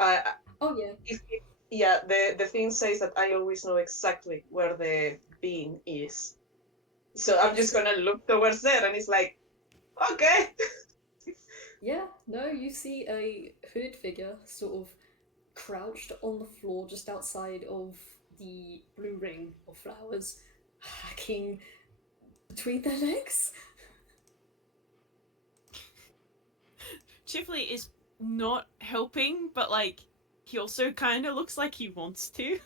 Oh yeah. if it, yeah, the thing says that I always know exactly where the being is. So I'm just gonna look towards there, and it's like, okay. Yeah, no, you see a hooded figure sort of crouched on the floor just outside of the blue ring of flowers, hacking between their legs. Chifley is not helping, but like he also kind of looks like he wants to.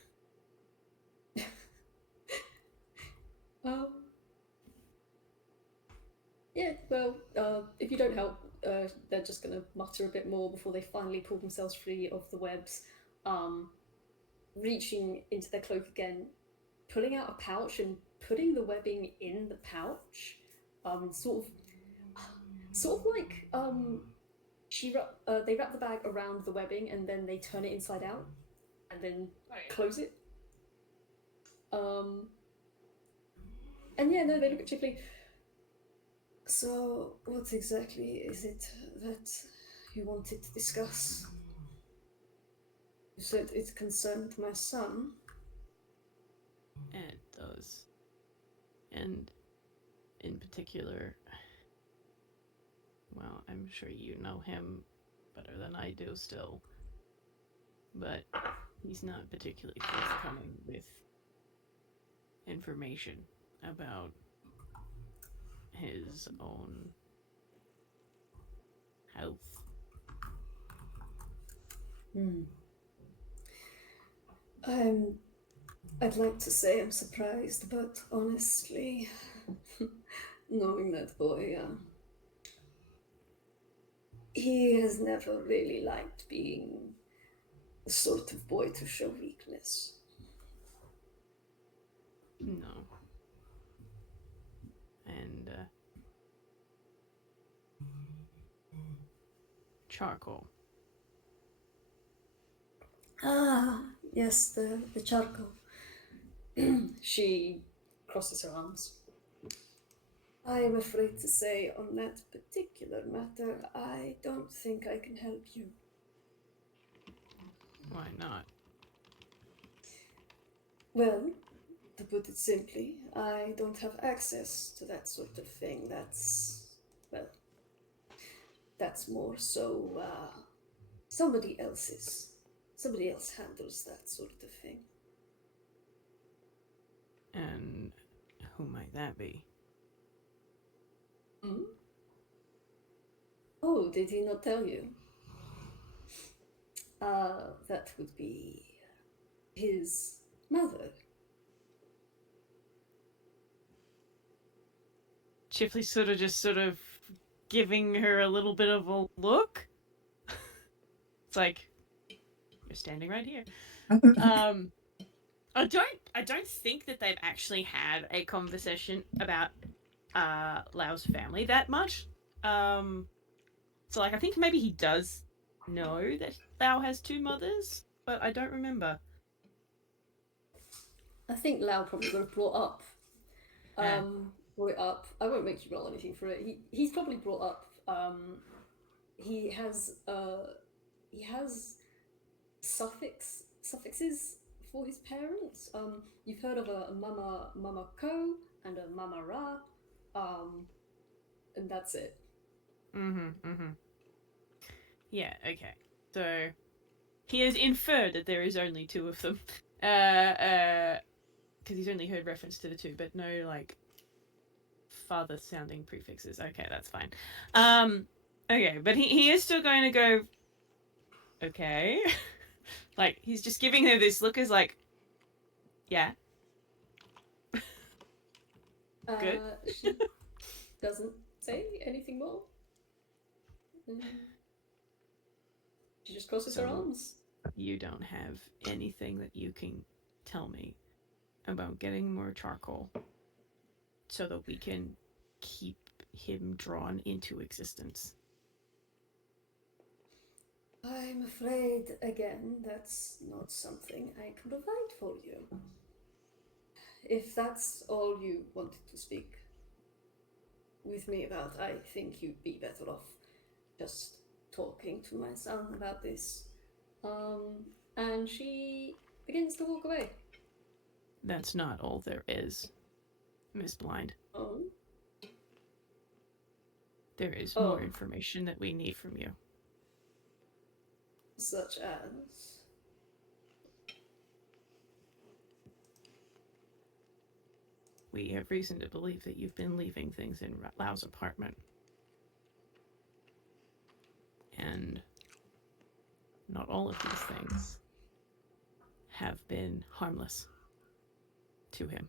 Um, yeah, well, if you don't help, they're just gonna mutter a bit more before they finally pull themselves free of the webs, reaching into their cloak again, pulling out a pouch and putting the webbing in the pouch, sort of like they wrap the bag around the webbing and then they turn it inside out and then close it. And yeah, no, they look at Chipley. So, what exactly is it that you wanted to discuss? You said it concerned my son. It does. And in particular, well, I'm sure you know him better than I do still, but he's not particularly forthcoming with information about his own health. I'd like to say I'm surprised, but honestly, knowing that boy, he has never really liked being the sort of boy to show weakness. No. And, charcoal. Ah, yes, the charcoal. She crosses her arms. I am afraid to say on that particular matter, I don't think I can help you. Why not? Well, to put it simply, I don't have access to that sort of thing. That's more so somebody else's. Somebody else handles that sort of thing. And who might that be? Oh, did he not tell you? That would be his mother. Chipley's sort of giving her a little bit of a look. It's like, you're standing right here. I don't think that they've actually had a conversation about Lau's family that much. So like I think maybe he does know that Lau has two mothers, but I don't remember. I think Lau probably would have brought up. Yeah. Brought it up. I won't make you roll anything for it. He's probably brought up. He has suffixes for his parents. You've heard of a Mama Ko and a Mama Ra, and that's it. Yeah, okay. So he has inferred that there is only two of them. Because he's only heard reference to the two, but no like father sounding prefixes. Okay, that's fine. Okay, but he is still going to go okay. Like he's just giving her this look as like, yeah. Good. She doesn't say anything more. She just crosses her arms. You don't have anything that you can tell me about getting more charcoal so that we can keep him drawn into existence. I'm afraid, again, that's not something I can provide for you. If that's all you wanted to speak with me about, I think you'd be better off just talking to my son about this. And she begins to walk away. That's not all there is, Miss Blind. Oh? There is more information that we need from you. Such as? We have reason to believe that you've been leaving things in Lau's apartment. And not all of these things have been harmless to him.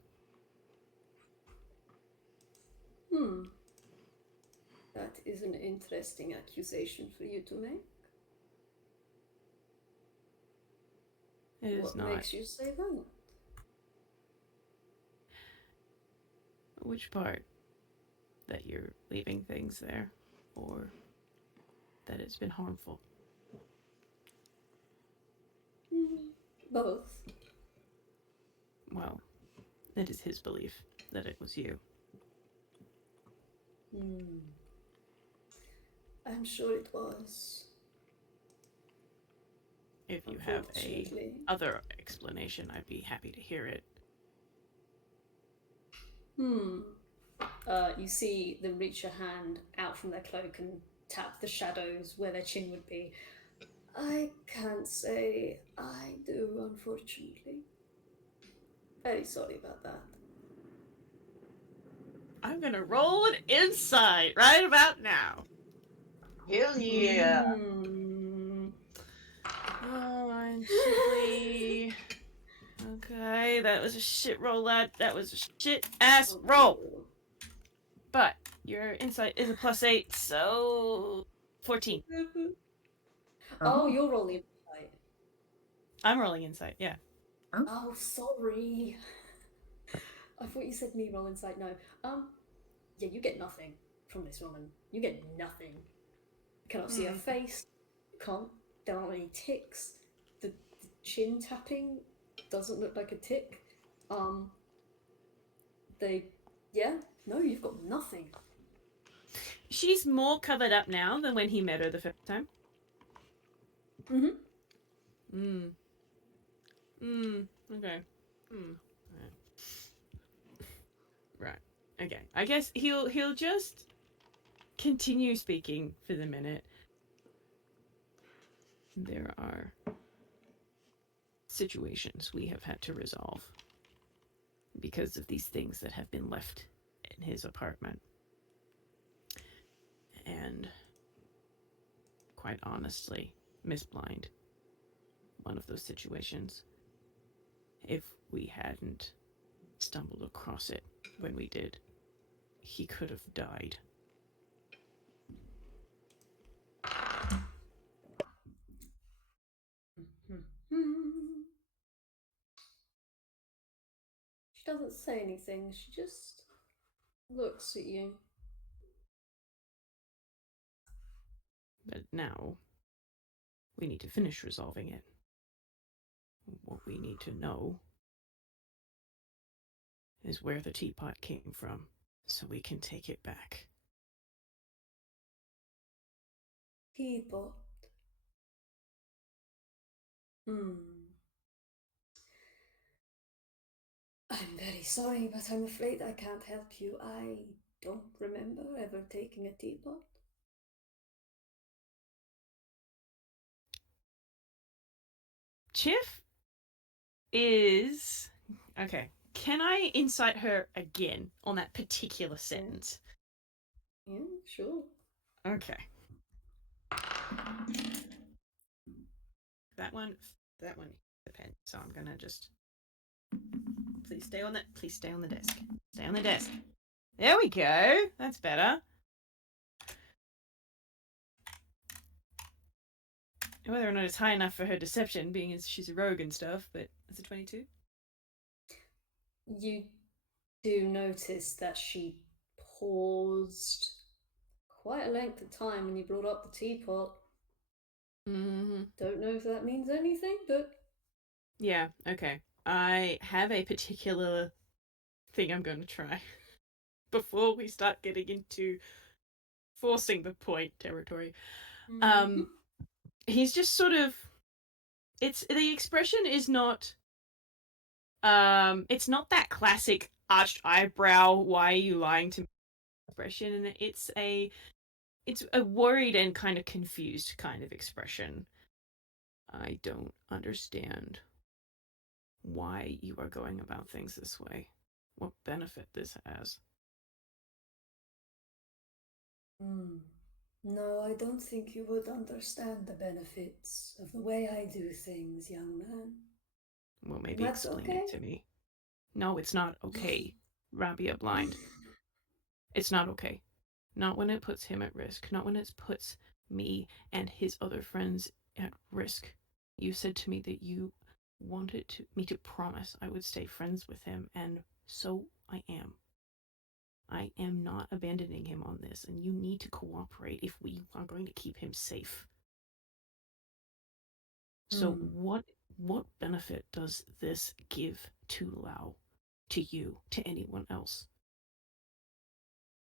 That is an interesting accusation for you to make. It is What not. makes you say that? Which part? That you're leaving things there, or that it's been harmful? Both. Well, it is his belief that it was you. I'm sure it was. If you have a other explanation, I'd be happy to hear it. You see them reach a hand out from their cloak and tap the shadows where their chin would be. I can't say I do, unfortunately. Very sorry about that. I'm gonna roll an insight right about now. Hell yeah! Oh, I'm Chipley. Okay, that was a shit roll, lad. That was a shit ass roll. But your insight is a +8, so 14. Oh, you're rolling insight. I'm rolling insight, yeah. Oh, sorry. I thought you said me roll insight. No. Yeah, you get nothing from this woman. You get nothing. You cannot see her face. You can't. There aren't any ticks. The chin tapping doesn't look like a tick. No, you've got nothing. She's more covered up now than when he met her the first time. Okay. Right. Okay. I guess he'll just continue speaking for the minute. There are situations we have had to resolve because of these things that have been left in his apartment. And quite honestly, Miss Blind, one of those situations. If we hadn't stumbled across it when we did, he could have died. She doesn't say anything, she just looks at you. But now, we need to finish resolving it. What we need to know is where the teapot came from, so we can take it back. Teapot. I'm very sorry, but I'm afraid I can't help you. I don't remember ever taking a teapot. Chiff is... Okay, can I incite her again on that particular sentence? Yeah, sure. Okay. That one depends. So I'm gonna just... Please stay on the desk. Stay on the desk. There we go. That's better. Whether or not it's high enough for her deception, being as she's a rogue and stuff, but it's a 22. You do notice that she paused quite a length of time when you brought up the teapot. Mm-hmm. Don't know if that means anything, but... Yeah, okay. I have a particular thing I'm going to try before we start getting into forcing the point territory. He's just sort of... It's... The expression is not... It's not that classic arched eyebrow, why are you lying to me expression, and it's a worried and kind of confused kind of expression. I don't understand why you are going about things this way. What benefit this has. No, I don't think you would understand the benefits of the way I do things, young man. Well, maybe That's explain okay? it to me. No, it's not okay, Rabia Blind. It's not okay. Not when it puts him at risk. Not when it puts me and his other friends at risk. You said to me that you wanted me to promise I would stay friends with him, and so I am. I am not abandoning him on this, and you need to cooperate if we are going to keep him safe. So what benefit does this give to Lao, to you, to anyone else?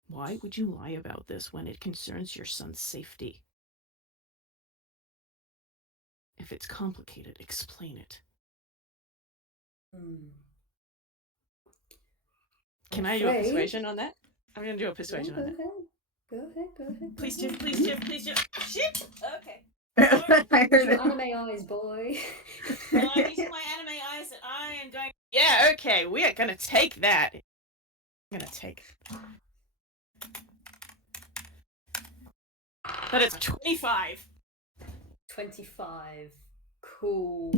Why would you lie about this when it concerns your son's safety? If it's complicated, explain it. Can I do a persuasion on that? I'm gonna do a persuasion on that. Go ahead. Please, Jeff, please, Jeff, please, Jeff. Shit! Okay. I heard Use your it. anime eyes, boy. Well, I'm using my anime eyes and I am going... Yeah, okay, we are gonna take that. I'm gonna take... That is 25. 25. Cool.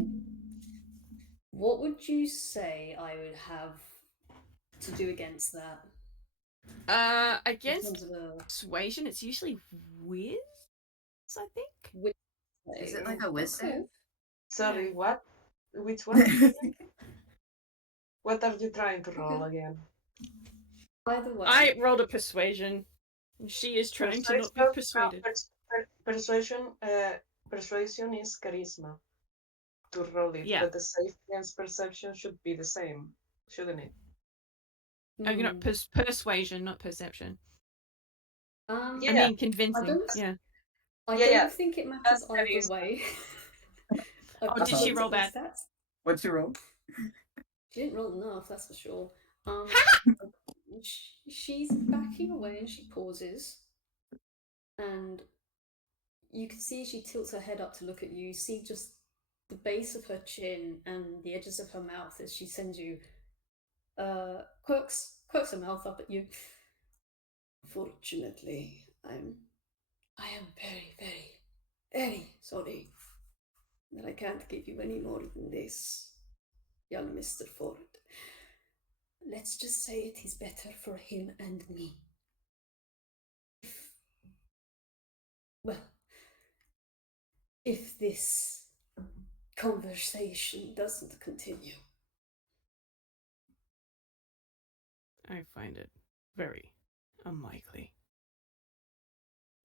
What would you say I would have to do against that? Against persuasion, it's usually whiz, I think. Is it like a whiz save? Sorry, what? Which one? What are you trying to roll again? Either way. I rolled a persuasion. She is trying to not be persuaded. Persuasion is charisma to roll it, Yeah. but the save against perception should be the same, shouldn't it? You know, persuasion, not perception. Yeah. I mean, convincing. I don't think it matters either way. Oh, did she roll bad? What's your roll? She didn't roll enough, that's for sure. She's backing away and she pauses, and you can see she tilts her head up to look at you. You see just the base of her chin and the edges of her mouth as she sends you quirks her mouth up at you. Fortunately, I am very, very, very sorry. that I can't give you any more than this, young Mr. Ford. Let's just say it is better for him and me. Well, if this conversation doesn't continue. I find it very unlikely.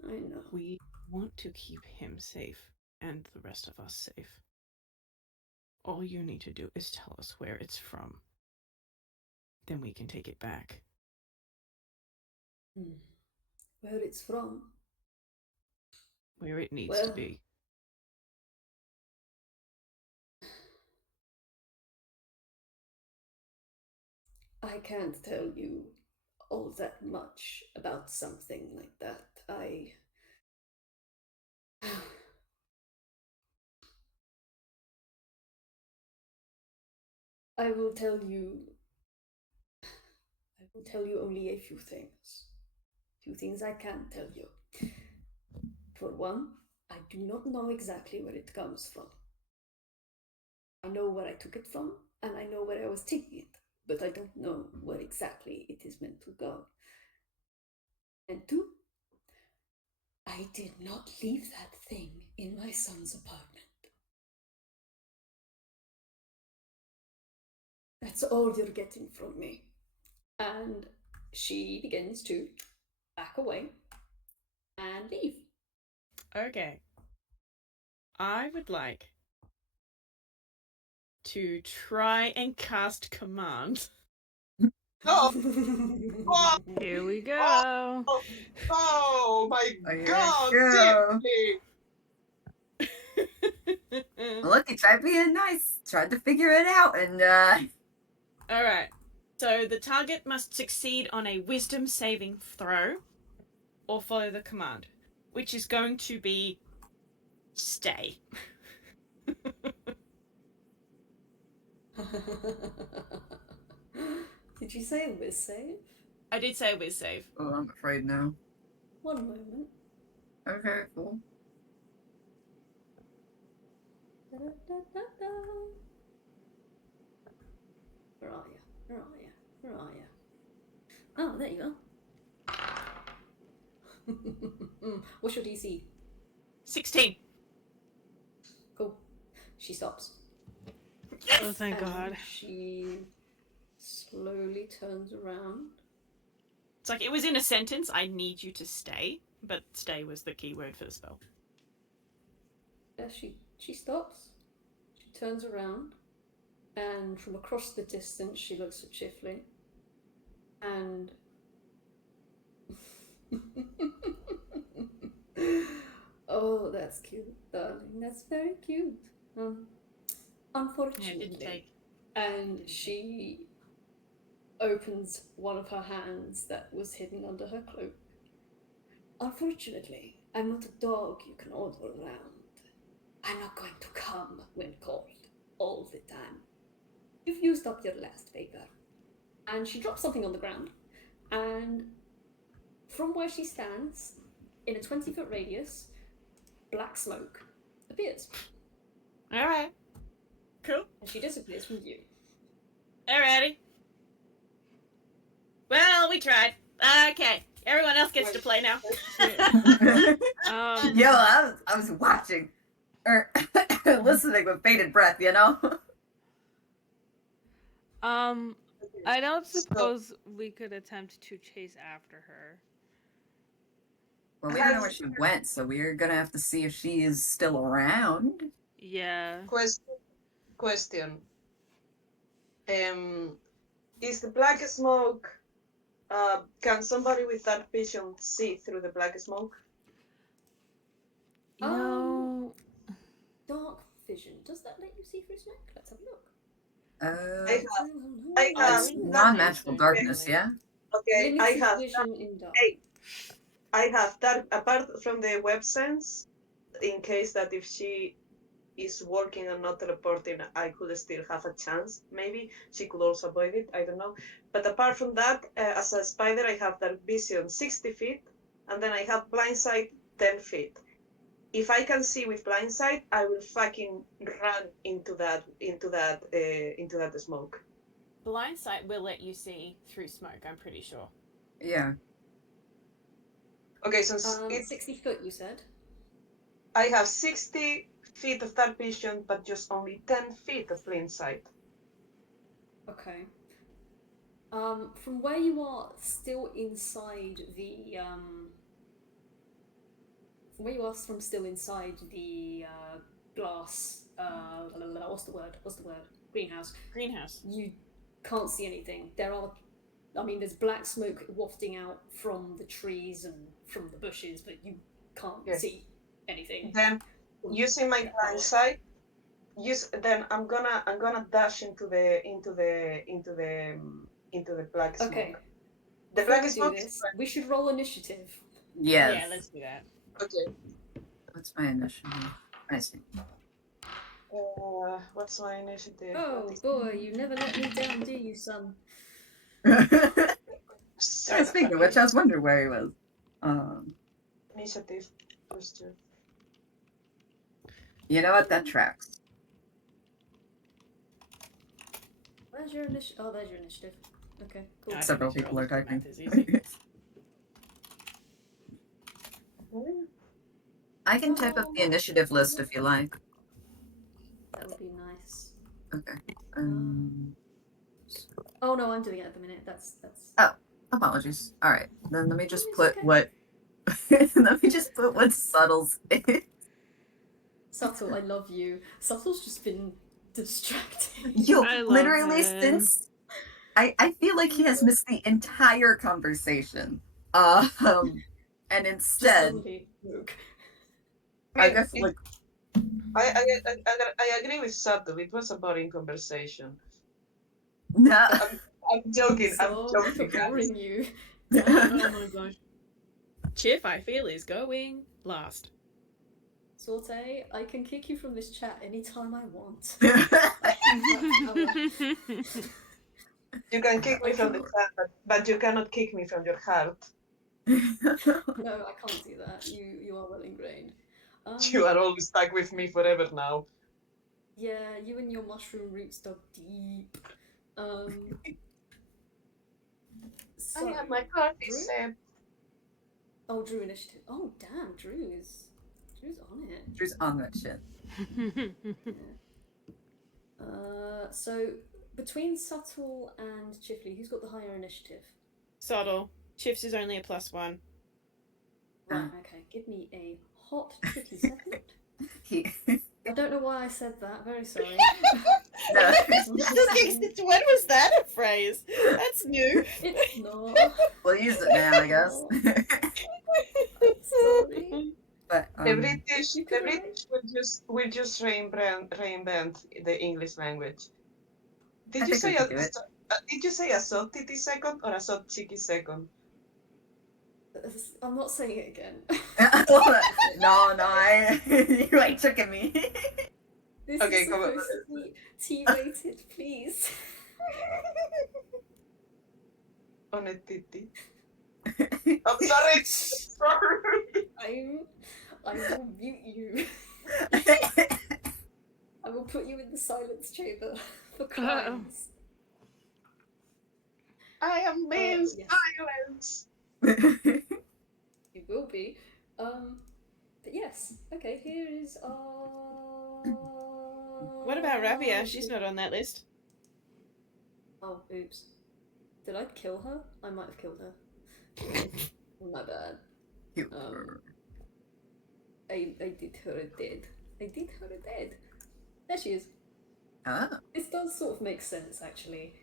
I know. We want to keep him safe and the rest of us safe. All you need to do is tell us where it's from. Then we can take it back. Where it's from? Where it needs to be. I can't tell you all that much about something like that. I will tell you only a few things. Few things I can tell you. For one, I do not know exactly where it comes from. I know where I took it from, and I know where I was taking it, but I don't know where exactly it is meant to go. And two, I did not leave that thing in my son's apartment. That's all you're getting from me. And she begins to back away and leave. Okay. I would like to try and cast command. Oh, oh, Here we go. oh my Here god, we go. All Look, he tried being nice, tried to figure it out, and right. So the target must succeed on a wisdom saving throw or follow the command, which is going to be stay. Did you say whiz save? I did say whiz save. oh, I'm afraid no. One moment. Okay, cool. Da-da-da-da-da. Where are you? Where are you? Where are you? Oh, there you are. What's your DC? 16. Cool. She stops. Oh, thank And God. she slowly turns around. It's like it was in a sentence, I need you to stay, but stay was the key word for the spell. Yeah, she stops. She turns around, and from across the distance, she looks at Chifley. And oh, that's cute, darling. That's very cute. Unfortunately, and she opens one of her hands that was hidden under her cloak. Unfortunately, I'm not a dog you can order around. I'm not going to come when called all the time. You've used up your last favor. And she drops something on the ground, and from where she stands, in a 20-foot radius, black smoke appears. Alright. Cool. And she disappears from view. Alrighty. Well, we tried. Okay. Everyone else gets to play now. Yo, I was watching or listening with bated breath, you know. I don't suppose we could attempt to chase after her. Well, we don't know where she went, so we're gonna have to see if she is still around. Yeah. Question. Is the black smoke? Can somebody with dark vision see through the black smoke? You know, Dark vision. Does that let you see through smoke? Let's have a look. I have It's non-magical darkness, yeah. Okay, I Limited have vision in dark. I have dark apart from the web sense, in case that if she is working and not teleporting, I could still have a chance. Maybe she could also avoid it. I don't know. But apart from that, as a spider, I have dark vision 60 feet, and then I have blind sight 10 feet. if I can see with blind sight, I will fucking run into that smoke. Blind sight will let you see through smoke, I'm pretty sure. Yeah. Okay, so it's 60 foot, you said? I have 60 feet of dark vision, but just only 10 feet of blind sight. Okay. From where you are, still inside the from where you are, from still inside the glass. What's the word? Greenhouse. Greenhouse. You can't see anything. There's black smoke wafting out from the trees and from the bushes, but you can't see anything. Then, using my blind sight, then I'm gonna dash into the black smoke. Okay. The Before black we smoke. do this, we should roll initiative. Yes. Yeah, let's do that. Okay. What's my initiative? I see. What's my initiative? Oh boy, you never let me down, do you, son? Speaking of which, I was wondering where he was. Initiative +2. You know what? That tracks. Where's your initiative? Oh, there's your initiative. Okay, cool. I Several think people are typing. math is easy. I can type up the initiative list if you like. That would be nice. Okay. Oh no, I'm doing it at the minute. That's. Oh, apologies. All right, then let me just It's put okay. what. Let me just put what subtles is. Subtle, I love you. Subtle's just been distracting. Yo, I love literally him. since I feel like he has missed the entire conversation. And Just instead, suddenly, Luke. I guess like I agree with Sato. It was a boring conversation. no. I'm joking. I'm Sorry for joking. guys. boring you. Oh my gosh. Chiff, I feel, is going last. Sorte, I can kick you from this chat anytime I want. You can kick me from the chat, but you cannot kick me from your heart. No, I can't do that. You are well ingrained. You are always stuck with me forever now. Yeah, you and your mushroom roots dug deep. So, I have my card Drew? is Oh, Drew initiative. Oh, damn, Drew's on it. Drew's on that shit. Yeah. So between Subtle and Chifley, who's got the higher initiative? Subtle. Chiff's is only a +1. Right. Okay. Give me a hot tricky second. He I don't know why I said that. Very sorry. no. When was that a phrase? That's new. It's not. We'll use it now, I guess. Sorry. But the British. you The could British will just reinvent the English language. I Did you think we say can do it. Did you say a sot titty second or a sot cheeky second? I'm not saying it again. no, you ain't tricking me. This Okay, is come on. supposed to be T-rated, please. On a titty. I'm sorry. Sorry. I will mute you. I will put you in the silence chamber for crimes. I am being yes. silence. You will be. But yes. Okay, here is What about Rabia? She's not on that list. Oh, oops. Did I kill her? I might have killed her. My bad. I did her dead. I did her dead. There she is. Ah. This does sort of make sense, actually.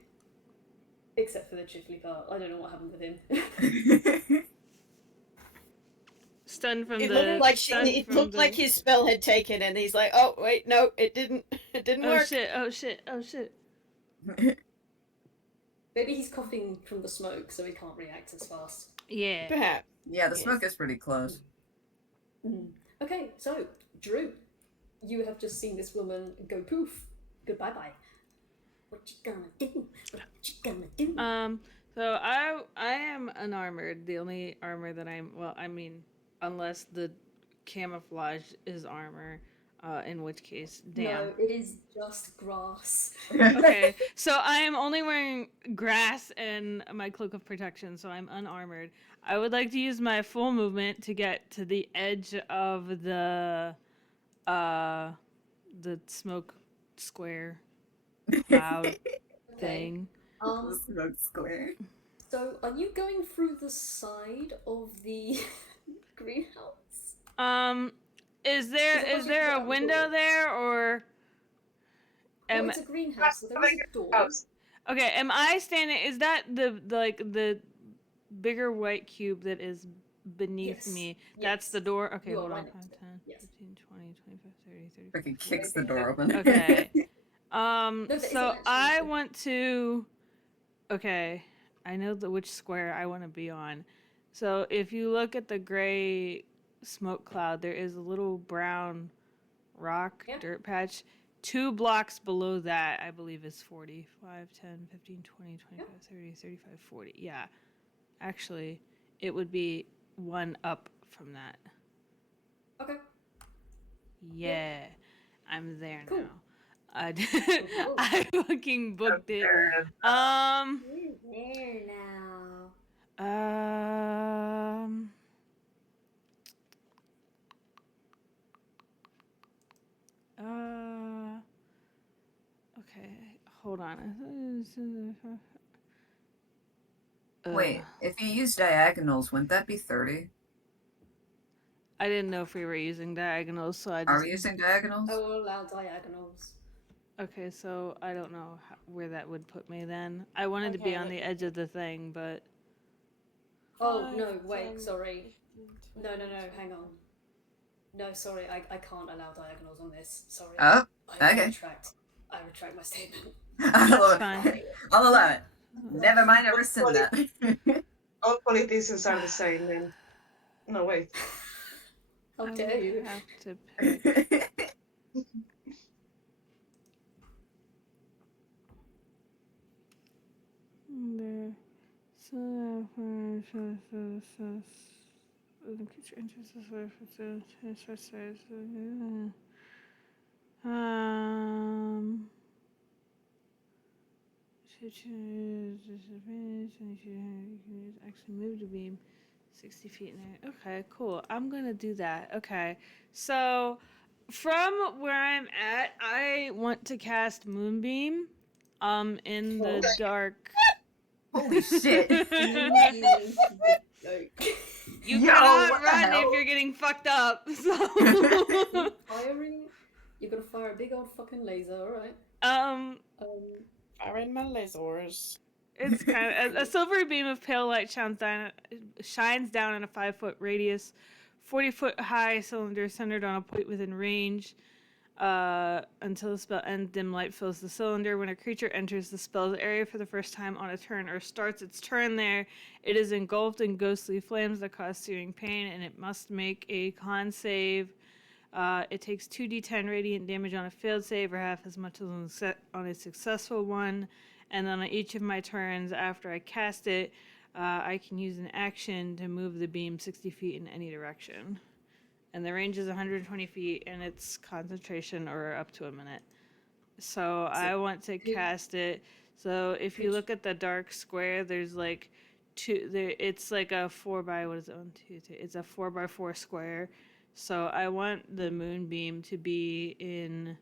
Except for the Chifley part. I don't know what happened with him. Stunned from It the. looked like stunned it from looked the... like his spell had taken, and he's like, "Oh wait, no, it didn't. It didn't Oh work." shit! Oh shit! Oh shit! Maybe he's coughing from the smoke, so he can't react as fast. Yeah. Perhaps. Yeah, the smoke is pretty close. Okay, so, Drew, you have just seen this woman go poof. Goodbye bye. What you gonna do? What you gonna do? So I am unarmored. The only armor that I'm, well, I mean, unless the camouflage his armor. In which case, damn. No, it is just grass. Okay, so I am only wearing grass and my cloak of protection, so I'm unarmored. I would like to use my full movement to get to the edge of the smoke square cloud thing. Smoke square. So are you going through the side of the greenhouse? Is there a window there or? Well, it's a greenhouse, so there is a door. Okay, am I standing? Is that the bigger white cube that is beneath Yes. me? Yes. That's the door? Okay, You are hold on. right 5, next to it. 10, Yes. 15, 20, 25, 30, 30. Freaking kicks the door open. Okay. there isn't So actually I a- want to. Okay, I know which square I want to be on. So if you look at the gray smoke cloud, there is a little brown rock Yeah. dirt patch. 2 blocks below that, I believe, is 40. 5, 10, 15, 20, 25, 30, 35, 40. Yeah. Actually, it would be 1 up from that. Okay. Yeah. I'm there Cool. now. I Cool. I fucking booked it. You're there now. Okay, hold on. Wait, if you use diagonals, wouldn't that be 30? I didn't know if we were using diagonals, so I just. Are we using diagonals? I will allow diagonals. Okay, so I don't know where that would put me then. I wanted to be Okay, on the edge of the thing, but. Oh, no, wait, sorry. No, hang on. No, sorry, I can't allow diagonals on this. Sorry. Oh, I okay. retract my statement. That's fine. I'll allow it. Never mind, I rescind that. All politicians are the same. And... No, wait. How I dare would you? have to pick. There. So the creature enters the surface. Actually move the beam 60 feet in there. Okay, cool. I'm gonna do that. Okay, so from where I'm at, I want to cast Moonbeam. In the dark. Holy shit. You Yo, cannot what the run hell? if you're getting fucked up. So. You're gonna fire a big old fucking laser, alright? Firing my lasers. It's kind of a silvery beam of pale light shines down in a 5-foot radius, 40-foot high cylinder centered on a point within range. Until the spell ends, dim light fills the cylinder. When a creature enters the spell's area for the first time on a turn or starts its turn there, it is engulfed in ghostly flames that cause searing pain, and it must make a con save. It takes 2d10 radiant damage on a failed save, or half as much as on a successful one. And then on each of my turns after I cast it, I can use an action to move the beam 60 feet in any direction. And the range is 120 feet, and it's concentration or up to a minute. So I want to cast it. So if you look at the dark square, there's like two. It's like a 4x. What is it? 1, 2, 3. It's a 4x4 square. So I want the moonbeam to be in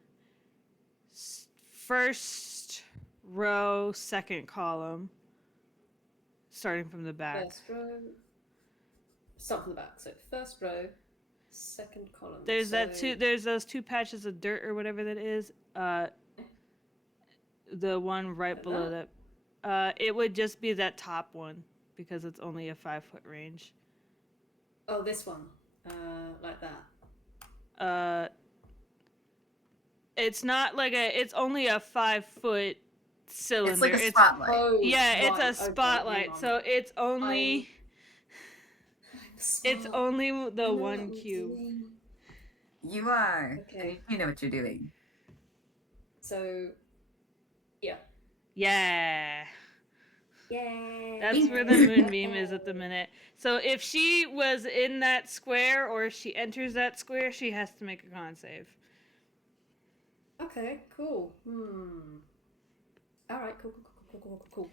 first row, second column, starting from the back. First row. Start from the back. So first row, second column. There's so... There's those 2 patches of dirt or whatever that is. The one right below that. It would just be that top one because it's only a 5-foot range. Oh, this one. Like that. It's not like it's only a 5-foot cylinder. It's like a spotlight. Oh, Yeah, right, it's a okay, spotlight. hang on. So it's only I'm it's smart. only I the know 1 what I'm cube. doing. You are. Okay. You know what you're doing. So, yeah. Yeah. Yeah. That's where the moonbeam is at the minute. So if she was in that square or if she enters that square, she has to make a con save. Okay, cool. Alright, cool.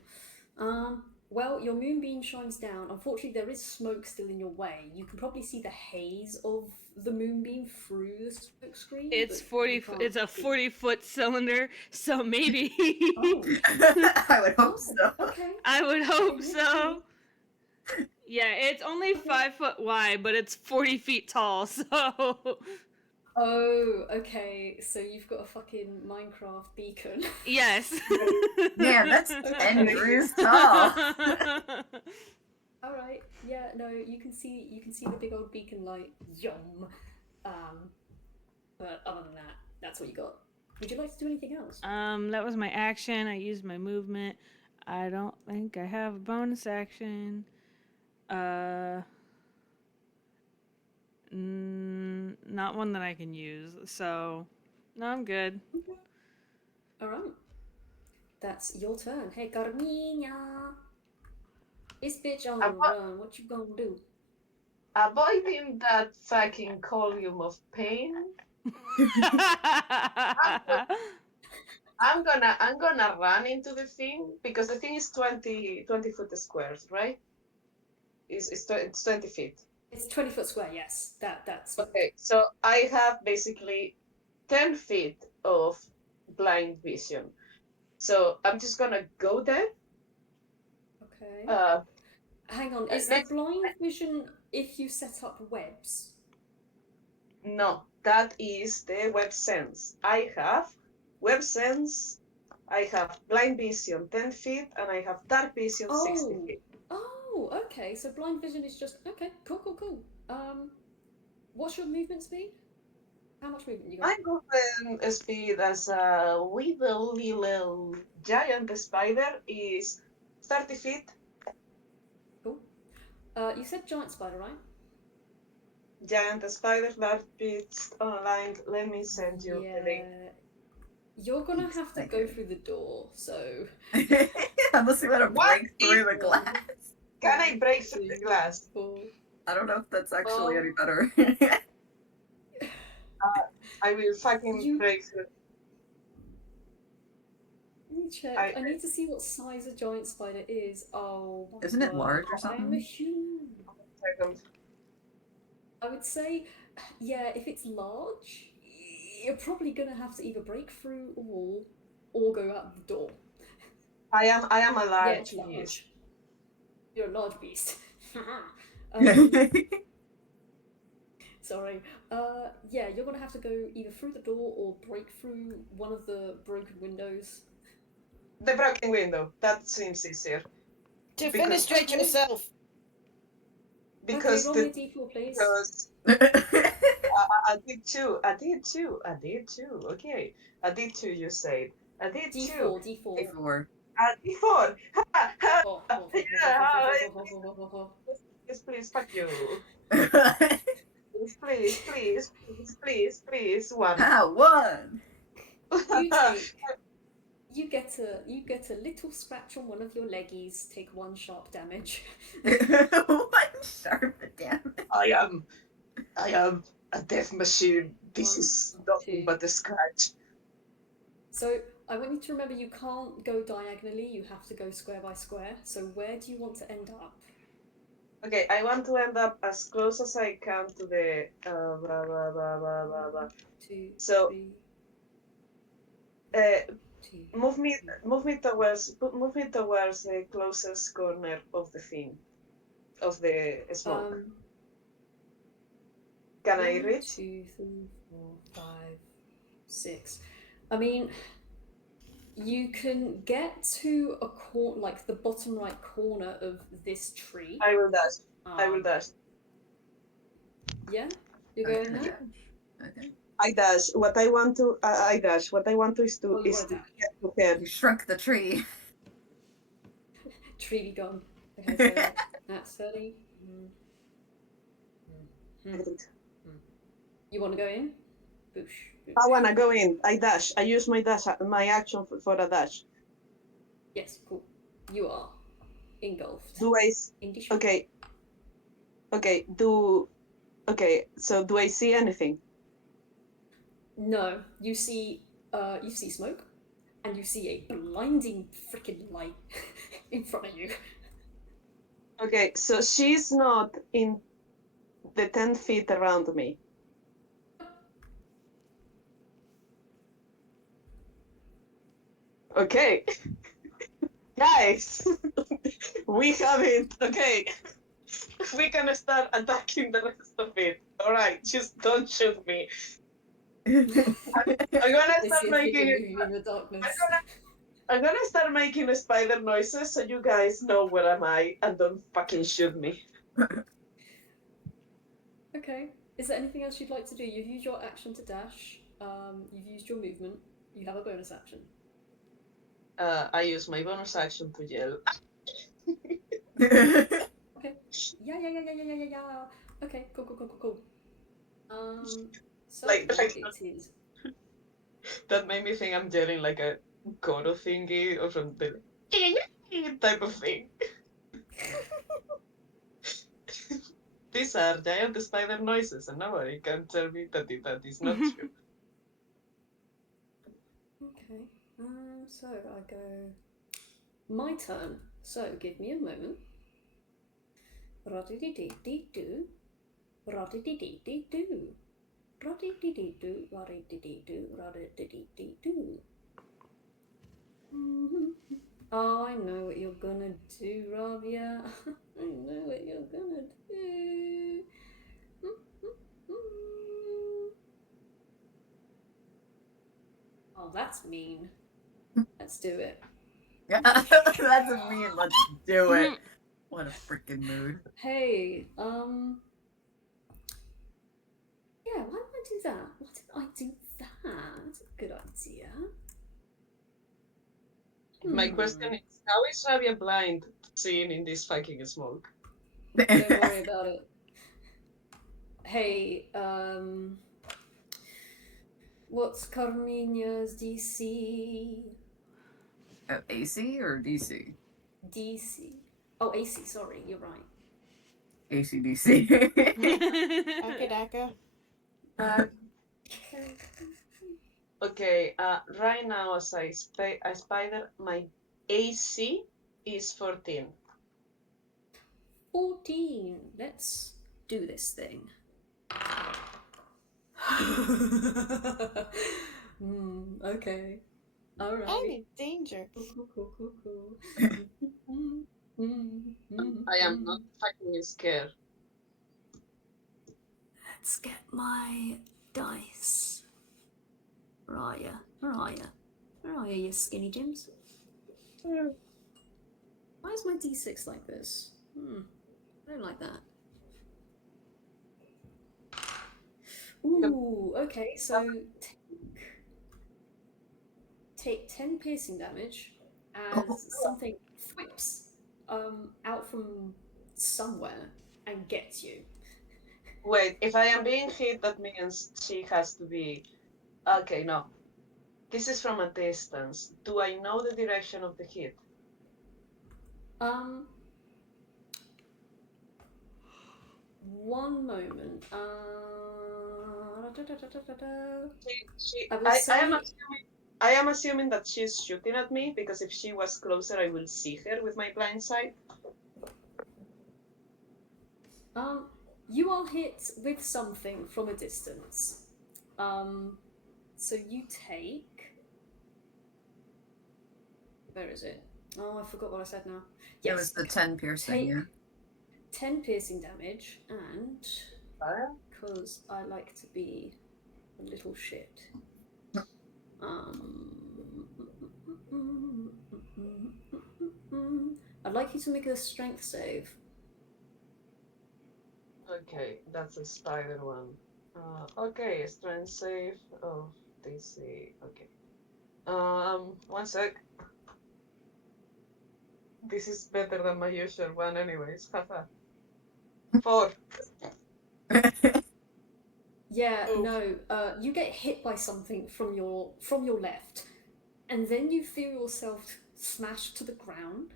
Well, your moonbeam shines down. Unfortunately, there is smoke still in your way. You can probably see the haze of the moonbeam through the smoke screen. It's but 40. you can't It's a see- 40-foot cylinder, so maybe. Oh, I would hope so. okay. I would hope Okay, so. Yeah, it's only 5 foot wide, but it's 40 feet tall. So Oh, okay. So you've got a fucking Minecraft beacon. yes. Man, that's 10 rooms tall. All right. Yeah. No, you can see the big old beacon light. Yum. But other than that, that's what you got. Would you like to do anything else? That was my action. I used my movement. I don't think I have a bonus action. Not one that I can use. So, no, I'm good. All right. That's your turn. Hey, Carmina. This bitch on the run. What you gonna do? Avoiding that fucking column of pain. I'm gonna run into the thing because the thing is 20 foot squares, right? It's 20 feet. It's 20-foot square. Yes. That's Okay, so I have basically 10 feet of blind vision. So I'm just gonna go there. okay. Uh, Hang on. Is the blind vision if you set up webs? no, that is the web sense. I have web sense. I have blind vision 10 feet, and I have dark vision 60 feet. Oh, okay. So blind vision is just okay. Cool. What's your movement speed? How much movement you got? My movement speed as a wiggle little giant spider is 30 feet. Cool. You said giant spider, right? Giant spider, large beats online. Let me send you the link. You're gonna have to go through the door, so. Unless you want to What break through the if- glass. Can I break through the glass? I don't know if that's actually any better. I will fucking break through. Let me check. I need to see what size a giant spider is. Oh. My Isn't it God. large or I'm a something? human. Second. I would say, yeah, if it's large, you're probably gonna have to either break through a wall or go out the door. I am a Yeah, large it's large. beast. You're a large beast. Sorry. Yeah, you're gonna have to go either through the door or break through one of the broken windows. The broken window. That seems easier. Defenestrate yourself. Because okay, roll me a d4, please. because I did two. Okay, I did two. You said I did two. D4. D4. D4. Ha, ha. Oh, Yes, please, fuck you. Please. One. One. You get a little scratch on one of your leggies. Take 1 sharp damage. 1 sharp damage. I am a death machine. This is nothing but a scratch. So I want you to remember you can't go diagonally. You have to go square by square. So where do you want to end up? Okay, I want to end up as close as I can to the blah, blah, blah, blah, blah, blah. 2, So, 3, 2. move me towards the closest corner of the thing, of the smoke. Can I 1, reach? 2, 3, 4, 5, 6. I mean, you can get to a corner, like the bottom right corner of this tree. I will dash. Yeah, you're going there. Okay. I dash. What I want to is to Oh, you is want to to get to her. You shrunk the tree. Tree be gone. Okay, so that's 30. You want to go in? Boosh. I wanna go in. I dash. I use my dash. My action for a dash. Yes, cool. You are. engulfed. Do I? English. Okay. Okay. So do I see anything? No, you see smoke, and you see a blinding freaking light in front of you. Okay. So she's not in the 10 feet around me. Okay. Guys, we have it. Okay. We can start attacking the rest of it. All right. Just don't shoot me. I'm gonna They start see a making figure it. moving in the darkness. I'm gonna start making spider noises so you guys know where am I and don't fucking shoot me. Okay. Is there anything else you'd like to do? You've used your action to dash. You've used your movement. You have a bonus action. I use my bonus action to yell. Okay. Yeah. Okay. Cool. So Like it is. that made me think I'm yelling like a Goro thingy or something. Type of thing. These are giant spider noises, and nobody can tell me that that is not true. Okay. So I go. My turn. So give me a moment. Ra-di-di-di-di-do. Ra-di-di-di-di-do. Ra-di-di-di-do. Ra-di-di-di-do. Ra-di-di-di-do. Oh, I know what you're gonna do, Rabia. I know what you're gonna do. Oh, that's mean. Let's do it. That's a mean. Let's do it. What a freaking mood. Hey, yeah, why did I do that? Why did I do that? That's a good idea. My question is, how is Rabia blind seeing in this fucking smoke? Don't worry about it. Hey, what's Carmina's DC? AC or DC? DC. Oh, AC, sorry, you're right. ACDC. Daka. Okay, right now as I spider, my AC is 14. 14. Let's do this thing. Okay. Alright. I'm in danger. Cool. I am not fucking scared. Let's get my dice. Where are ya? Where are ya, you skinny Jims? Why is my d6 like this? I don't like that. Ooh, okay, so take 10 piercing damage as something whips out from somewhere and gets you. Wait, if I am being hit, that means she has to be... Okay, no. This is from a distance. Do I know the direction of the hit? One moment. I am assuming that she's shooting at me, because if she was closer, I will see her with my blind sight. You are hit with something from a distance. So you take... Where is it? Oh, I forgot what I said now. It was the 10 piercing, yeah. 10 piercing damage, and because I like to be a little shit, I'd like you to make a strength save. Okay, that's a spider one. Okay, strength save of DC. Okay. 1 sec. This is better than my usual one, anyways. Haha. 4. Yeah, no. You get hit by something from your left, and then you feel yourself smashed to the ground,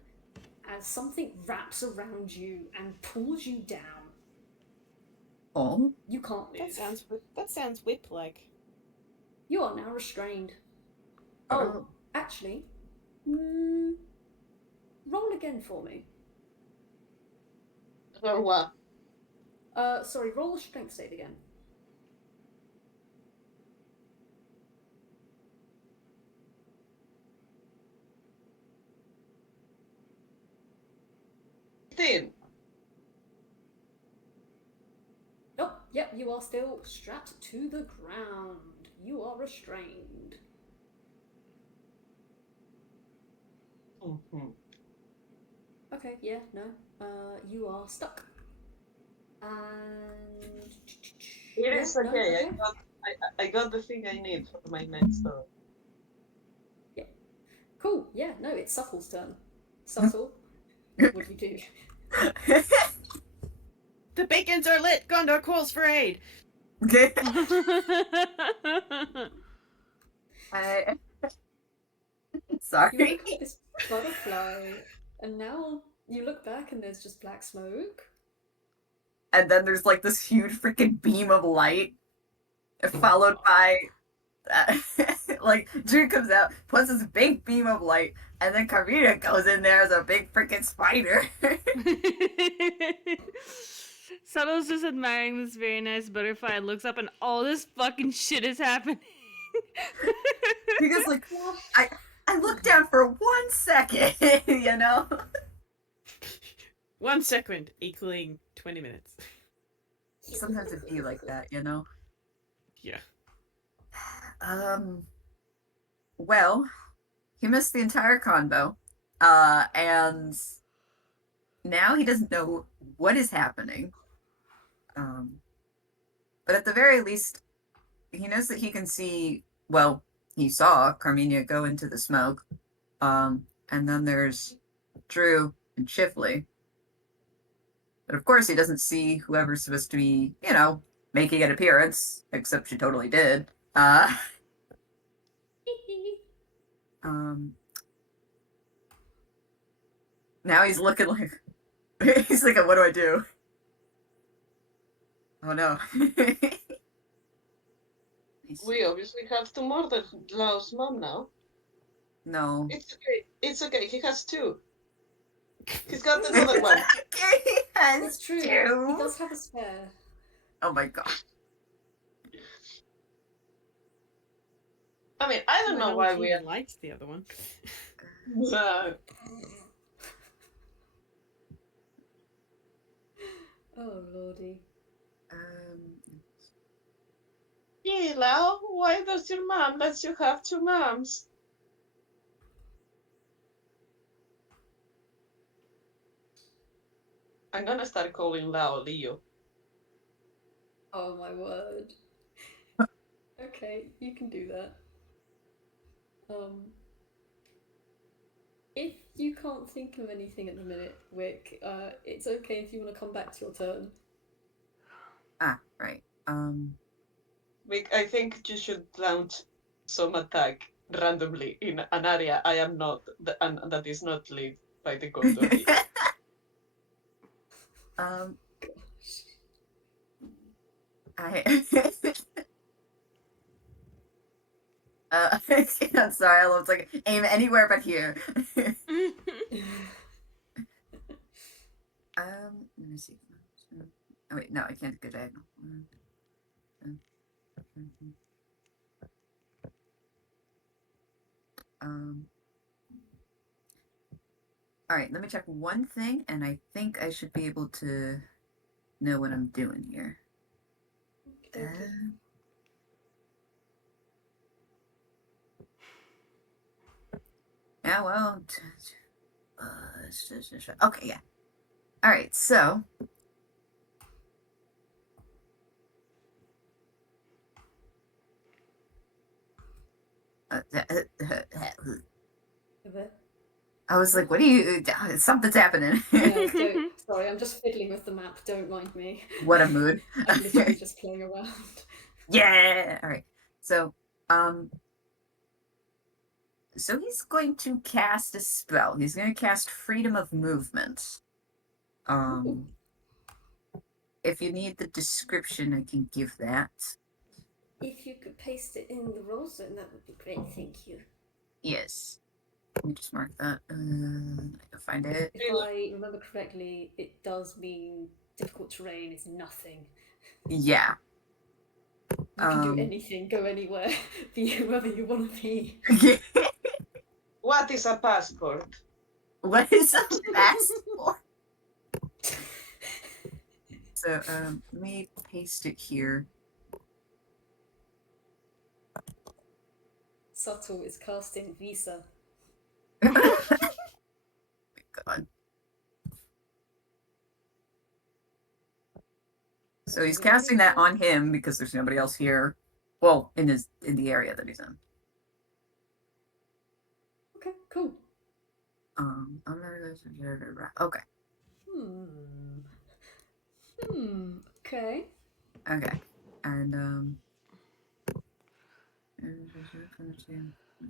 as something wraps around you and pulls you down. Oh, You can't move. That sounds whip-like. You are now restrained. Oh. Oh, actually, roll again for me. Or what? Sorry, roll a strength save again. Nope, yep, you are still strapped to the ground. You are restrained. Mm-hmm. Okay, yeah, no. You are stuck. And... It is no, okay. I got the thing I need for my next turn. Yeah. Cool, yeah, no, it's Subtle's turn. Subtle, what do you do? The beacons are lit! Gondor calls for aid! Okay. You Sorry. look at this butterfly, and now you look back and there's just black smoke. And then there's like this huge freaking beam of light, followed by like Drew comes out, puts this big beam of light, and then Karina goes in there as a big freaking spider. Subtle's just admiring this very nice butterfly, looks up, and all this fucking shit is happening. Because like I look down for 1 second, you know? 1 second equaling 20 minutes. Sometimes it'd be like that, you know? Yeah. Well, he missed the entire convo. And now he doesn't know what is happening. But at the very least, he knows that he can see, well, he saw Carmenia go into the smoke. And then there's Drew and Shifley. But of course he doesn't see whoever's supposed to be, you know, making an appearance, except she totally did. Now he's looking like, he's like, what do I do? Oh no. We obviously have to murder Lao's mom now. No. It's okay. It's okay. He has 2. He's got another one. He has It's true, 2. he does have a spare. Oh my god. I mean, I don't know why we are. liked the other one. Oh lordy. Yeah, Lao, why does your mom let you have 2 moms? I'm gonna start calling Lao Leo. Oh my word. Okay, you can do that. If you can't think of anything at the minute, Wick, it's okay if you want to come back to your turn. Ah, right. I think you should launch some attack randomly in an area I am not, and that is not lit by the Gondor. I'm sorry, I love like aim anywhere but here. Let me see. Oh wait, no, I can't go diagonal. All right, let me check one thing, and I think I should be able to know what I'm doing here. Yeah, well, okay, yeah. All right, so I was like, what do you, something's happening. No, sorry, I'm just fiddling with the map, don't mind me. What a mood. I'm literally just playing around. Yeah. All right. So, So he's going to cast a spell. He's going to cast Freedom of Movement. If you need the description, I can give that. If you could paste it in the roll zone, that would be great. Thank you. Yes. Let me just mark that. I can find it. If I remember correctly, it does mean difficult terrain is nothing. Yeah. You can do anything, go anywhere, be whoever you want to be. What is a passport? What is a passport? So, let me paste it here. Subtle is casting Visa. God. So he's casting that on him because there's nobody else here. Well, in the area that he's in. Okay, cool. Okay. Okay. Okay. And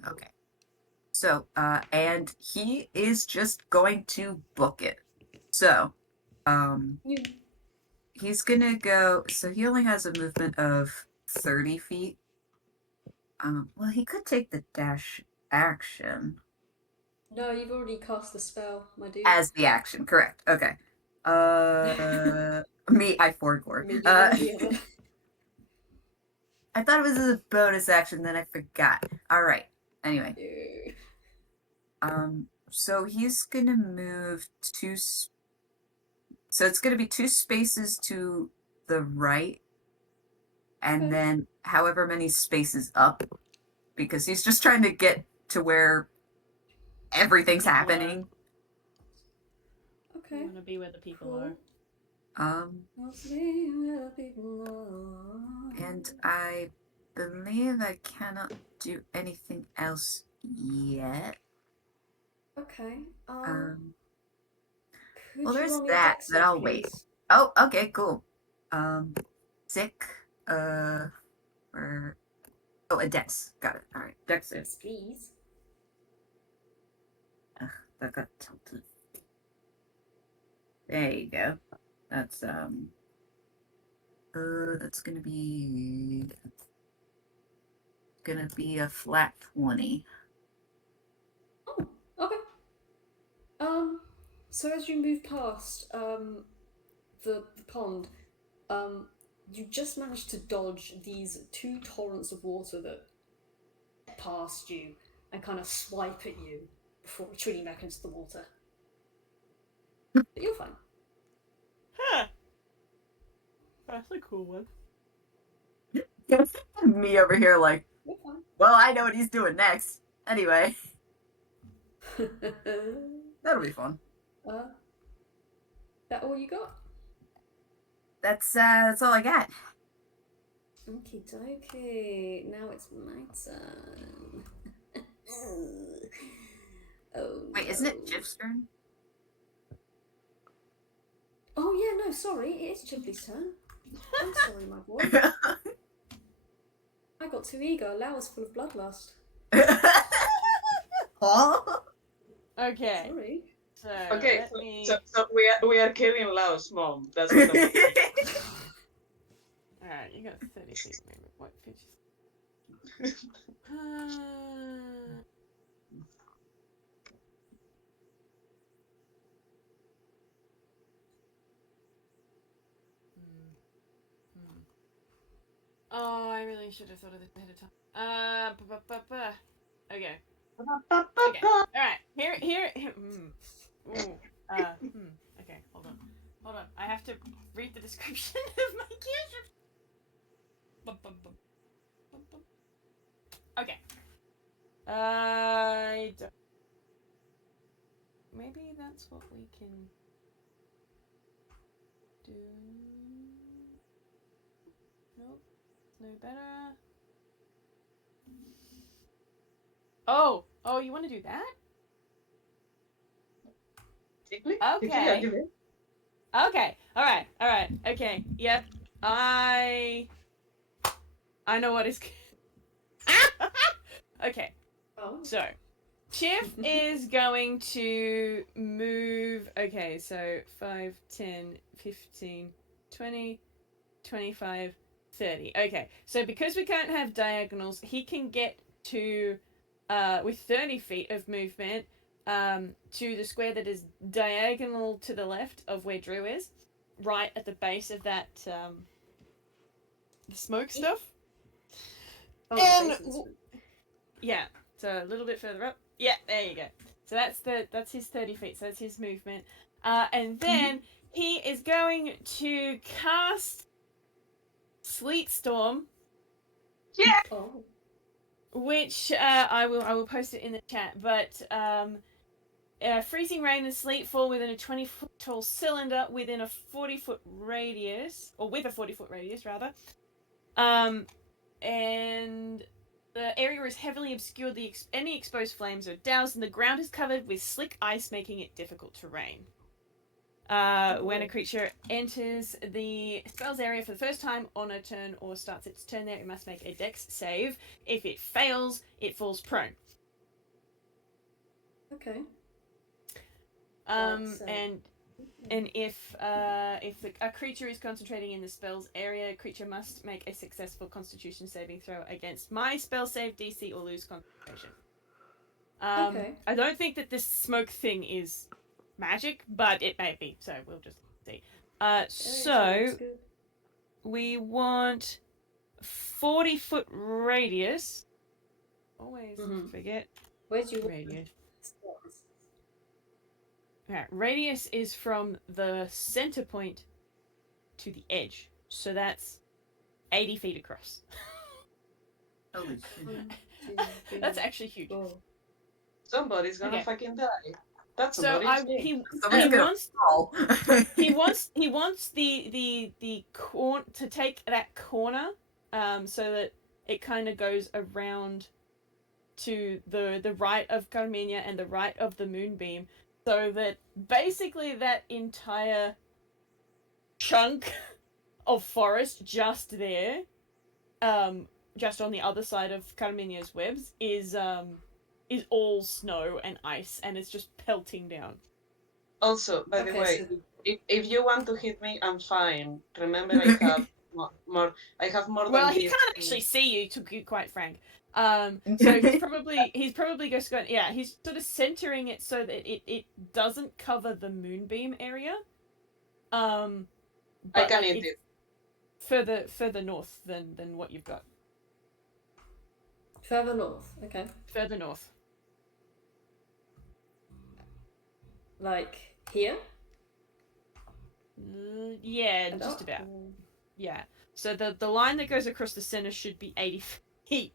okay. So, and he is just going to book it. So, he's gonna go. So he only has a movement of 30 feet. Well, he could take the dash action No, you've already cast the spell, my dude. as the action. Correct. Okay. I forward. I thought it was a bonus action, then I forgot. All right. Anyway. So he's gonna move so it's gonna be 2 spaces to the right, and then however many spaces up, because he's just trying to get to where everything's happening. Okay. I want to be where the people Cool. are. And I believe I cannot do anything else yet. Okay. Well, there's that I'll wait. Oh, okay, cool. Sick. A dex. Got it. All right, dex is. Please. That got tilted. There you go. That's gonna be a flat 20. Oh, okay. So as you move past the pond, you just managed to dodge these 2 torrents of water that past you and kind of swipe at you before retreating back into the water. But you're fine. Huh. That's a cool one. Me over here like, You're fine. well, I know what he's doing next. Anyway, that'll be fun. That all you got? That's all I got. Okie dokie. Now it's my turn. Oh, Wait, isn't it Jif's turn? Oh yeah, no, sorry, it is Chibley's turn. I'm sorry, my boy. I got too eager. Lao was full of bloodlust. Huh? Okay. Sorry. So, Okay, let so we are killing Lao's mom. That's what I'm Alright, you got 30 feet. Maybe. What? 50? Oh, I really should have thought of this ahead of time. Okay. Okay. Alright. Here. Ooh. Okay, hold on. I have to read the description of my cantrip. Okay. I don't. Maybe that's what we can do. Nope. No better. Oh, you want to do that? Okay. Okay. All right. Okay. Yep. I know what is. Okay. Oh. So Chiff is going to move. Okay, so 5, 10, 15, 20, 25, 30. Okay, so because we can't have diagonals, he can get to, with 30 feet of movement, to the square that is diagonal to the left of where Drew is, right at the base of that, the smoke stuff. Oh, And the bases. yeah, so a little bit further up. Yeah, there you go. So that's his 30 feet. So that's his movement. And then he is going to cast Sleet Storm, Oh. which I will post it in the chat. But freezing rain and sleet fall within a 20-foot tall cylinder within a 40-foot radius, or with a 40-foot radius rather. And the area is heavily obscured. Any exposed flames are doused, and the ground is covered with slick ice, making it difficult terrain. When a creature enters the spell's area for the first time on a turn or starts its turn there, it must make a dex save. If it fails, it falls prone. Okay. And if a creature is concentrating in the spell's area, a creature must make a successful Constitution saving throw against my spell save DC or lose concentration. Okay. I don't think that this smoke thing is magic, but it may be, so we'll just see. So we want 40-foot radius. Always forget. Where's your radius? Alright, radius is from the center point to the edge. So that's 80 feet across. Holy shit. That's actually huge. Somebody's gonna fucking die. That's So somebody's he wants the corner to take that corner, so that it kind of goes around to the right of Carmenia and the right of the moonbeam, so that basically that entire chunk of forest just there, just on the other side of Carmenia's webs, is all snow and ice, and it's just pelting down. Also, by the way, so... if you want to hit me, I'm fine. Remember, I have more. I have more. Well, than he this. can't actually see you, to be quite frank. So he's probably just going. Yeah, he's sort of centering it so that it doesn't cover the moonbeam area. But I can hit it. Further north than what you've got. Further north. Okay. Further north. Like here? Yeah, just about. Yeah. So the line that goes across the center should be 80 feet.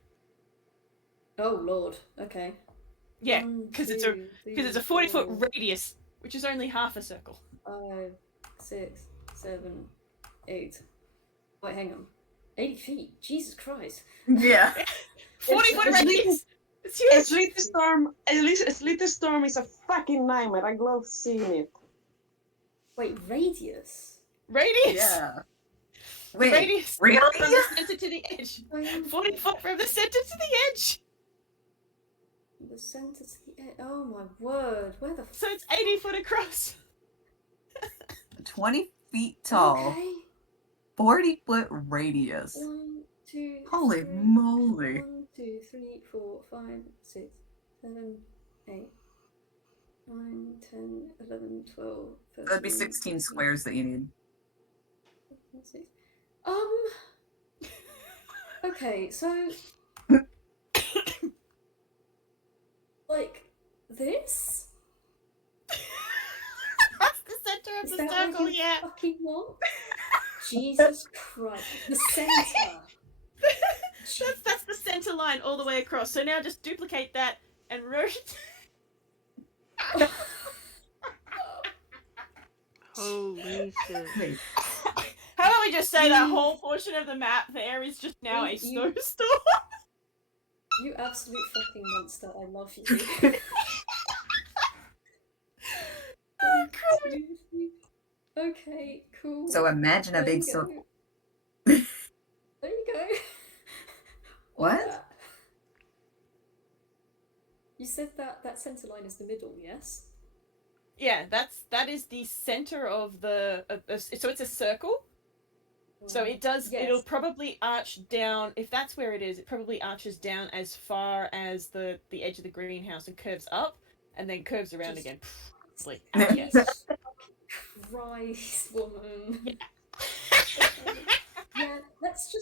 Oh lord. Okay. Yeah, because it's a 40-foot radius, which is only half a circle. 5, 6, 7, 8. Wait, hang on. 80 feet. Jesus Christ. Yeah. 40-foot radius. It's huge. Sleet Storm is a fucking nightmare. I love seeing it. Wait, radius? Radius. Yeah. Wait, radius. really? From the center to the edge. 40 foot from the center to the edge. The center to the edge. Oh my word. Where the So it's 80 foot across. 20 feet tall. Okay. 40-foot radius. 1, 2, Holy 3, moly. 1, 2, 3, 4, 5, 6, 7, 8, 9, 10, 11, 12, 13. That'd be 16 squares that you need. 6. Okay, so like this? That's the center of Is the that circle, what you yeah. fucking want? Jesus Christ. The center. That's the center line all the way across. So now just duplicate that and rotate. Holy shit. Wait, How about we just say that whole portion of the map there is just now a snowstorm? You absolute fucking monster. I love you. Oh, God. Okay, cool. so imagine a There big you go. circle. There you go. What? You said that center line is the middle, yes? Yeah, that is the center of the. So it's a circle. So it does. Yes. It'll probably arch down. If that's where it is, it probably arches down as far as the edge of the greenhouse and curves up, and then curves around Just- again. Like, Jesus Christ, woman. Yeah. Yeah, let's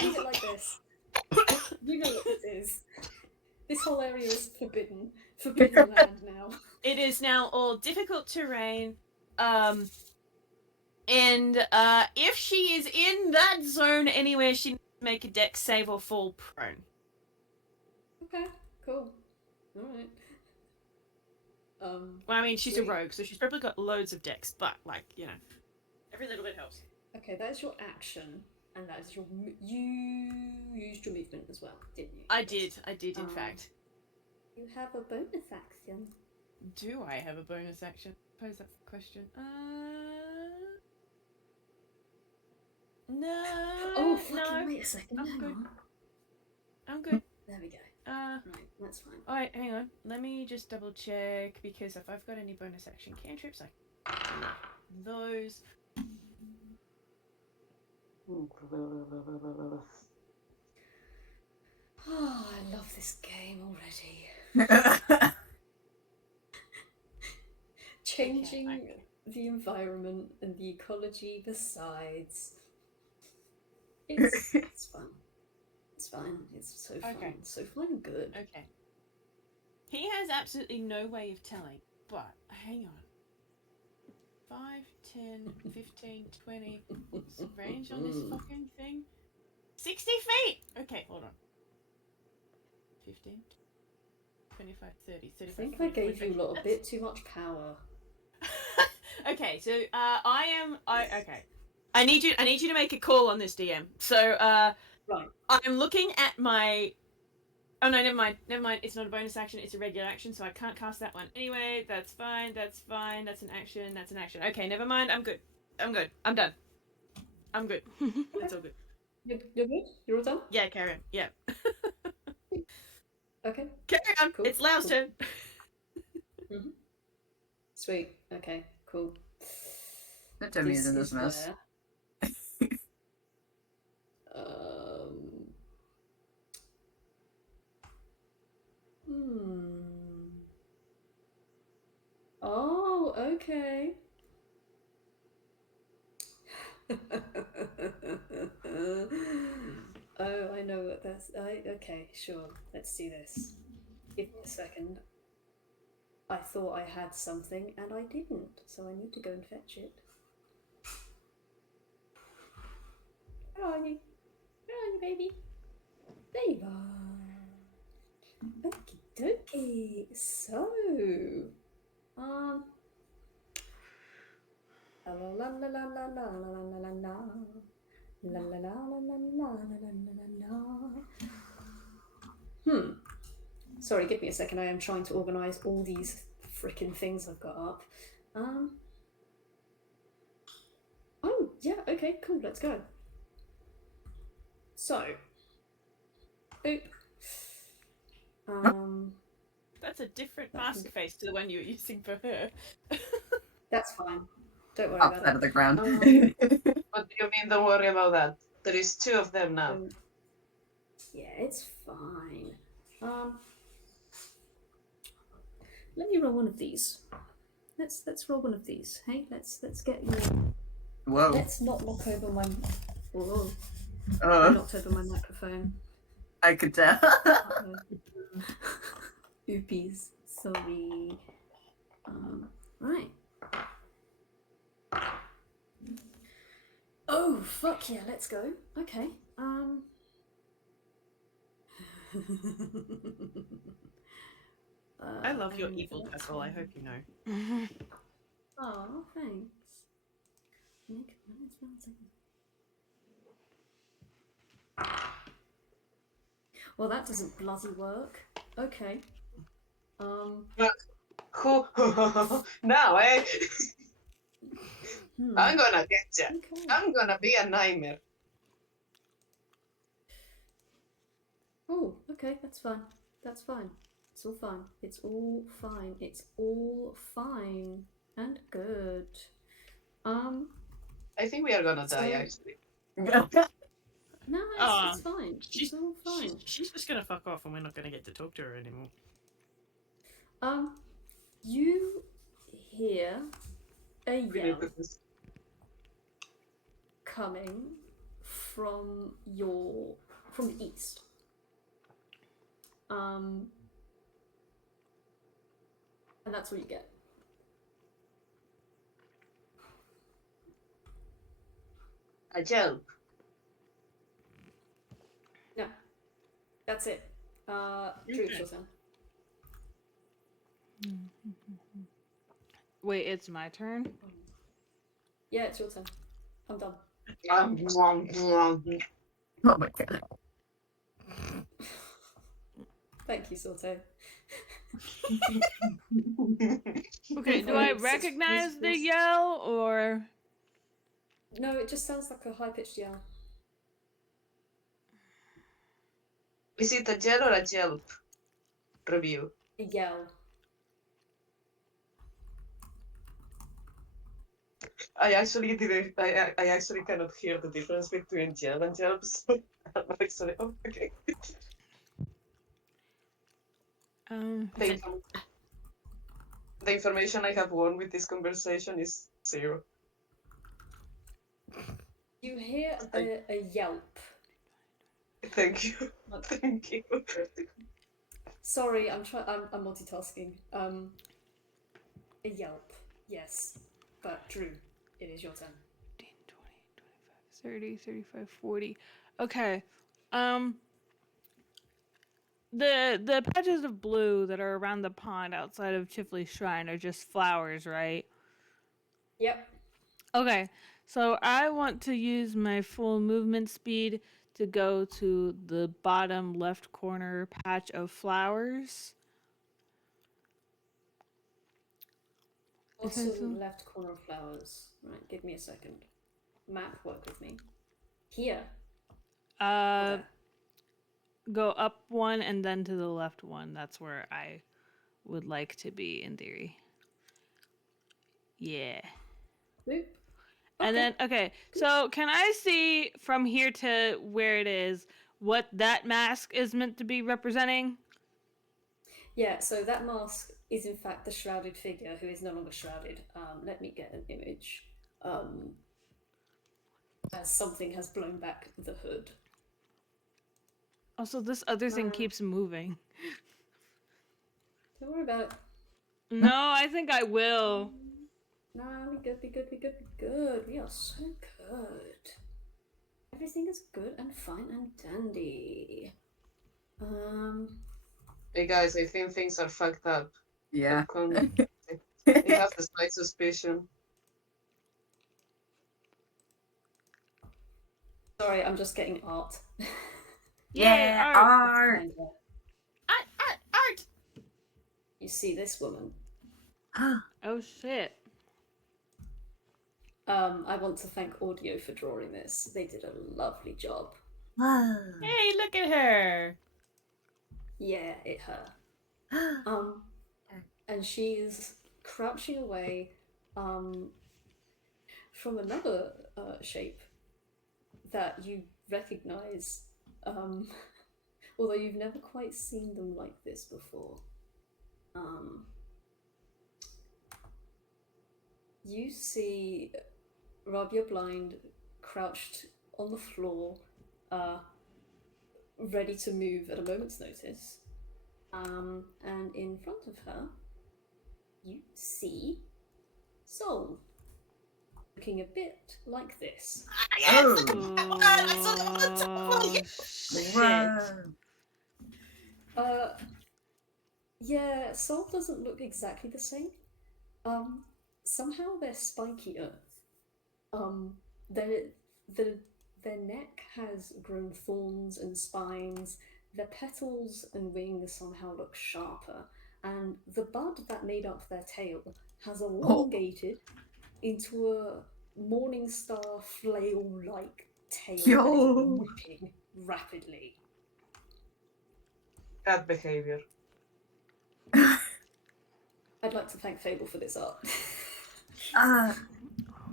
leave it like this. You know what this is. This whole area is forbidden. Forbidden land now. It is now all difficult terrain. And if she is in that zone anywhere, she needs to make a dex save or fall prone. Okay, cool. Alright. Well, I mean, she's a Sweet. rogue, so she's probably got loads of dex, but, like, you know, every little bit helps. Okay, that is your action, and that is your. You used your movement as well, didn't you? I did, in fact. You have a bonus action. Do I have a bonus action? Suppose that's the question. No. Oh, fucking no. wait a second. I'm Hang good. on. I'm good. There we go. Right, That's fine. alright, hang on. Let me just double check, because if I've got any bonus action cantrips, I can do those. Oh, I love this game already. Changing Okay. the environment and the ecology besides. It's fun. It's fine. It's so fun. Okay. So fun and good. Okay. He has absolutely no way of telling, but hang on. 5, 10, 15, 20. What's the range on this fucking thing? 60 feet! Okay, hold on. 15, 25, 30, I 35, think I 40, gave 45. you lot a bit too much power. Okay, so okay. I need you to make a call on this, DM. So Right. I'm looking at my. Oh no, never mind. It's not a bonus action. It's a regular action, so I can't cast that one. Anyway, that's fine. That's an action. Okay, never mind. I'm good. I'm done. I'm good. It's all good. You're good? You're all done? Yeah, carry on. Yeah. Okay. Carry on. Cool. It's Lau's turn. Sweet. Okay, cool. Don't tell me you're in this is mess. where- Oh, okay. Oh, I know what that's. Okay, sure. Let's do this. Give me a second. I thought I had something and I didn't, so I need to go and fetch it. Where are you? Where are you, baby? There you are. Okie dokie. So, la la la la la la la la la la la. La la la la la la la la la. Sorry, give me a second. I am trying to organise all these freaking things I've got up. Oh, yeah, okay, cool, let's go. So. Boop. That's a different mask face to the one you were using for her. That's fine. Don't worry Off about out of the ground. What do you mean? Don't worry about that. There is 2 of them now. Yeah, it's fine. Let me roll one of these. Let's roll one of these. Hey, let's get your. Whoa. Let's not knock over my. Whoa! I knocked over my microphone. I could tell. Oopies. Sorry. Right. Oh fuck yeah! Let's go. Okay. I love your and evil that's purple, I fine. hope you know. Oh, thanks. Well, that doesn't bloody work. Okay. Who? Now, eh? I'm gonna get you. Okay. I'm gonna be a nightmare. Oh, okay, that's fine. That's fine. It's all fine. It's all fine. It's all fine and good. I think we are gonna die, So- actually. No, Ah, it's fine. she's- It's all fine. She's just gonna fuck off and we're not gonna get to talk to her anymore. You hear a We yell need to just- coming from the east. And that's what you get. A gel. No. That's it. Drew, it's your turn. Wait, it's my turn? Yeah, it's your turn. I'm done. Oh my god. Thank you, Saute. Okay, do I It's recognize the musicals. yell or? No, it just sounds like a high-pitched yell. Is it a gel or a gel review? A yell. I actually didn't. I actually cannot hear the difference between gel and gel. So I'm actually okay. The, info- the information I have won with this conversation is 0. You hear a yelp. Thank you. Thank you. Sorry, I'm multitasking. A yelp. Yes. But Drew, it is your turn. 15, 20, 25, 30, 35, 40. Okay. The patches of blue that are around the pond outside of Chifley's shrine are just flowers, right? Yep. Okay. So I want to use my full movement speed to go to the bottom left corner patch of flowers. Also, Okay, so- left corner of flowers. Right, give me a second. Map, work with me. Here. or there. Go up one and then to the left one. That's where I would like to be in theory. Yeah. Boop. And then, okay, so can I see from here to where it is what that mask is meant to be representing? Yeah, so that mask is in fact the shrouded figure who is no longer shrouded. Let me get an image. As something has blown back the hood. Also, this other thing Um, keeps moving. Don't worry about it. No, I think I will. Nah, be good, be good, be good, be good. We are so good. Everything is good and fine and dandy. Hey guys, I think things are fucked up. Yeah. I have the slight suspicion. Sorry, I'm just getting art. Yeah, Yay, art. And, Art! you see this woman. Oh shit. I want to thank Audio for drawing this. They did a lovely job. Whoa. Hey, look at her! Yeah, it her. And she's crouching away from another shape that you recognize, although you've never quite seen them like this before. You see Rabia Blind crouched on the floor, ready to move at a moment's notice. And in front of her, you see Soul, looking a bit like this. Oh. Oh, shit. Whoa. Yeah, Soul doesn't look exactly the same. Somehow they're spikier. Their neck has grown thorns and spines. Their petals and wings somehow look sharper, and the bud that made up their tail has elongated into a morning star flail-like tail that Yo. is whipping rapidly. Cat behavior. I'd like to thank Fable for this art.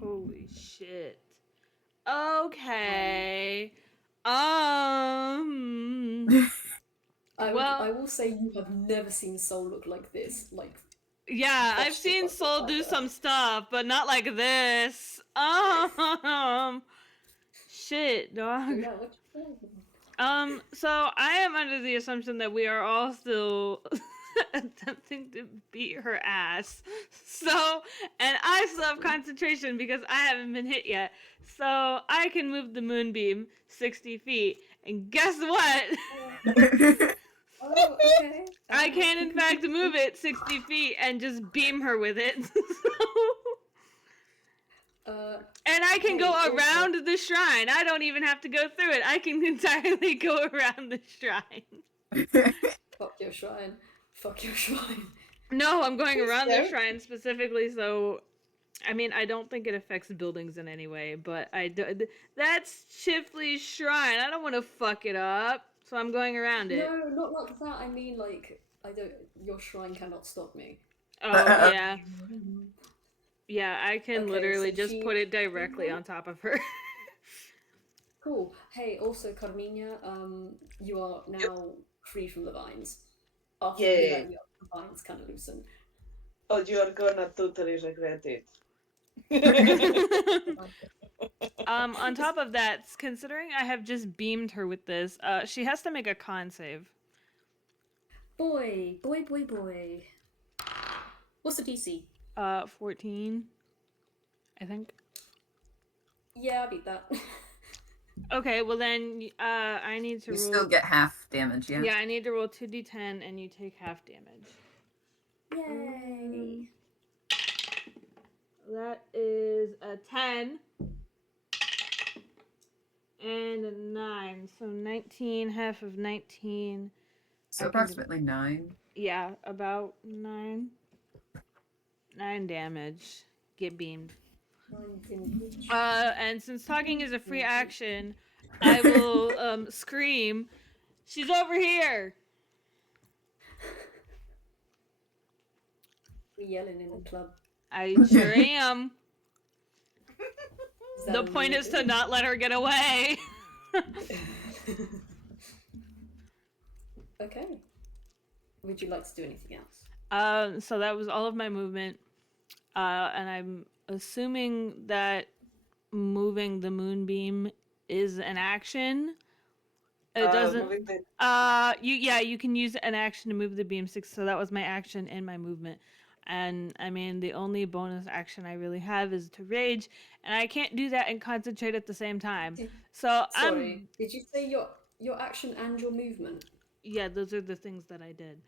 Holy shit. Okay. I Well, will say you have never seen Soul look like this. Like, yeah, I've touched it seen like this Soul do either. some stuff, but not like this. Shit, dog. Yeah, what you saying? So I am under the assumption that we are all still attempting to beat her ass. So, and I still have concentration because I haven't been hit yet. So I can move the moonbeam 60 feet. And guess what? Oh, okay. I can in fact move it 60 feet and just beam her with it. And I can go Hey, also- around the shrine. I don't even have to go through it. I can entirely go around the shrine. Fuck your shrine. Fuck your shrine. No, I'm going around the Yeah. shrine specifically, so I mean, I don't think it affects buildings in any way, but I do. That's Chifley's shrine. I don't want to fuck it up, so I'm going around it. No, not like that. I mean, like, I don't. Your shrine cannot stop me. Oh yeah, yeah. I can Okay, literally so just she- put it directly on top of her. Cool. Hey, also, Carmina, you are now free from the vines. After Yay. we let you up, the vines kind of loosen. Oh, you are gonna totally regret it. On top of that, considering I have just beamed her with this, she has to make a con save. Boy. What's the DC? 14, I think. Yeah, I beat that. Okay, well then, I need to You roll. still get half damage, yeah? Yeah, I need to roll 2d10, and you take half damage. Yay! That is a 10 and a 9, so 19, half of 19. So I can do- approximately 9. Yeah, about 9. 9 damage. Get beamed. And since talking is a free action, I will scream, "She's over here!" We're yelling in the club. I sure am. Is that The what point you is do? to not let her get away. Okay. Would you like to do anything else? So that was all of my movement. And I'm assuming that moving the moonbeam is an action. It doesn't. Moving the- You can use an action to move the beam 6. So that was my action and my movement. And I mean, the only bonus action I really have is to rage, and I can't do that and concentrate at the same time. So Sorry, did you say your action and your movement? yeah, those are the things that I did.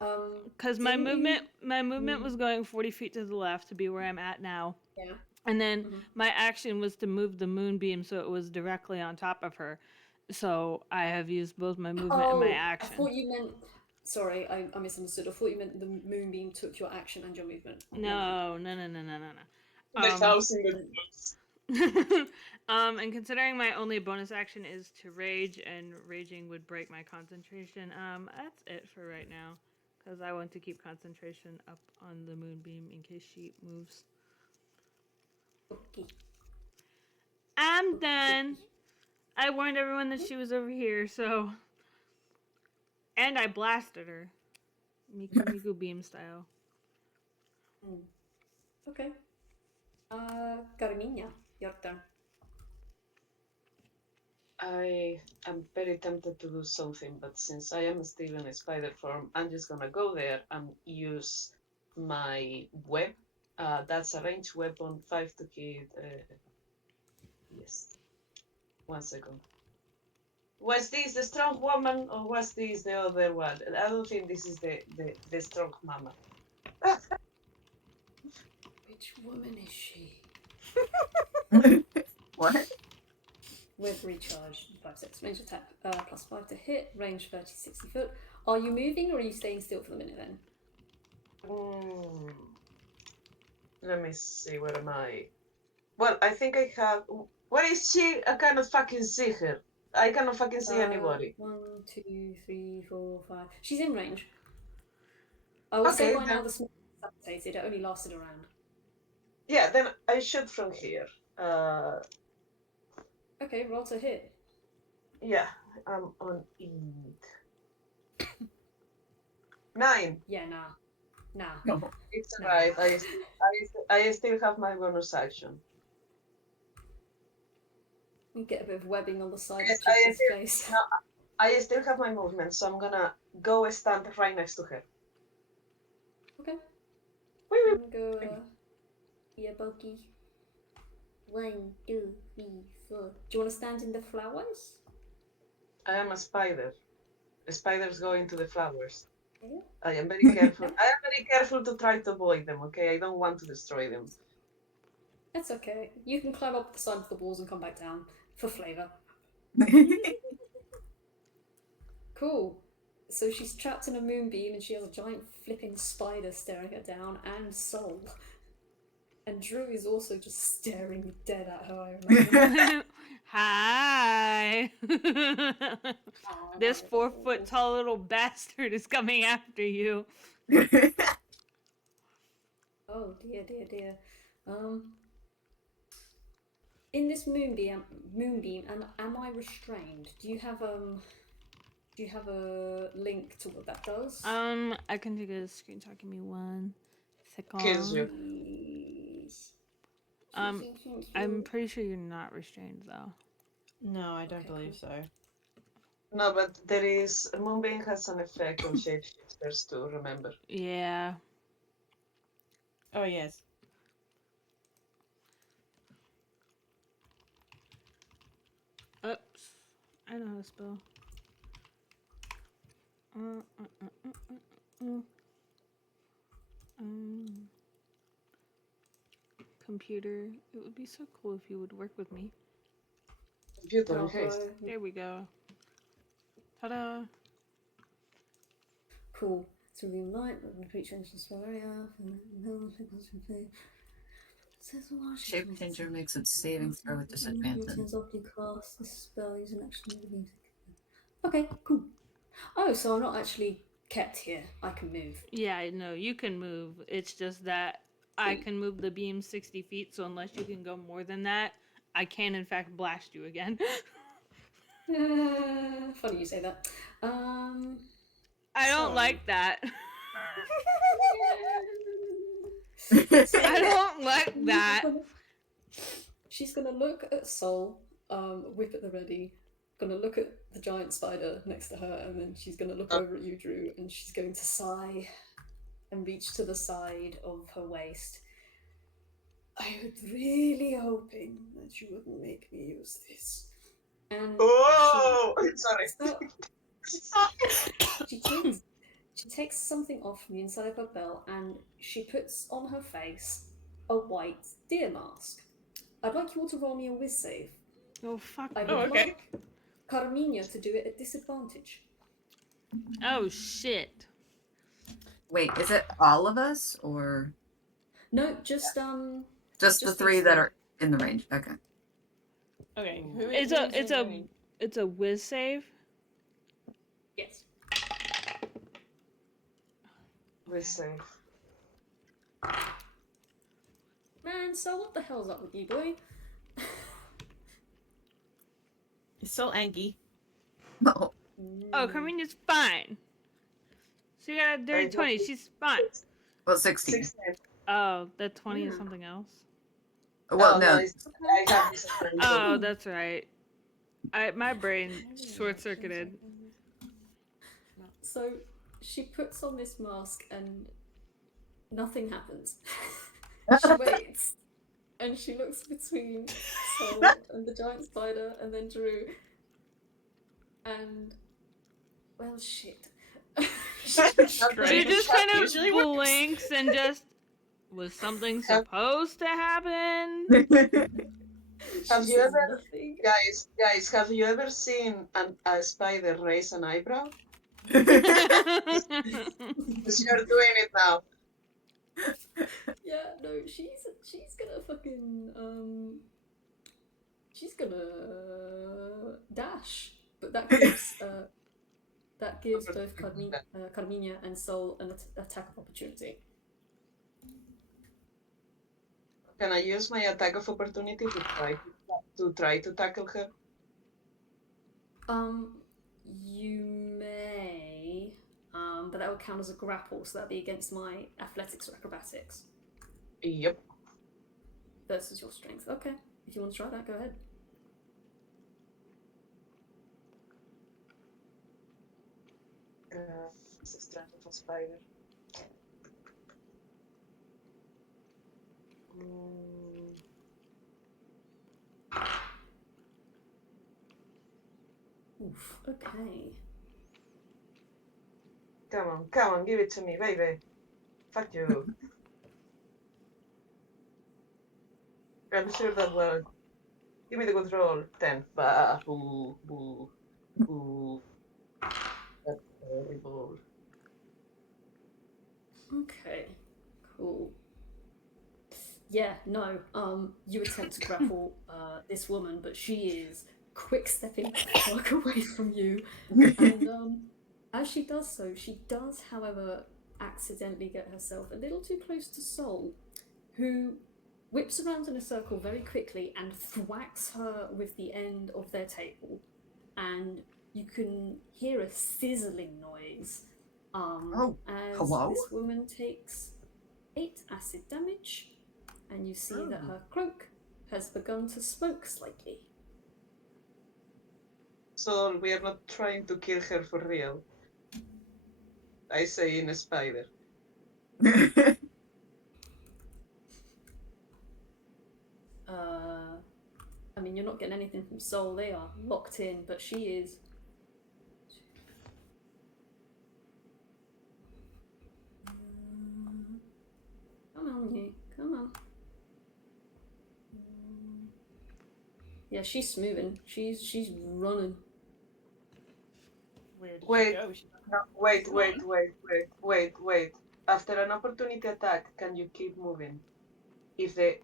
Um, Because my didn't you- movement was going 40 feet to the left to be where I'm at now. Yeah. And then Mhm. my action was to move the moonbeam so it was directly on top of her. So I have used both my movement and my action. I thought you meant. Sorry, I misunderstood. I thought you meant the moonbeam took your action and your movement. No. the house in the books. And considering my only bonus action is to rage, and raging would break my concentration, that's it for right now. Because I want to keep concentration up on the moonbeam in case she moves. Okay. I'm done. I warned everyone that she was over here, so. And I blasted her. Miku Miku beam style. Okay. Carmina, your turn. I am very tempted to do something, but since I am still in a spider form, I'm just gonna go there and use my web. That's a ranged weapon, 5 to hit. Yes. 1 second. Was this the strong woman or was this the other one? I don't think this is the strong mama. Which woman is she? What? With recharge, 5/6 range attack, +5 to hit, range 30, 60 foot. Are you moving or are you staying still for the minute then? Let me see, where am I? Well, I think I have. Where is she? I cannot fucking see her. I cannot fucking see anybody. 1, 2, 3, 4, 5. She's in range. I would say Okay, by now then. the smoke is dissipated. It only lasted a round. Yeah, then I shoot from here. Okay, roll to hit. Yeah, I'm on it. 9. Yeah, nah. Nah. No. It's No. alright. I still have my bonus action. You get a bit of webbing on the side Yes, of Jessica's face. No, I still have my movement, so I'm gonna go stand right next to her. Okay. Wait, I'm wait. gonna go, yeah, buggy. 1, 2, 3, 4. Do you want to stand in the flowers? I am a spider. Spiders go into the flowers. Yeah. I am very careful. I am very careful to try to avoid them, okay? I don't want to destroy them. That's okay. You can climb up the side of the walls and come back down for flavour. Cool. So she's trapped in a moonbeam and she has a giant flipping spider staring her down and Soul. And Drew is also just staring dead at her, I imagine. Hi. This Aw. 4-foot tall little bastard is coming after you. Oh dear, dear, dear. In this moonbeam, am I restrained? Do you have a link to what that does? I can take a screenshot. Give me 1 Kills you. second. Please. I'm pretty sure you're not restrained though. No, I don't Okay, believe so. No, but there is. Moonbeam has an effect on shapeshifters too, remember? Yeah. Oh, yes. Oops. I know how to spell. Computer. It would be so cool if you would work with me. Computer in Oh, haste. boy. There we go. Ta-da. Cool. Through the light, the creature enters the small area. Shape changer makes its saving throw with disadvantage. Class this spell using action. Okay, cool. Oh, so I'm not actually kept here. I can move. Yeah, I know. You can move. It's just that I can move the beam 60 feet, so unless you can go more than that, I can in fact blast you again. Funny you say that. I don't So- like that. So- I don't like that. She's gonna look at Soul, whip at the ready, gonna look at the giant spider next to her, and then she's gonna look over at you, Drew, and she's going to sigh and reach to the side of her waist. I was really hoping that you wouldn't make me use this. And Oh! Sorry. she takes something off from the inside of her belt and she puts on her face a white deer mask. I'd like you all to roll me a whiz save. Oh, fuck I me. would okay. like Carmina to do it at disadvantage. Oh, shit. Wait, is it all of us or No, just the Just three these that three. are in the range? Okay. Okay. It's a whiz save. yes. We're safe. Man, so what the hell's up with you, boy? It's so angry. No. Oh, Carmina's fine. She got a dirty I 20. don't- She's fine. Well, 16. 16. Oh, that 20 is Yeah. something else. Well, Oh, no. I have this. Oh, that's right. My brain short-circuited. So she puts on this mask and nothing happens. She waits and she looks between Soul and the giant spider and then Drew. And well, shit. She Right. just kind of Usually works. blinks and just was something supposed to happen? Have She you says ever- nothing. Guys, have you ever seen a spider raise an eyebrow? Yeah, Because you're doing it now. Yeah, no, she's gonna fucking she's gonna dash, but that that gives both Carmina and Sol an attack of opportunity. Can I use my attack of opportunity to try to tackle her? You may, but that would count as a grapple, so that'd be against my athletics or acrobatics Yep. versus your strength. Okay, if you want to try that, go ahead. It's the strength of a spider. Oof. Okay. Come on, give it to me, baby. Fuck you. I'm sure that will. Give me the good roll. 10. Bah, boo, boo, boo. That's horrible. Okay. Cool. Yeah. No. You attempt to grapple this woman, but she is quick stepping the fuck away from you. And as she does so, she does, however, accidentally get herself a little too close to Sol, who whips around in a circle very quickly and thwacks her with the end of their table. And you can hear a sizzling noise as hello? this woman takes 8 acid damage, and you see that her cloak has begun to smoke slightly. So we are not trying to kill her for real. I say in a spider. I mean, you're not getting anything from Sol. They are locked in, but she is. Come on, you. Come on. Yeah, she's moving. She's running. Where did Wait. she go? No, wait. After an opportunity attack, can you keep moving? If the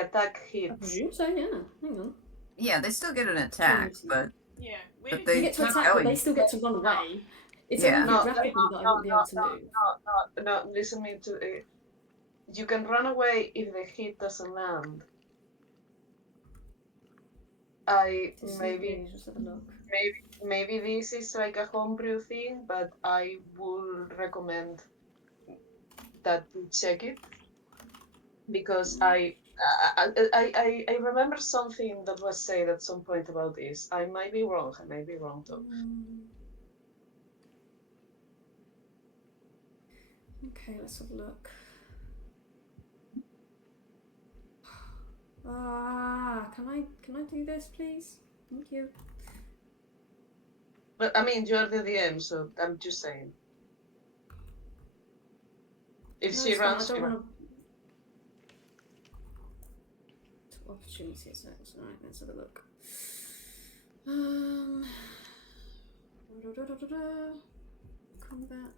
attack I hits, presume so, yeah. Hang on. Yeah, they still get an attack, but Yeah. Where But did they You you get to keep attack, but going. they still get to run away. It's Yeah. only if No, you grapple me that I won't be able to move. no. Listen me to. You can run away if the hit doesn't land. Just have a look. Maybe this is like a homebrew thing, but I would recommend that you check it because I remember something that was said at some point about this. I might be wrong. Too. Okay, let's have a look. Can I do this, please? Thank you. But I mean, you're the DM, so I'm just saying. If No, she it's fine. runs, I she don't runs. want to. Opportunity attacks. Alright, let's have a look. Combat.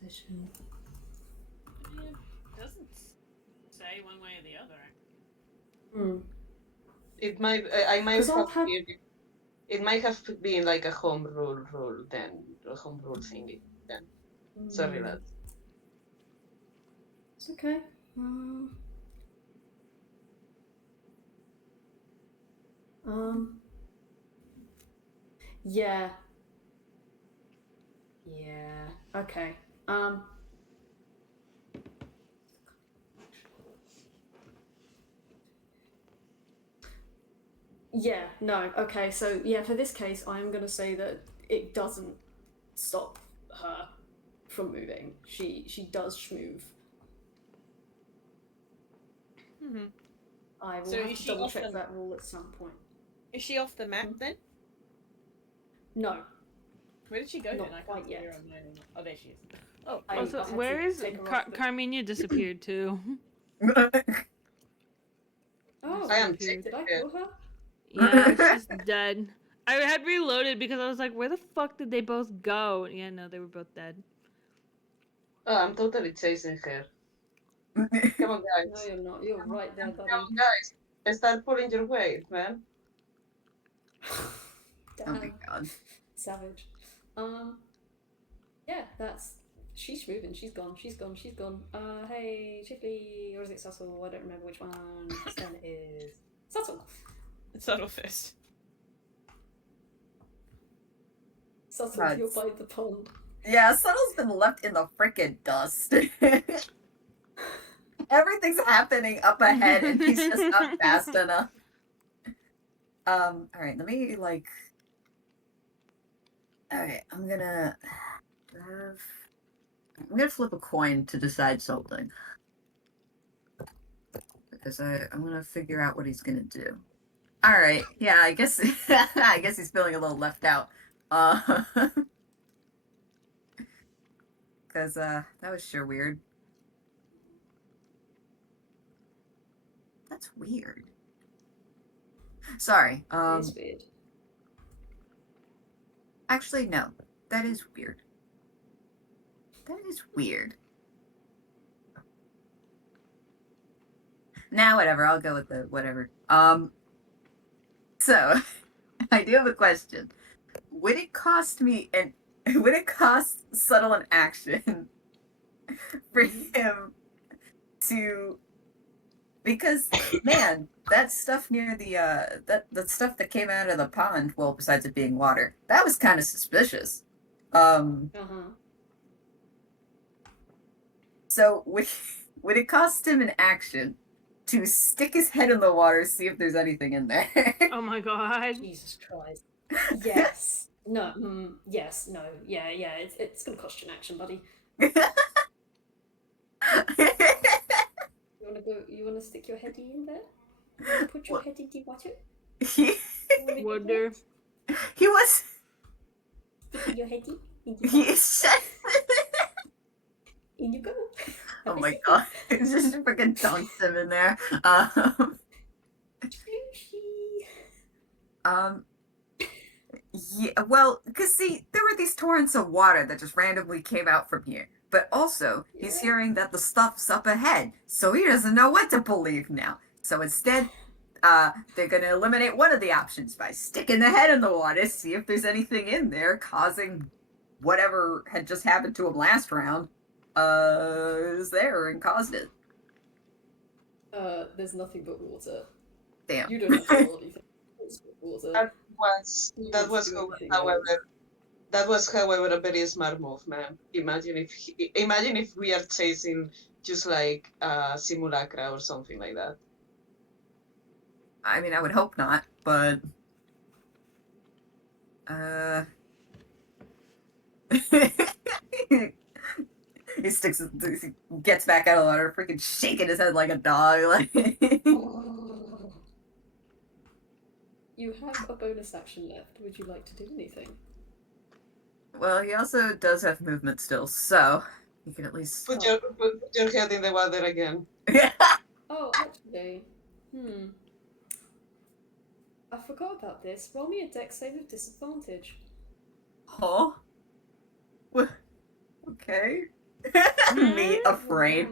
Position. It doesn't say one way or the other. It might. I might 'Cause I'll have. have- It might have been like a home rule then, a home rule thingy then. Sorry, lads. It's okay. Yeah. Yeah. Okay. Yeah, no, okay, so yeah, for this case, I'm gonna say that it doesn't stop her from moving. She does move. Mm-hmm. I will So have is to she double off check the- that rule at some point. Is she off the map then? No. Where did she go Not then? I quite can't see her yet. on mine. Oh, there she is. Oh, I also, had where to is take her off the- Carmina disappeared too? Oh, I am Disappeared. did I kill her? Yeah, she's dead. I had reloaded because I was like, where the fuck did they both go? Yeah, no, they were both dead. Oh, I'm totally chasing her. Come on, No, guys. you're not. You're right there, Come buddy. on, guys. Start pulling your weight, man. Oh Damn. my god. Savage. Yeah, that's. She's moving. She's gone. She's gone. She's gone. Hey, Chipley, or is it Subtle? I don't remember which one. This one is Subtle. Subtle first. Subtle, God. you're by the pond. Yeah, Subtle's been left in the frickin' dust. Everything's happening up ahead and he's just not fast enough. Alright, let me like alright, I'm gonna flip a coin to decide something. Because I'm gonna figure out what he's gonna do. Alright, yeah, I guess I guess he's feeling a little left out. Because that was sure weird. That's weird. Sorry. It is weird. Actually, no. That is weird. That is weird. Nah, whatever. I'll go with the whatever. So I do have a question. Would it cost Subtle an action for him to, because man, that stuff near the stuff that came out of the pond, well, besides it being water, that was kind of suspicious. So would it cost him an action to stick his head in the water, see if there's anything in there? Oh my god. Jesus Christ. Yes. No. Yes. No. Yeah. Yeah. It's gonna cost you an action, buddy. You wanna go? You wanna stick your heady in there? You wanna put your head in the water? he Wonder. was Stick your heady in the he water. said In you go. oh my god, it just freaking dunks him in there. Yeah, well, because see, there were these torrents of water that just randomly came out from here. But also, he's hearing that the stuff's up ahead, so he doesn't know what to believe now. So instead, they're gonna eliminate one of the options by sticking the head in the water, see if there's anything in there causing whatever had just happened to him last round, is there and caused it. There's nothing but water. Damn. You don't have to roll anything. It's water. That was however a very smart move, man. Imagine if we are chasing just like simulacra or something like that. I mean, I would hope not, but he gets back out of the water, freaking shaking his head like a dog. Like, You have a bonus action left. Would you like to do anything? well, he also does have movement still, so you can at least Put your head in the water again. Oh, actually, I forgot about this. Roll me a dex save with disadvantage. Huh? Okay. Me afraid.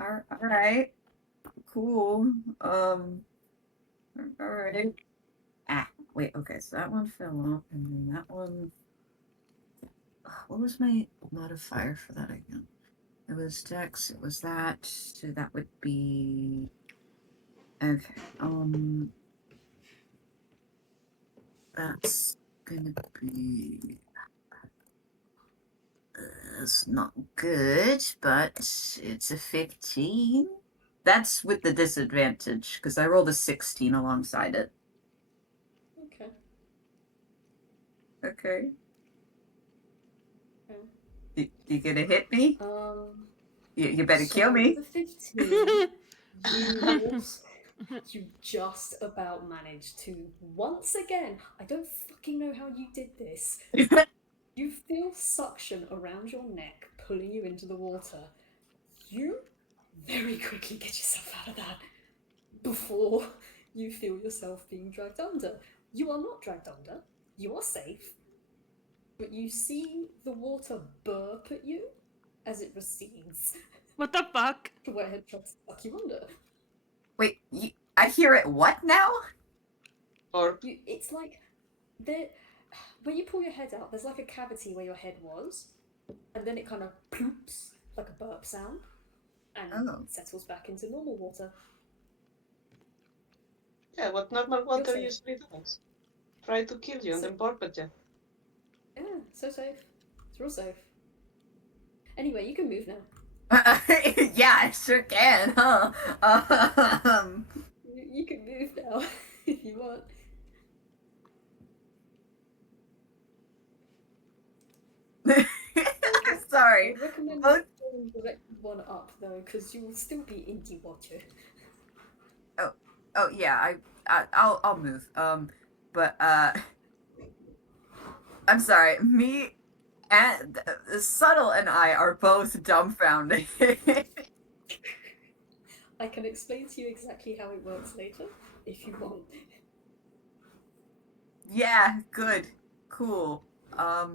Alright. Cool. Alright. Ah, wait, okay, so that one fell off, and then that one. What was my modifier for that again? It was dex, it was that, so that would be. Okay, that's gonna be. It's not good, but it's a 15. That's with the disadvantage, because I rolled a 16 alongside it. Okay. Okay. You gonna hit me? You better So kill me. The 15. You just about managed to once again. I don't fucking know how you did this. You feel suction around your neck pulling you into the water. You very quickly get yourself out of that before you feel yourself being dragged under. You are not dragged under. You are safe. But you see the water burp at you as it recedes. What the fuck? Where trucks suck you under. Wait, I hear it what now? Or It's like when you pull your head out, there's like a cavity where your head was, and then it kind of ploops like a burp sound, and Oh. settles back into normal water. yeah, what normal water safe. usually does. Try to kill you and So- then burp at you. Yeah, so safe. It's real safe. Anyway, you can move now. Yeah, I sure can, huh? You can move now if you want. Sorry. I would recommend Both- going directed one up though, because you will still be in the water. Oh yeah, I'll move. But I'm sorry. Me and Subtle and I are both dumbfounded. I can explain to you exactly how it works later, if you want. Yeah, good, cool. I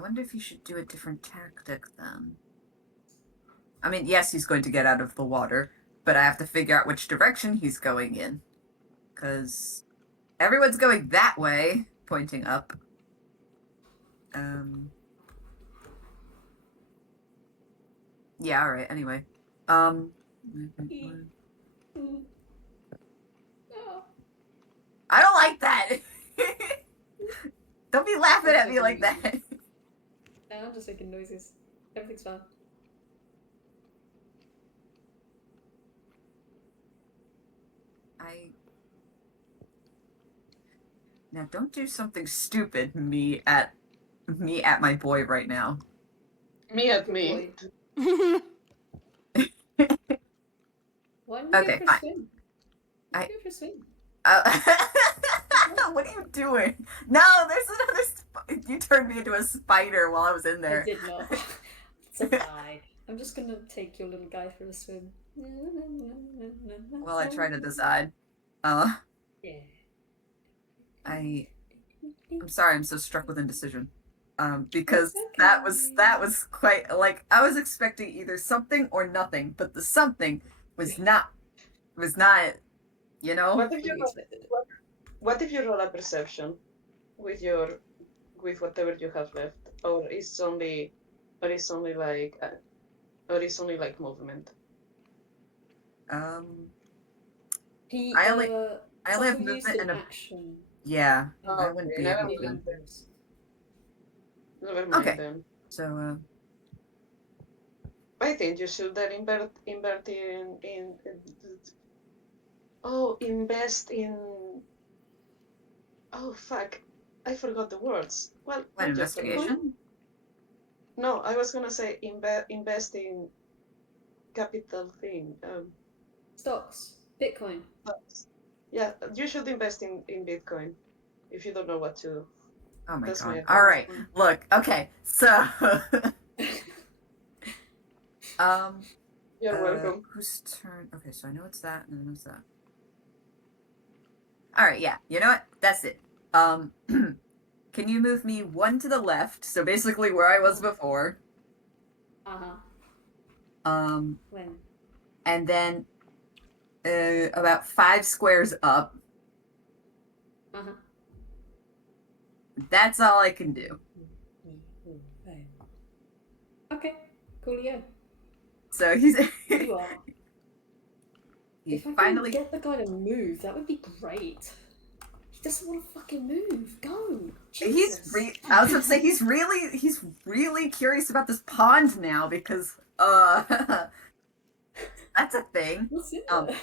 wonder if you should do a different tactic then. I mean, yes, he's going to get out of the water, but I have to figure out which direction he's going in. Because everyone's going that way, pointing up. Yeah, alright, anyway. Oh. I don't like that! Don't be laughing at me like that! Nah, I'm just making noises. Everything's fine. Now don't do something stupid, me at my boy right now. Me at Good me. boy. Why don't you Okay, go for a fine. swim? Why don't you go for a swim? What are you doing? No, there's another. You turned me into a spider while I was in I there. did not. It's a lie. I'm just gonna take your little guy for a swim. Well, I try to decide. Yeah. I'm sorry, I'm so struck with indecision. Because It's that okay. was quite like I was expecting either something or nothing, but the something was not, you know. What if you Fully roll, expected. what if you roll a perception with whatever you have left, or it's only like movement? He I only have Tuttle movement used an and a action. yeah. Oh, I wouldn't okay, be able to. never mind Okay. then. So I think you should then invert invest in. Oh fuck! I forgot the words. Well, what, I'll just forget. investigation? No, I was gonna say invest in capital thing. Stocks. Bitcoin. But yeah, you should invest in Bitcoin if you don't know what to do. Oh my That's god. my All right. advice. Look. Okay. So You're welcome. whose turn? Okay, so I know it's that, and then it's that. All right. Yeah. You know what? That's it. Can you move me one to the left? So basically where I was before. When? And then about 5 squares up. That's all I can do. Okay. Coolio. So he's You are. he If I finally can get the guy to move, that would be great. He doesn't want to fucking move. Go. Jesus. I was gonna say he's really curious about this pond now because that's a thing. What's in Um, there?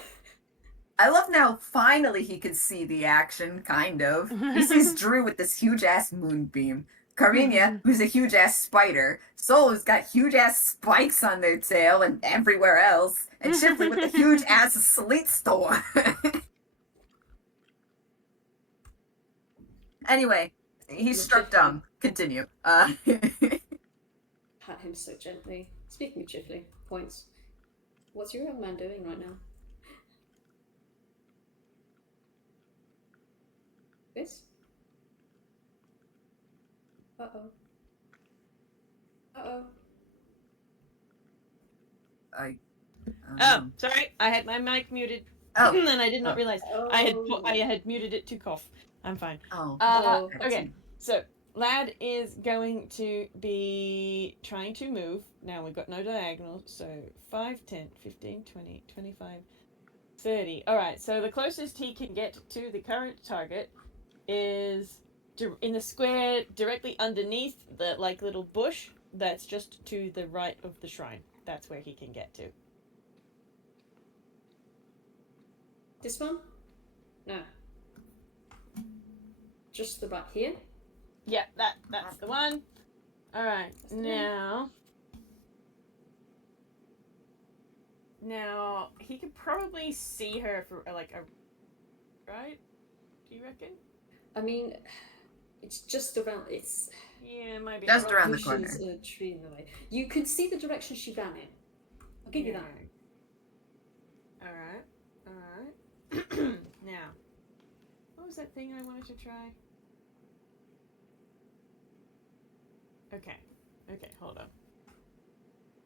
I love now finally he can see the action, kind of. He sees Drew with this huge ass moonbeam. Carminia, who's a huge ass spider. Soul, who's got huge ass spikes on their tail and everywhere else. And Shipley with the huge ass sleet storm. Anyway, he's struck dumb. Continue. Pat him so gently. Speaking of Chifley, points. What's your young man doing right now? This? Uh-oh. Uh-oh. I. Oh, sorry. I had my mic muted. Oh. And I did not realize I Oh. had muted it to cough. I'm fine. Oh. Oh, Okay. So Lad is going to be trying to move. Now we've got no diagonal, so 5, 10, 15, 20, 25, 30. All right. So the closest he can get to the current target is in the square directly underneath the like little bush that's just to the right of the shrine. That's where he can get to. This one? No. Just the right here? Yeah, that's the one. All right, now he could probably see her for like a right. Do you reckon? I mean, it's just around. It's Yeah, it might be Just around the bushes corner. and a tree in the way. You could see the direction she ran in. I'll give you that. All right. Now, what was that thing I wanted to try? Okay, hold on.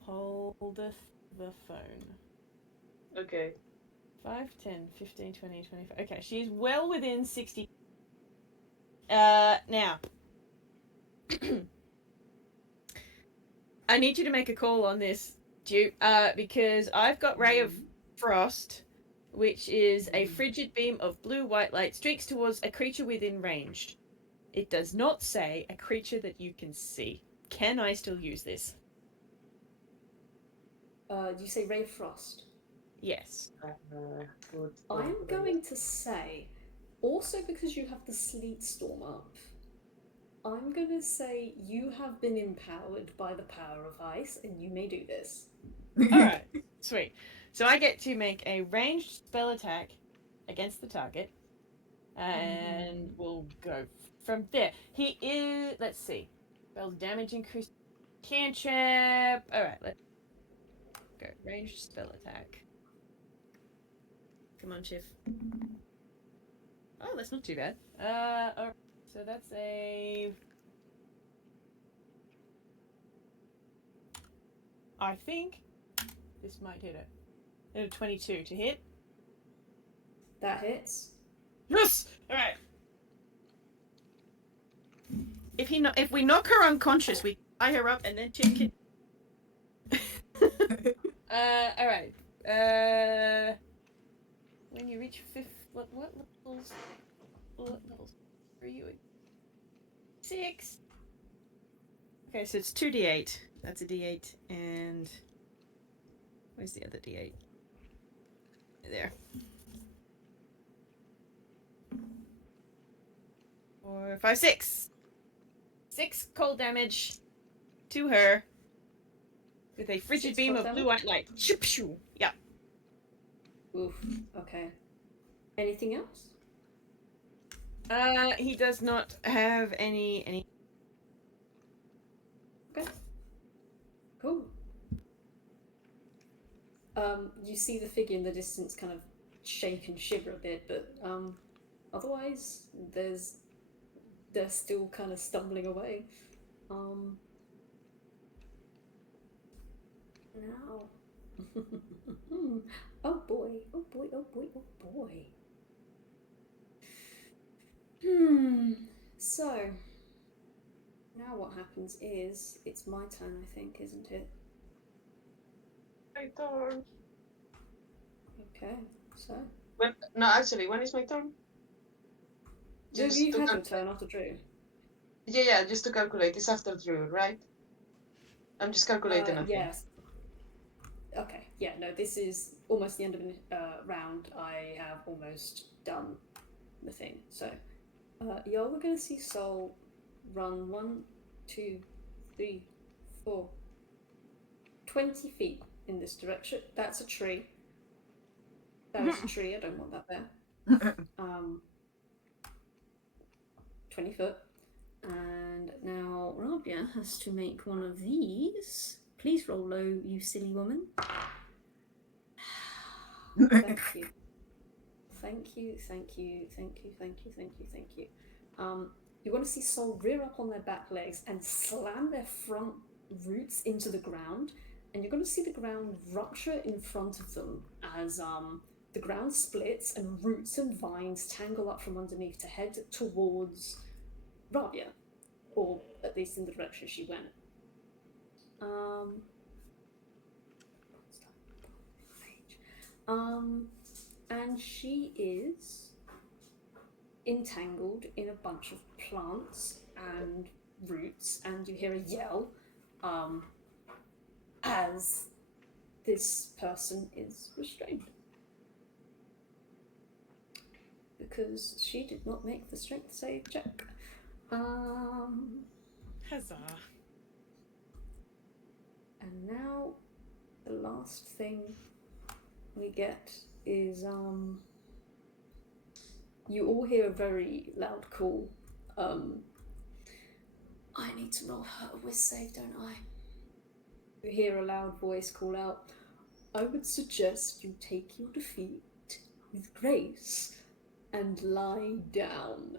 Hold the phone. Okay. 5, 10, 15, 20, 25. Okay, she's well within 60. Now. I need you to make a call on this, Duke, because I've got Ray of Frost, which is a frigid beam of blue-white light streaks towards a creature within range. It does not say a creature that you can see. Can I still use this? You say Ray of Frost. Yes. Good. I'm going to say, also because you have the sleet storm up, I'm going to say you have been empowered by the power of ice, and you may do this. Alright, sweet. So I get to make a ranged spell attack against the target, and we'll go from there. He is, let's see, spell damage increase, cantrip. Alright, let's go. Ranged spell attack. Come on, Chief. Oh, that's not too bad. Alright, so that's a... I think this might hit it. A 22 to hit. That hits. Yes! Alright. If we knock her unconscious, we tie her up and then Chip can... alright. When you reach what levels? What levels are you at? 6. Okay, so it's 2d8. That's a d8, and where's the other d8? There. 4, 5, 6. 6 cold damage to her with a frigid 6 beam cold of blue-white light. Shoo, shoo. Yeah. Oof. Okay. Anything else? He does not have any. Okay. Cool. You see the figure in the distance kind of shake and shiver a bit, but otherwise they're still kind of stumbling away. Now. Oh boy, oh boy, oh boy, oh boy. So, now what happens is, it's my turn, I think, isn't it? My turn. Okay, so. When, no, actually, when is my turn? You've had your turn after Drew. Yeah, just to calculate. It's after Drew, right? I'm just calculating, I think. Yes. Okay, yeah, no, this is almost the end of the round. I have almost done the thing. So, y'all are going to see Sol run 1, 2, 3, 4, 20 feet in this direction. That's a tree. That is a tree. I don't want that there. 20 foot. And now Rabia has to make one of these. Please roll low, you silly woman. Thank you. Thank you, thank you, thank you, thank you, thank you, thank you. you're going to see Sol rear up on their back legs and slam their front roots into the ground, and you're going to see the ground rupture in front of them as the ground splits and roots and vines tangle up from underneath to head towards Rabia, or at least in the direction she went. And she is entangled in a bunch of plants and roots, and you hear a yell as this person is restrained. Because she did not make the strength save check. Huzzah. And now the last thing we get is you all hear a very loud call. I need to roll her a whiz save, don't I? You hear a loud voice call out, I would suggest you take your defeat with grace and lie down.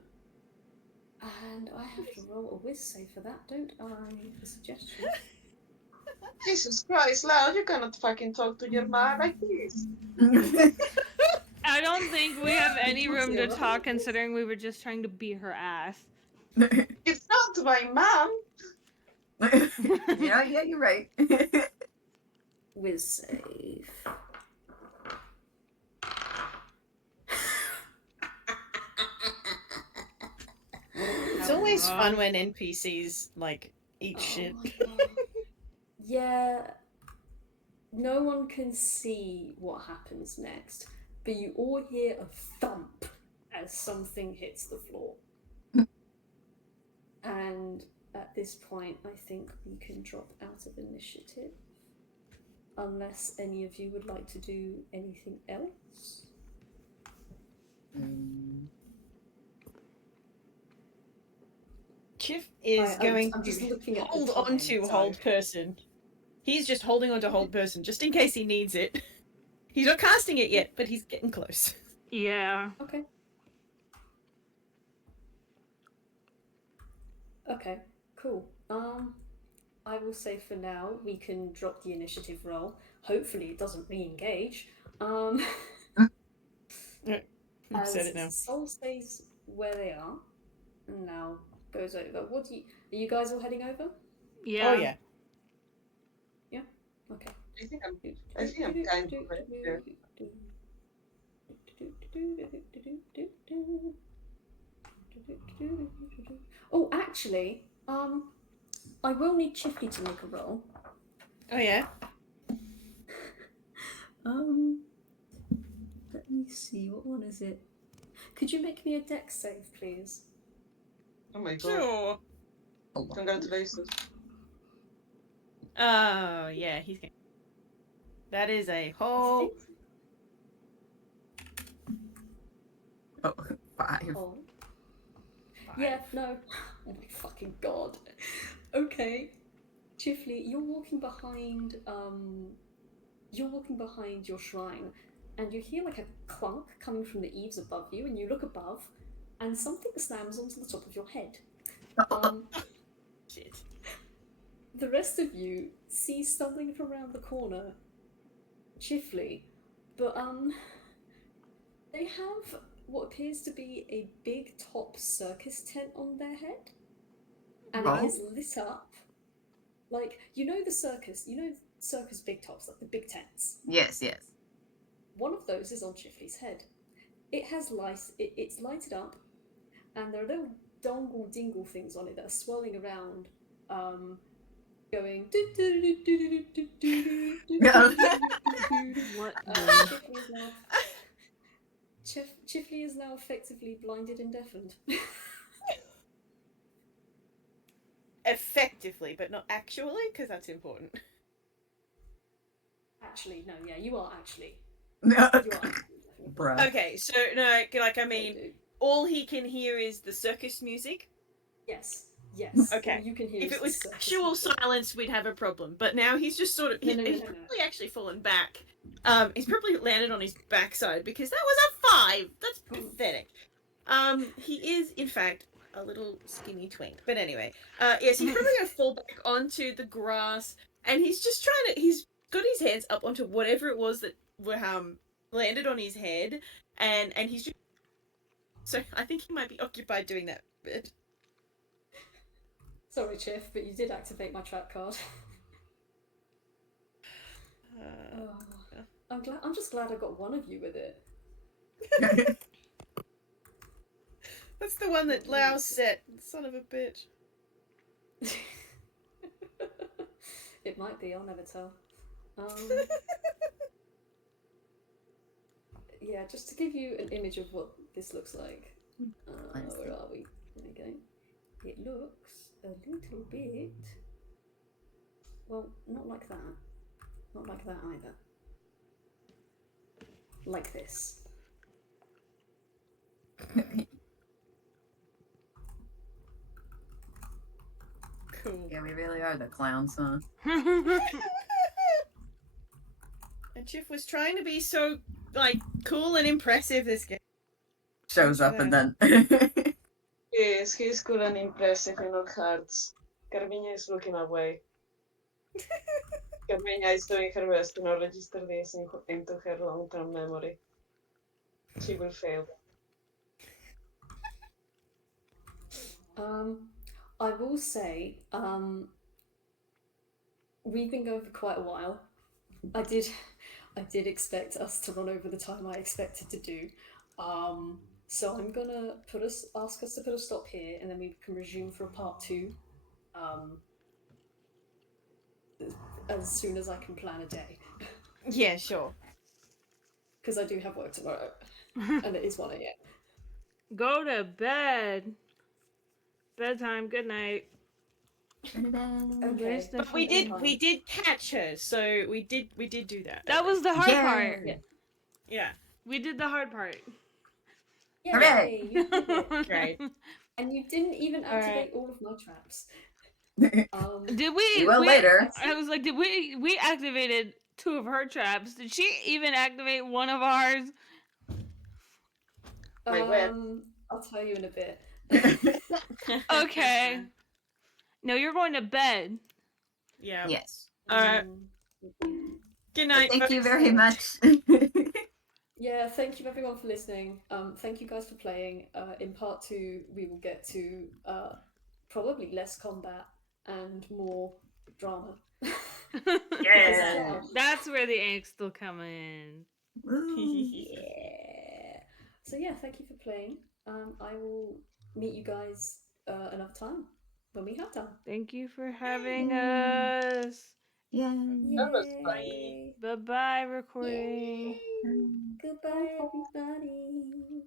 And I have to roll a whiz save for that, don't I? A suggestion. Jesus Christ, Loud, you cannot fucking talk to your mom like this. I don't think we have any room to talk considering we were just trying to beat her ass. It's not my mom. Yeah, you're right. Whiz save. It's always fun when NPCs, like, eat shit. My God. Yeah, no one can see what happens next, but you all hear a thump as something hits the floor. And at this point, I think we can drop out of initiative. Unless any of you would like to do anything else. Chiff is going I'm just to looking at the hold on time, to so- hold person. He's just holding on to hold person, just in case he needs it. He's not casting it yet, but he's getting close. Yeah. Okay. Okay, cool. I will say for now we can drop the initiative roll. Hopefully it doesn't re-engage. I've said it now. Soul stays where they are, and now goes over. What do you? Are you guys all heading over? Yeah. Oh yeah. Yeah. Okay. I think I'm kind of right there. Oh, actually, I will need Chiffy to make a roll. Oh yeah. Let me see, what one is it? Could you make me a dex save, please? Oh my god. Sure. Congratulations. Oh yeah, he's going. That is a whole. Oh, 5. Oh. Yeah, no. Oh my fucking god. Okay. Chiffly, you're walking behind your shrine, and you hear like a clunk coming from the eaves above you, and you look above, and something slams onto the top of your head. Shit. The rest of you see stumbling from around the corner Chiffly, but they have what appears to be a big top circus tent on their head, and it is lit up like, you know circus big tops, like the big tents. Yes. One of those is on Chiffly's head. It has lights. It's lighted up, and there are little dongle dingle things on it that are swirling around, going. What? Chiffly is now effectively blinded and deafened. Effectively, but not actually, because that's important. Actually, no, yeah, you are actually. Bruh. Okay, so no, like I mean, all he can hear is the circus music. Yes. Okay. All you can hear If is it was the circus actual music. silence, we'd have a problem. But now he's just sort of. He's No. probably actually fallen back. He's probably landed on his backside because that was a 5. That's pathetic. He is, in fact, a little skinny twink. But anyway, yes, he's probably gonna fall back onto the grass, and he's just trying to. He's got his hands up onto whatever it was that landed on his head, and he's just. So I think he might be occupied doing that bit. Sorry, Chiff, but you did activate my trap card. Oh, I'm just glad I got one of you with it. That's the one that Lau set. Son of a bitch. It might be. I'll never tell. Yeah, just to give you an image of what this looks like. Where are we? There we go. It looks a little bit. Well, not like that. Not like that either. Like this. Cool. Yeah, we really are the clowns, huh? And Chiff was trying to be so, like, cool and impressive this game. Shows up and then. Yes, he's cool and impressive in all hearts. Carmiña is looking away. Carmiña is doing her best to not register this into her long-term memory. She will fail. I will say, we've been going for quite a while. I did expect us to run over the time I expected to do. So I'm gonna ask us to put a stop here, and then we can resume for a part 2. As soon as I can plan a day. Yeah, sure. Because I do have work tomorrow, and it is 1 a.m. Go to bed. Bedtime. Good night. Okay. But we did catch her, so we did do that. That was the hard part. Yeah. We did the hard part. Yay! Hooray! You did it. Great. And you didn't even activate all of my traps. Did we? You will later. I was like, did we activated 2 of her traps? Did she even activate one of ours? Wait, when? I'll tell you in a bit. Okay. No, you're going to bed. Yeah. Yes. Alright. Good night. Thank you folks. very much. Yeah, thank you everyone for listening. Thank you guys for playing. In part 2, we will get to probably less combat and more drama. Yeah. That's where the angst will come in. Yeah. So yeah, thank you for playing. I will meet you guys another time when we have time. Thank you for having us. Yay. That was funny. Bye-bye, recording. Goodbye, everybody.